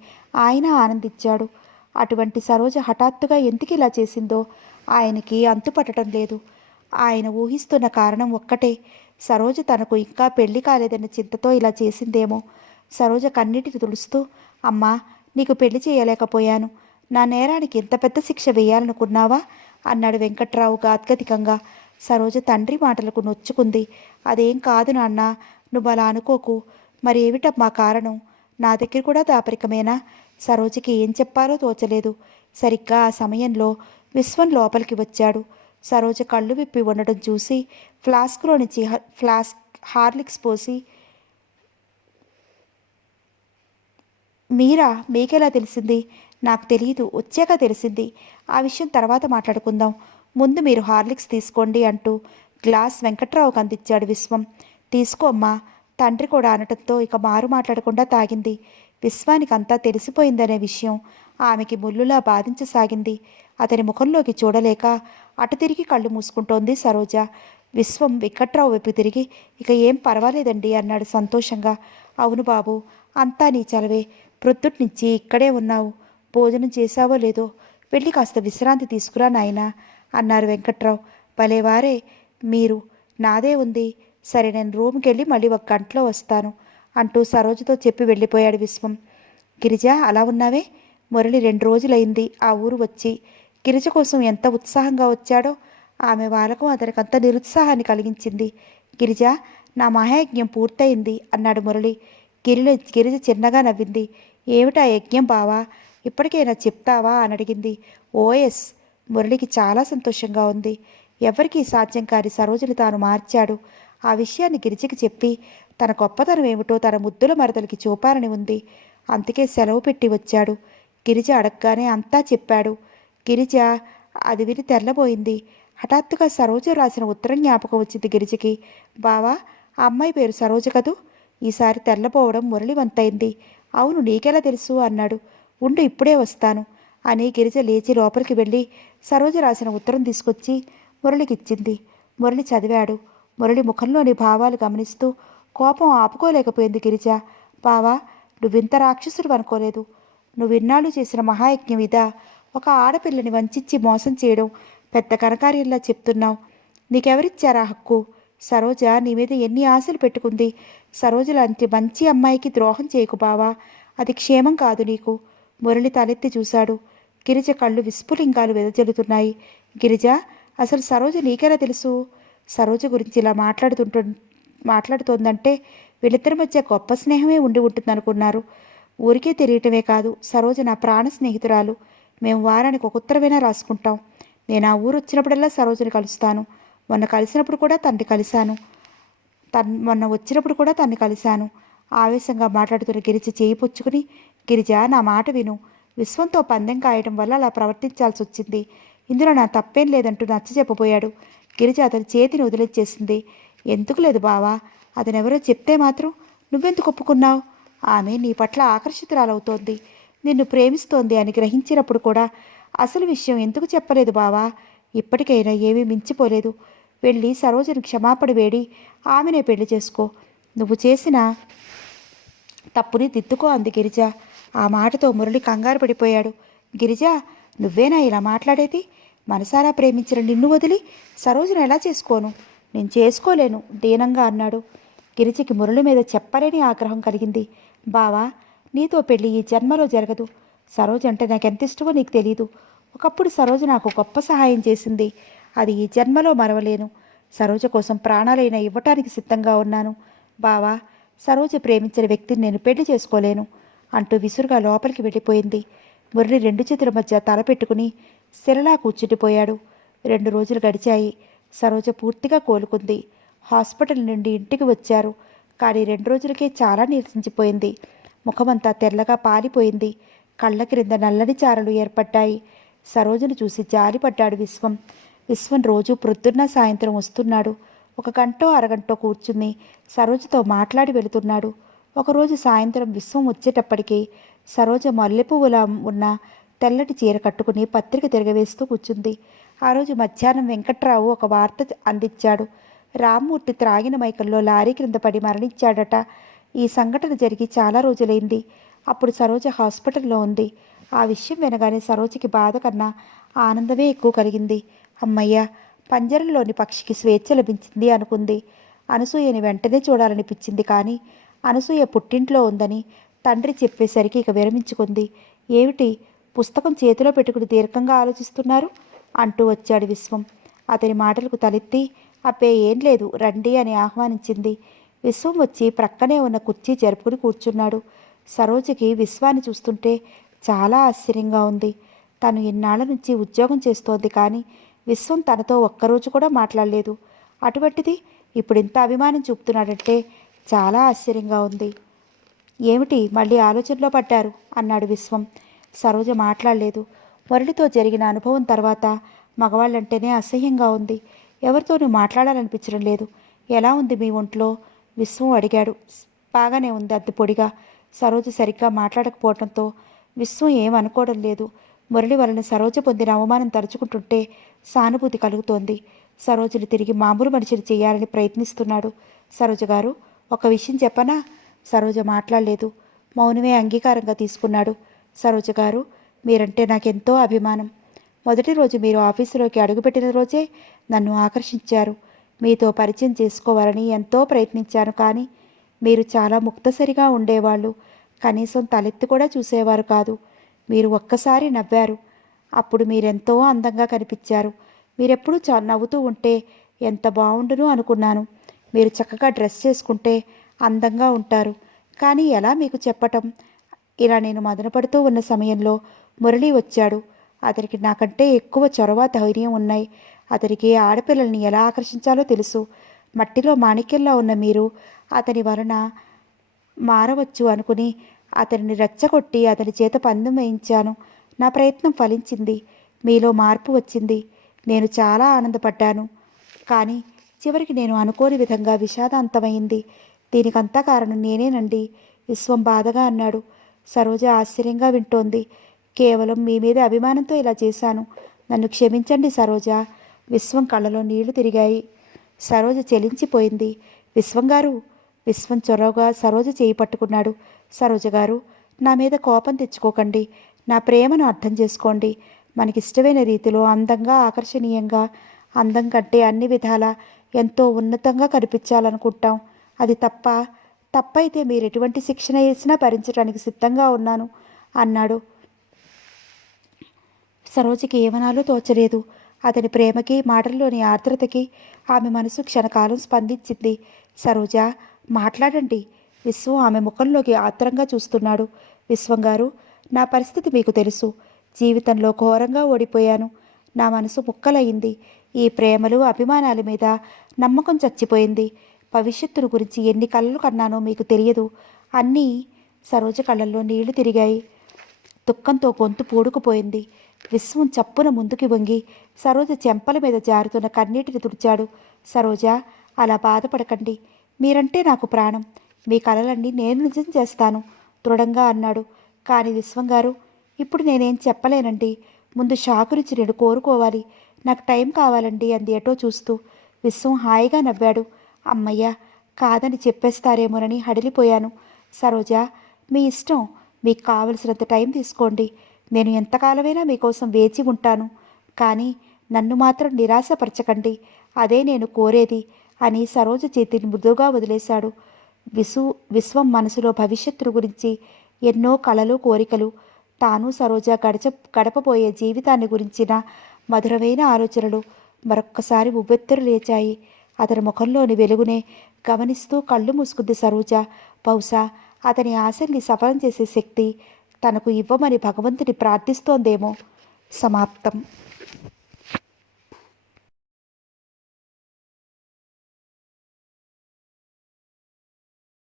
ఆయన ఆనందించాడు. అటువంటి సరోజ హఠాత్తుగా ఎందుకు ఇలా చేసిందో ఆయనకి అంతుపట్టడం లేదు. ఆయన ఊహిస్తున్న కారణం ఒక్కటే, సరోజ తనకు ఇంకా పెళ్లి కాలేదన్న చింతతో ఇలా చేసిందేమో. సరోజ కన్నీటిని తుడుస్తూ, అమ్మా, నీకు పెళ్లి చేయలేకపోయాను. నా నేరానికి ఇంత పెద్ద శిక్ష వేయాలనుకున్నావా అన్నాడు వెంకట్రావు గాద్గదికంగా. సరోజ తండ్రి మాటలకు నొచ్చుకుంది. అదేం కాదు నాన్న, నువ్వు అలా అనుకోకు. మరి ఏమిటమ్మా కారణం? నా దగ్గర కూడా దాపరికమేనా? సరోజకి ఏం చెప్పాలో తోచలేదు. సరిగ్గా ఆ సమయంలో విశ్వం లోపలికి వచ్చాడు. సరోజ కళ్ళు విప్పి ఉండడం చూసి ఫ్లాస్క్లో నుంచి హార్లిక్స్ పోసి, మీరా? మీకెలా తెలిసింది? నాకు తెలియదు, వచ్చాక తెలిసింది. ఆ విషయం తర్వాత మాట్లాడుకుందాం. ముందు మీరు హార్లిక్స్ తీసుకోండి అంటూ గ్లాస్ వెంకట్రావుకు అందించాడు విశ్వం. తీసుకో అమ్మా, తండ్రి కూడా అనటంతో ఇక మారు మాట్లాడకుండా తాగింది. విశ్వానికి అంతా తెలిసిపోయిందనే విషయం ఆమెకి ముల్లులా బాధించసాగింది. అతని ముఖంలోకి చూడలేక అటు తిరిగి కళ్ళు మూసుకుంటోంది సరోజ. విశ్వం వెంకట్రావు వైపు తిరిగి, ఇక ఏం పర్వాలేదండి అన్నాడు సంతోషంగా. అవును బాబు, అంతా నీ చలవే. ప్రొద్దుట్నుంచి ఇక్కడే ఉన్నావు. భోజనం చేశావో లేదో, వెళ్ళి కాస్త విశ్రాంతి తీసుకురా నాయనా అన్నారు వెంకట్రావు. భలేవారే మీరు, నాదే ఉంది. సరే, నేను రూమ్కి వెళ్ళి మళ్ళీ 1 గంటలో వస్తాను అంటూ సరోజతో చెప్పి వెళ్ళిపోయాడు విశ్వం. గిరిజ, అలా ఉన్నావే? మురళి 2 రోజులైంది ఆ ఊరు వచ్చి. గిరిజ కోసం ఎంత ఉత్సాహంగా వచ్చాడో. ఆమె వాలకం అతనికంత నిరుత్సాహాన్ని కలిగించింది. గిరిజ, నా మహాయజ్ఞం పూర్తయింది అన్నాడు మురళి. గిరిజ చిన్నగా నవ్వింది. ఏమిటా యజ్ఞం బావా? ఇప్పటికైనా చెప్తావా అని అడిగింది. ఓఎస్. మురళికి చాలా సంతోషంగా ఉంది. ఎవరికీ సాధ్యం కాని సరోజని తాను మార్చాడు. ఆ విషయాన్ని గిరిజకి చెప్పి తన గొప్పతనం ఏమిటో తన ముద్దుల మరదలికి చూపాలని ఉంది. అందుకే సెలవు పెట్టి వచ్చాడు. గిరిజ అడగగానే అంతా చెప్పాడు. గిరిజ అది విని తెల్లబోయింది. హఠాత్తుగా సరోజ రాసిన ఉత్తరం జ్ఞాపకం వచ్చింది గిరిజకి. బావా, ఆ అమ్మాయి పేరు సరోజ కదూ? ఈసారి తెల్లబోవడం మురళి వంతైంది. అవును, నీకెలా తెలుసు అన్నాడు. ఉండు, ఇప్పుడే వస్తాను అని గిరిజ లేచి లోపలికి వెళ్ళి సరోజ రాసిన ఉత్తరం తీసుకొచ్చి మురళికి ఇచ్చింది. మురళి చదివాడు. మురళి ముఖంలోని భావాలు గమనిస్తూ కోపం ఆపుకోలేకపోయింది గిరిజ. బావా, నువ్వింత రాక్షసుడు అనుకోలేదు. నువ్విన్నాళ్ళు చేసిన మహాయజ్ఞం ఇదా? ఒక ఆడపిల్లని వంచిచ్చి మోసం చేయడం పెద్ద కనకార్యంలా చెప్తున్నావు. నీకెవరిచ్చారా హక్కు? సరోజ నీ మీద ఎన్ని ఆశలు పెట్టుకుంది. సరోజ లాంటి మంచి అమ్మాయికి ద్రోహం చేయకు బావా, అది క్షేమం కాదు నీకు. మురళి తలెత్తి చూశాడు. గిరిజ కళ్ళు విస్ఫులింగాలు వెదజల్లుతున్నాయి. గిరిజ, అసలు సరోజ నీకెలా తెలుసు? సరోజ గురించి ఇలా మాట్లాడుతోందంటే వీళ్ళిద్దరి మధ్య గొప్ప స్నేహమే ఉండి ఉంటుందనుకున్నారు. ఊరికే తెలియటమే కాదు, సరోజ నా ప్రాణ స్నేహితురాలు. మేము వారానికి 1 ఉత్తరమైనా రాసుకుంటాం. నేను ఆ ఊరు వచ్చినప్పుడల్లా సరోజని కలుస్తాను. మొన్న కలిసినప్పుడు కూడా తన్ని కలిశాను. మొన్న వచ్చినప్పుడు కూడా తన్ని కలిశాను. ఆవేశంగా మాట్లాడుతున్న గిరిజ చేయి పుచ్చుకుని, గిరిజ, నా మాట విను. విశ్వంతో పందెం కాయడం వల్ల అలా ప్రవర్తించాల్సి వచ్చింది. ఇందులో నా తప్పేం లేదంటూ నచ్చ చెప్పబోయాడు. గిరిజ అతని చేతిని వదిలేచ్చేసింది. ఎందుకు లేదు బావా, అతనెవరో చెప్తే మాత్రం నువ్వెందుకు ఒప్పుకున్నావు? ఆమె నీ పట్ల ఆకర్షితురాలవుతోంది, నిన్ను ప్రేమిస్తోంది అని గ్రహించినప్పుడు కూడా అసలు విషయం ఎందుకు చెప్పలేదు బావా? ఇప్పటికైనా ఏమీ మించిపోలేదు. వెళ్ళి సరోజని క్షమాపణ వేడి ఆమెనే పెళ్లి చేసుకో. నువ్వు చేసిన తప్పుని దిద్దుకో అంది గిరిజ. ఆ మాటతో మురళి కంగారు పడిపోయాడు. గిరిజ, నువ్వేనా ఇలా మాట్లాడేది? మనసారా ప్రేమించిన నిన్ను వదిలి సరోజను ఎలా చేసుకోను? నేను చేసుకోలేను దీనంగా అన్నాడు. గిరిజకి మురళి మీద చెప్పలేని ఆగ్రహం కలిగింది. బావా, నీతో పెళ్ళి ఈ జన్మలో జరగదు. సరోజ అంటే నాకెంత ఇష్టమో నీకు తెలీదు. ఒకప్పుడు సరోజ నాకు గొప్ప సహాయం చేసింది. అది ఈ జన్మలో మరవలేను. సరోజ కోసం ప్రాణాలైనా ఇవ్వటానికి సిద్ధంగా ఉన్నాను. బావా, సరోజ ప్రేమించిన వ్యక్తిని నేను పెళ్లి చేసుకోలేను అంటూ విసురుగా లోపలికి వెళ్ళిపోయింది. మురళి రెండు చేతుల మధ్య తల పెట్టుకుని శిలలా కూర్చుండిపోయాడు. 2 రోజులు గడిచాయి. సరోజ పూర్తిగా కోలుకుంది. హాస్పిటల్ నుండి ఇంటికి వచ్చారు. కానీ 2 రోజులకే చాలా నీరసించిపోయింది. ముఖమంతా తెల్లగా పాలిపోయింది. కళ్ళ క్రింద నల్లని చారలు ఏర్పడ్డాయి. సరోజను చూసి జాలిపడ్డాడు విశ్వం. విశ్వం రోజు ప్రొద్దున్న సాయంత్రం వస్తున్నాడు. 1 గంటో అరగంటో కూర్చుని సరోజతో మాట్లాడి వెళుతున్నాడు. ఒకరోజు సాయంత్రం విశ్వం వచ్చేటప్పటికి సరోజ మల్లెపువ్వులా ఉన్న తెల్లటి చీర కట్టుకుని పత్రిక తిరగవేస్తూ కూర్చుంది. ఆ రోజు మధ్యాహ్నం వెంకట్రావు ఒక వార్త అందించాడు. రామ్మూర్తి త్రాగిన మైకంలో లారీ క్రింద పడి మరణించాడట. ఈ సంఘటన జరిగి చాలా రోజులైంది. అప్పుడు సరోజ హాస్పిటల్లో ఉంది. ఆ విషయం వినగానే సరోజకి బాధ కన్నా ఆనందమే ఎక్కువ కలిగింది. అమ్మయ్య, పంజరంలోని పక్షికి స్వేచ్ఛ లభించింది అనుకుంది. అనసూయని వెంటనే చూడాలనిపించింది. కానీ అనసూయ పుట్టింట్లో ఉందని తండ్రి చెప్పేసరికి ఇక విరమించుకుంది. ఏమిటి, పుస్తకం చేతిలో పెట్టుకుని దీర్ఘంగా ఆలోచిస్తున్నారు అంటూ వచ్చాడు విశ్వం. అతని మాటలకు తలెత్తి అబ్బే ఏం లేదు రండి అని ఆహ్వానించింది. విశ్వం వచ్చి ప్రక్కనే ఉన్న కుర్చీ జరుపుకుని కూర్చున్నాడు. సరోజకి విశ్వాన్ని చూస్తుంటే చాలా ఆశ్చర్యంగా ఉంది. తను ఇన్నాళ్ల నుంచి ఉద్యోగం చేస్తోంది. కానీ విశ్వం తనతో ఒక్కరోజు కూడా మాట్లాడలేదు. అటువంటిది ఇప్పుడు ఇంత అభిమానం చూపుతున్నాడంటే చాలా ఆశ్చర్యంగా ఉంది. ఏమిటి, మళ్ళీ ఆలోచనలో పడ్డారు అన్నాడు విశ్వం. సరోజ మాట్లాడలేదు. మురళితో జరిగిన అనుభవం తర్వాత మగవాళ్ళంటేనే అసహ్యంగా ఉంది. ఎవరితోనూ మాట్లాడాలనిపించడం లేదు. ఎలా ఉంది మీ ఒంట్లో? విశ్వం అడిగాడు. బాగానే ఉంది అంత పొడిగా. సరోజ సరిగ్గా మాట్లాడకపోవడంతో విశ్వం ఏమనుకోవడం లేదు. మురళి వలన సరోజ పొందిన అవమానం తలుచుకుంటుంటే సానుభూతి కలుగుతోంది. సరోజని తిరిగి మామూలు మనిషిని చేయాలని ప్రయత్నిస్తున్నాడు. సరోజ గారు, ఒక విషయం చెప్పనా? సరోజ మాట్లాడలేదు. మౌనమే అంగీకారంగా తీసుకున్నాడు. సరోజ గారు, మీరంటే నాకెంతో అభిమానం. మొదటి రోజు మీరు ఆఫీసులోకి అడుగుపెట్టిన రోజే నన్ను ఆకర్షించారు. మీతో పరిచయం చేసుకోవాలని ఎంతో ప్రయత్నించాను. కానీ మీరు చాలా ముక్తసరిగా ఉండేవాళ్ళు. కనీసం తలెత్తి కూడా చూసేవారు కాదు. మీరు ఒక్కసారి నవ్వారు. అప్పుడు మీరెంతో అందంగా కనిపించారు. మీరెప్పుడూ నవ్వుతూ ఉంటే ఎంత బాగుండును అనుకున్నాను. మీరు చక్కగా డ్రెస్ చేసుకుంటే అందంగా ఉంటారు. కానీ ఎలా మీకు చెప్పటం? ఇలా నేను మదనపడుతూ ఉన్న సమయంలో మురళి వచ్చాడు. అతనికి నాకంటే ఎక్కువ చొరవ, ధైర్యం ఉన్నాయి. అతనికి ఆడపిల్లల్ని ఎలా ఆకర్షించాలో తెలుసు. మట్టిలో మాణిక్యంలా ఉన్న మీరు అతని వలన మారవచ్చు అనుకుని అతనిని రెచ్చగొట్టి అతని చేత పందెం వేయించాను. నా ప్రయత్నం ఫలించింది. మీలో మార్పు వచ్చింది. నేను చాలా ఆనందపడ్డాను. కానీ చివరికి నేను అనుకోని విధంగా విషాదాంతమైంది. దీనికంతా కారణం నేనేనండి, విశ్వం బాధగా అన్నాడు. సరోజ ఆశ్చర్యంగా వింటోంది. కేవలం మీ మీద అభిమానంతో ఇలా చేశాను. నన్ను క్షమించండి సరోజ. విశ్వం కళ్ళలో నీళ్లు తిరిగాయి. సరోజ చెలించిపోయింది. విశ్వం గారు. విశ్వం చొరవగా సరోజ చేయి పట్టుకున్నాడు. సరోజ గారు, నా మీద కోపం తెచ్చుకోకండి. నా ప్రేమను అర్థం చేసుకోండి. మనకిష్టమైన రీతిలో అందంగా, ఆకర్షణీయంగా, అందం కంటే అన్ని విధాలా ఎంతో ఉన్నతంగా కనిపించాలనుకుంటాం. అది తప్పైతే మీరు ఎటువంటి శిక్షణ వేసినా భరించడానికి సిద్ధంగా ఉన్నాను అన్నాడు. సరోజకి ఏమనాలో తోచలేదు. అతని ప్రేమకి, మాటల్లోని ఆర్ద్రతకి ఆమె మనసు క్షణకాలం స్పందించింది. సరోజ, మాట్లాడండి. విశ్వం ఆమె ముఖంలోకి ఆత్రంగా చూస్తున్నాడు. విశ్వం గారు, నా పరిస్థితి మీకు తెలుసు. జీవితంలో ఘోరంగా ఓడిపోయాను. నా మనసు ముక్కలయ్యింది. ఈ ప్రేమలు, అభిమానాల మీద నమ్మకం చచ్చిపోయింది. భవిష్యత్తును గురించి ఎన్ని కలలు కన్నానో మీకు తెలియదు. అన్నీ. సరోజ కళ్ళల్లో నీళ్లు తిరిగాయి. దుఃఖంతో గొంతు పూడుకుపోయింది. విశ్వం చప్పున ముందుకి వంగి సరోజ చెంపల మీద జారుతున్న కన్నీటిని తుడిచాడు. సరోజ, అలా బాధపడకండి. మీరంటే నాకు ప్రాణం. మీ కలలన్నీ నేను నిజం చేస్తాను దృఢంగా అన్నాడు. కానీ విశ్వం గారు, ఇప్పుడు నేనేం చెప్పలేనండి. ముందు షాకు రుచి నేను కోరుకోవాలి. నాకు టైం కావాలండి అంది ఎటో చూస్తూ. విశ్వం హాయిగా నవ్వాడు. అమ్మయ్య, కాదని చెప్పేస్తారేమోనని హడిలిపోయాను. సరోజ, మీ ఇష్టం. మీకు కావలసినంత టైం తీసుకోండి. నేను ఎంతకాలమైనా మీకోసం వేచి ఉంటాను. కానీ నన్ను మాత్రం నిరాశపరచకండి, అదే నేను కోరేది అని సరోజ చేతిని మృదువుగా వదిలేశాడు. విశ్వం మనసులో భవిష్యత్తును గురించి ఎన్నో కలలు, కోరికలు, తాను సరోజ గడపబోయే జీవితాన్ని గురించిన మధురమైన ఆలోచనలు మరొక్కసారి ఉవ్వెత్తురు లేచాయి. అతని ముఖంలోని వెలుగునే గమనిస్తూ కళ్ళు మూసుకుంది సరోజ. బహుశా అతని ఆశల్ని సఫలం చేసే శక్తి తనకు ఇవ్వమని భగవంతుని ప్రార్థిస్తోందేమో. సమాప్తం.